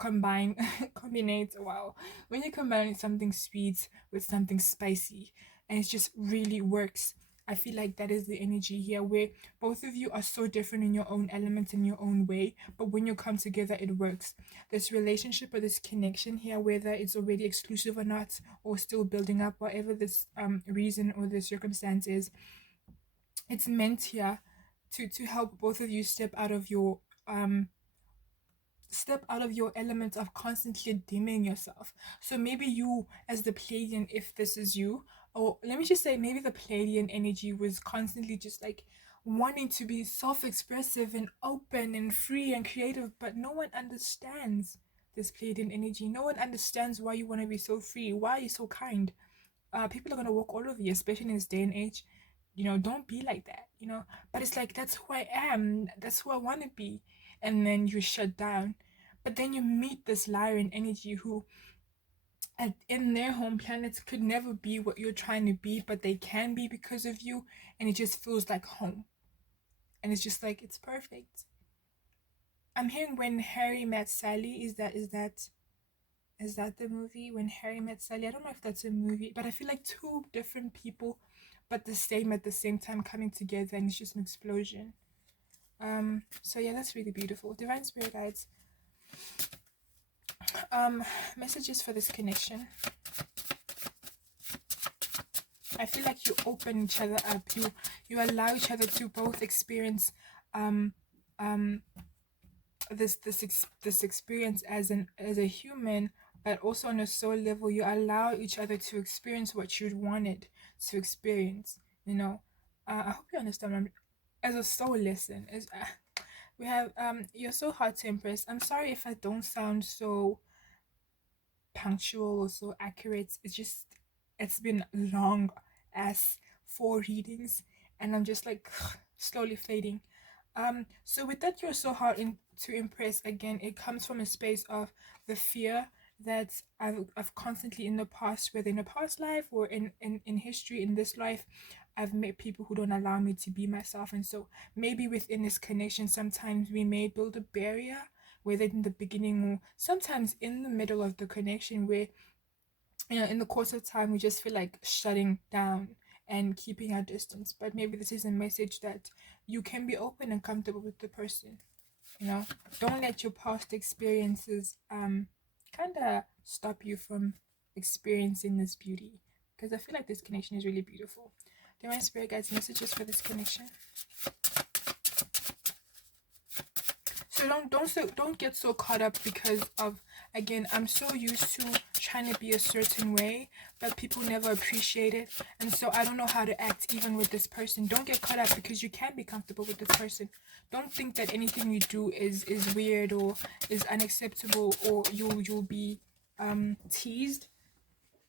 combinate wow, when you combine something sweet with something spicy and it just really works. I feel like that is the energy here where both of you are so different in your own element in your own way, but when you come together it works. This relationship or this connection here, whether it's already exclusive or not, or still building up, whatever this reason or the circumstance is, it's meant here to help both of you step out of your element of constantly dimming yourself. So maybe you as the Pleiadian, if this is you, or let me just say maybe the Pleiadian energy was constantly just like wanting to be self-expressive and open and free and creative, but no one understands this Pleiadian energy. No one understands why you want to be so free, why are you so kind. People are gonna walk all over you, especially in this day and age. Don't be like that, but it's like that's who I am, that's who I want to be. And then you shut down, but then you meet this Lyran energy who in their home planets could never be what you're trying to be, but they can be because of you, and it just feels like home, and it's just like it's perfect. I'm hearing When Harry Met Sally. Is that the movie When Harry Met Sally? I don't know if that's a movie, but I feel like two different people, but the same at the same time coming together, and it's just an explosion. So yeah, that's really beautiful. Divine Spirit Guides. Messages for this connection. I feel like you open each other up. You allow each other to both experience this experience as a human, but also on a soul level. You allow each other to experience what you wanted to experience. I hope you understand. As a soul lesson, we have you're so hard to impress. I'm sorry if I don't sound so punctual or so accurate. It's been long as 4 readings, and I'm just like slowly fading. So with that, you're so hard to impress. Again, it comes from a space of the fear that I've constantly in the past, whether in a past life or in history, in this life, I've met people who don't allow me to be myself. And so maybe within this connection, sometimes we may build a barrier, whether in the beginning or sometimes in the middle of the connection, where in the course of time we just feel like shutting down and keeping our distance. But maybe this is a message that you can be open and comfortable with the person. Don't let your past experiences kind of stop you from experiencing this beauty, because I feel like this connection is really beautiful. Divine Spirit Guides, messages for this connection. So don't get so caught up because of, again, I'm so used to trying to be a certain way, but people never appreciate it, and so I don't know how to act even with this person. Don't get caught up because you can be comfortable with this person. Don't think that anything you do is weird or is unacceptable, or you'll be teased.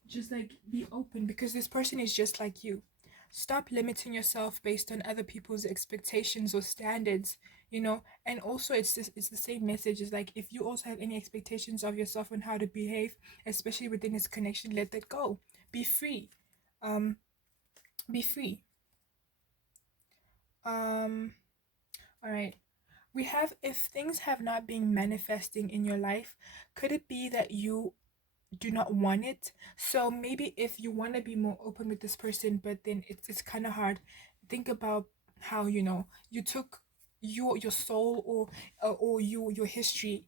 Just like be open, because this person is just like you. Stop limiting yourself based on other people's expectations or standards. And also it's the same message. It's like, if you also have any expectations of yourself and how to behave, especially within this connection, let that go. Be free. Be free. All right. We have, if things have not been manifesting in your life, could it be that you do not want it? So maybe if you want to be more open with this person, but then it's kind of hard. Think about how you took your soul, or your history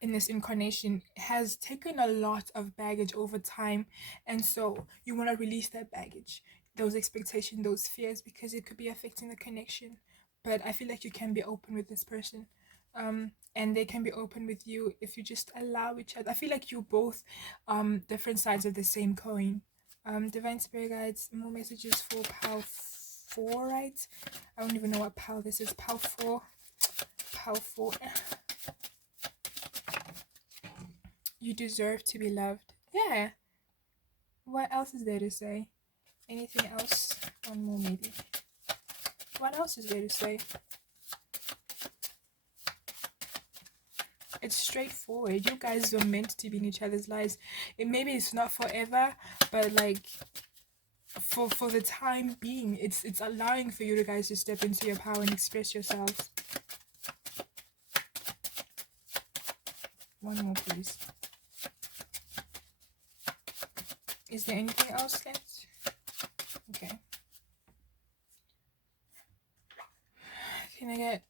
in this incarnation has taken a lot of baggage over time, and so you want to release that baggage, those expectations, those fears, because it could be affecting the connection. But I feel like you can be open with this person, and they can be open with you if you just allow each other. I feel like you're both different sides of the same coin. Divine Spirit Guides, more messages for PAL 4, right? I don't even know what PAL this is. PAL 4. PAL 4. You deserve to be loved. Yeah. What else is there to say? Anything else? One more maybe. What else is there to say? It's straightforward. You guys are meant to be in each other's lives. Maybe it's not forever, but like for the time being. It's allowing for you guys to step into your power and express yourselves. One more, please. Is there anything else left? Okay. Can I get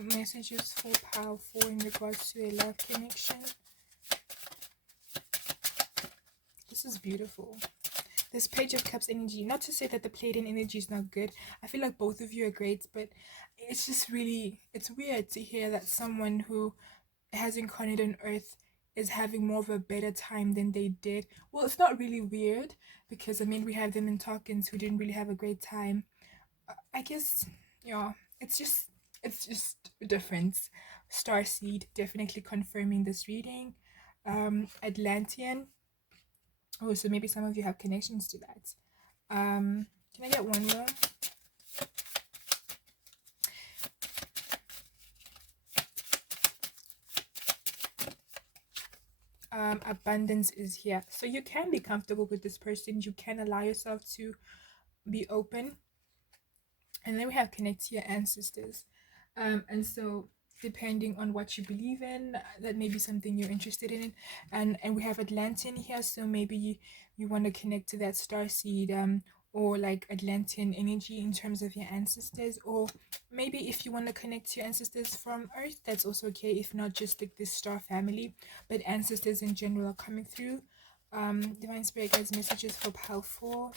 messages for powerful in regards to a love connection? This is beautiful. This Page of Cups energy, not to say that the Pleiadian energy is not good. I feel like both of you are great, but it's just really, it's weird to hear that someone who has incarnated on Earth is having more of a better time than they did. Well, it's not really weird, because I mean, we have them in Tokens who didn't really have a great time. I guess, yeah, it's just a difference. Starseed definitely confirming this reading. Atlantean. Oh, so maybe some of you have connections to that. Can I get one more? Abundance is here. So you can be comfortable with this person. You can allow yourself to be open. And then we have connect to your ancestors. And so depending on what you believe in, that may be something you're interested in. And we have Atlantean here, so maybe you want to connect to that star seed, or like Atlantean energy in terms of your ancestors. Or maybe if you want to connect to your ancestors from Earth, that's also okay. If not, just like this star family, but ancestors in general are coming through. Divine Spirit guides messages for powerful.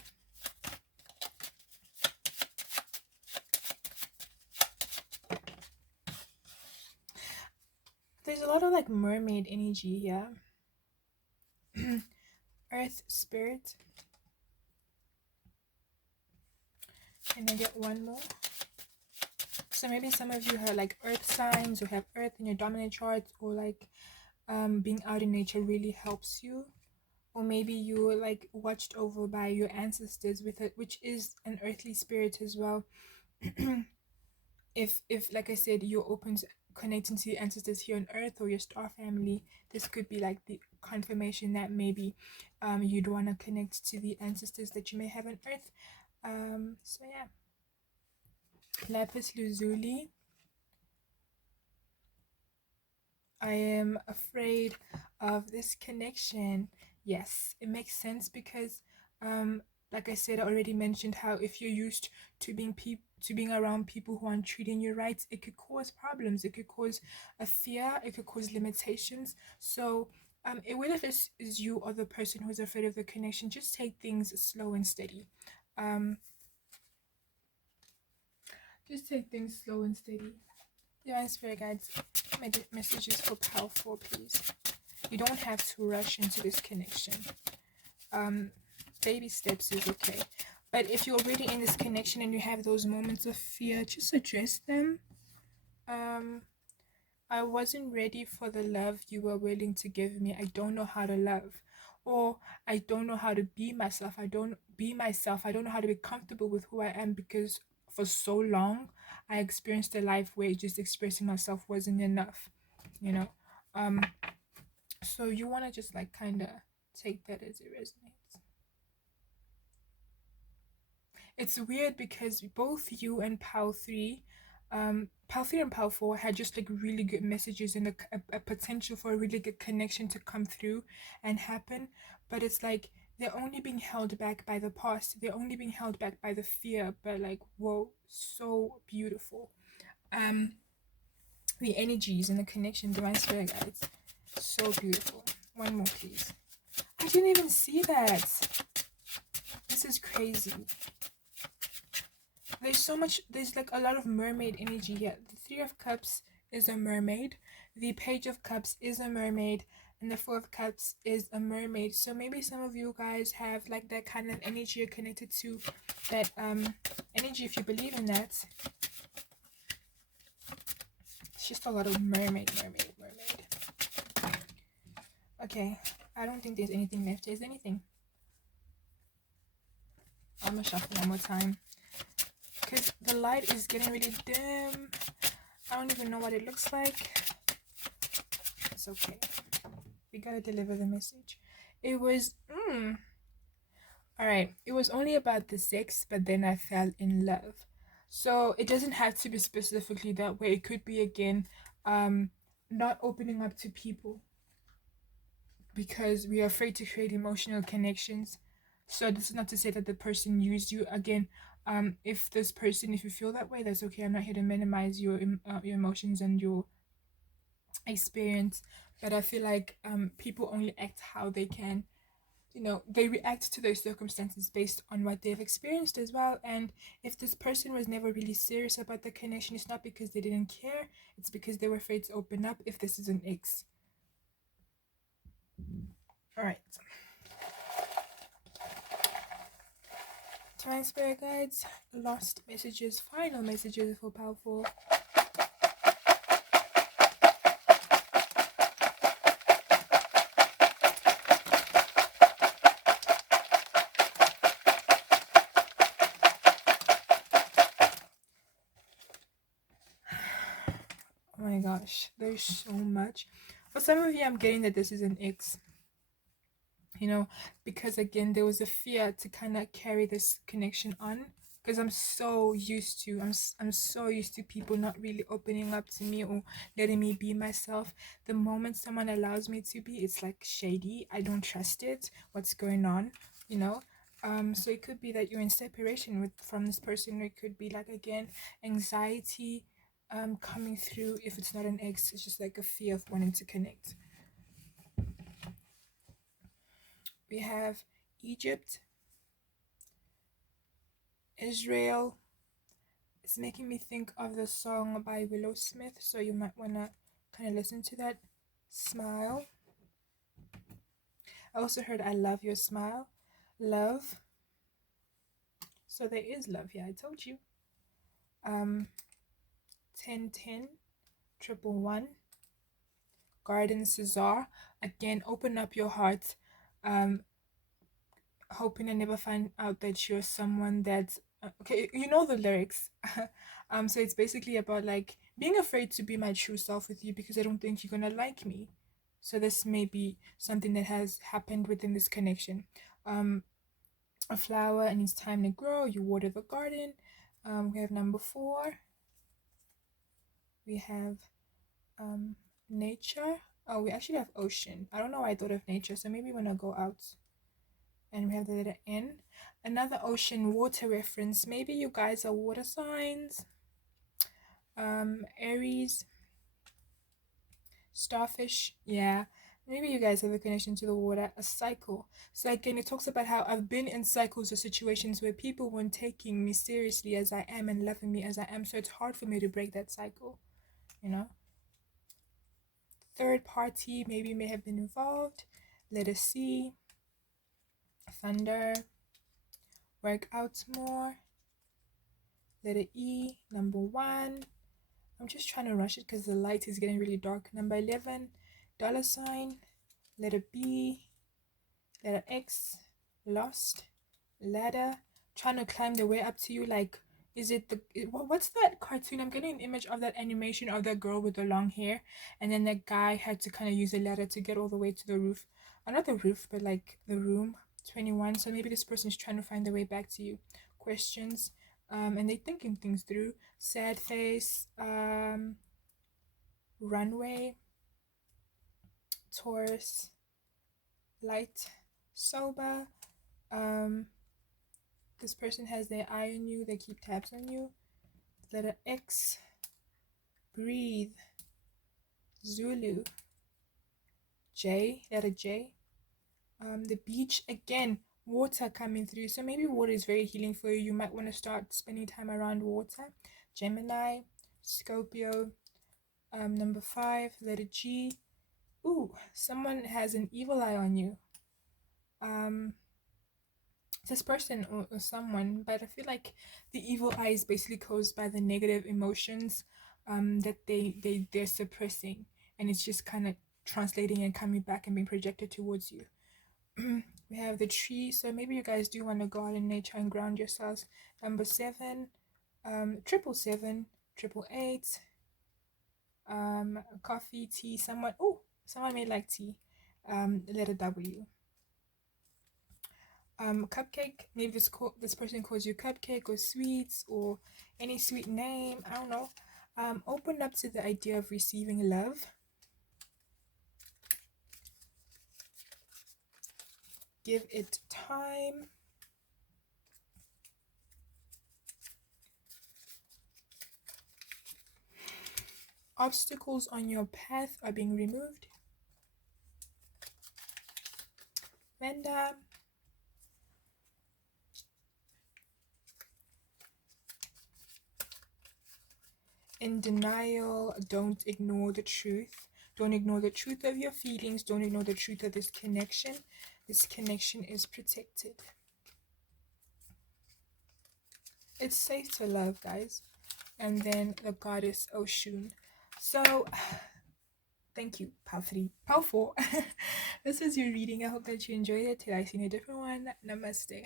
There's a lot of like mermaid energy here. Earth Spirit. Can I get one more? So maybe some of you are like earth signs, or have earth in your dominant charts, or like being out in nature really helps you. Or maybe you were like watched over by your ancestors with it, which is an earthly spirit as well. if like I said, you're open to connecting to your ancestors here on Earth or your star family, this could be like the confirmation that maybe you'd want to connect to the ancestors that you may have on Earth. So yeah. Lapis lazuli. I am afraid of this connection. Yes, it makes sense because like I said, I already mentioned how if you're used to being around people who aren't treating you right, it could cause problems. It could cause a fear. It could cause limitations. So whether this is you or the person who's afraid of the connection, just take things slow and steady. Just take things slow and steady. Divine Spirit guides, messages for powerful, please. You don't have to rush into this connection. Baby steps is okay. But if you're already in this connection and you have those moments of fear, just address them. I wasn't ready for the love you were willing to give me. I don't know how to love. Or I don't know how to be myself. I don't know how to be comfortable with who I am, because for so long I experienced a life where just expressing myself wasn't enough. You know? So you want to just like kind of take that as it resonates. It's weird because both you and Pal 3, Pal 3 and Pal 4 had just like really good messages and a potential for a really good connection to come through and happen. But it's like they're only being held back by the past. They're only being held back by the fear. But like, whoa, so beautiful. The energies and the connection, Divine Spirit guides, so beautiful. One more, please. I didn't even see that. This is crazy. There's like a lot of mermaid energy here. The Three of Cups is a mermaid, the Page of Cups is a mermaid, and the Four of Cups is a mermaid. So maybe some of you guys have like that kind of energy you're connected to, that energy, if you believe in that. It's just a lot of mermaid. Okay, I don't think there's anything left. Is there anything? I'm gonna shuffle one more time, because the light is getting really dim. I don't even know what it looks like. It's okay. We gotta deliver the message. It was All right, it was only about the sex, but then I fell in love. So it doesn't have to be specifically that way. It could be again, um, not opening up to people because we are afraid to create emotional connections. So this is not to say that the person used you. Again, if this person, if you feel that way, that's okay. I'm not here to minimize your emotions and your experience, but I feel like people only act how they can. You know, they react to their circumstances based on what they've experienced as well. And if this person was never really serious about the connection, it's not because they didn't care, it's because they were afraid to open up if this is an ex. All right. Time spirit guides, lost messages, final messages for powerful. Oh my gosh, there's so much. For some of you, I'm getting that this is an ex. You know, because again, there was a fear to kind of carry this connection on. Because I'm so used to people not really opening up to me or letting me be myself. The moment someone allows me to be, it's like shady. I don't trust it. What's going on? You know. So it could be that you're in separation from this person, or it could be like again anxiety coming through. If it's not an ex, it's just like a fear of wanting to connect. We have Egypt, Israel. It's making me think of the song by Willow Smith, so you might want to kind of listen to that. Smile. I also heard I love your smile. Love. So there is love here, I told you. 1010, 111. Garden Cesar. Again, open up your heart. Um, hoping I never find out that you're someone that's okay. You know the lyrics. So it's basically about like being afraid to be my true self with you because I don't think you're gonna like me. So this may be something that has happened within this connection. Um, a flower and it's time to grow. You water the garden. We have number 4. We have nature. Oh, we actually have ocean. I don't know why I thought of nature, so maybe when I go out. And we have the letter N. Another ocean water reference. Maybe you guys are water signs. Aries, starfish. Yeah. Maybe you guys have a connection to the water. A cycle. So again, it talks about how I've been in cycles or situations where people weren't taking me seriously as I am and loving me as I am. So it's hard for me to break that cycle. You know. Third party maybe may have been involved. Letter C. Thunder. Work out more. Letter E, number 1. I'm just trying to rush it because the light is getting really dark. Number 11, dollar sign. Letter B, letter X, lost. Ladder, trying to climb the way up to you. Like, is it what's that cartoon? I'm getting an image of that animation of that girl with the long hair, and then that guy had to kind of use a ladder to get all the way to the roof. Not the roof, but like the room. 21. So maybe this person is trying to find their way back to you. Questions, and they're thinking things through. Sad face, runway, Taurus, light, sober. This person has their eye on you. They keep tabs on you. Letter X, breathe, Zulu, J, letter J. The beach again, water coming through. So maybe water is very healing for you. You might want to start spending time around water. Gemini, Scorpio. Number 5, letter G. Ooh, someone has an evil eye on you. This person or someone, but I feel like the evil eye is basically caused by the negative emotions that they're suppressing, and it's just kind of translating and coming back and being projected towards you. We have the tree, so maybe you guys do want to go out in nature and ground yourselves. Number 7, 777, 888, coffee, tea. Someone may like tea. Letter W. Cupcake. Maybe this person calls you Cupcake or Sweets or any sweet name. I don't know. Open up to the idea of receiving love. Give it time. Obstacles on your path are being removed. Venda. In denial, don't ignore the truth. Don't ignore the truth of your feelings. Don't ignore the truth of this connection. This connection is protected. It's safe to love, guys. And then the goddess Oshun. So, thank you, Pal 3. Pal 4. This is your reading. I hope that you enjoyed it. Till I see you in a different one. Namaste.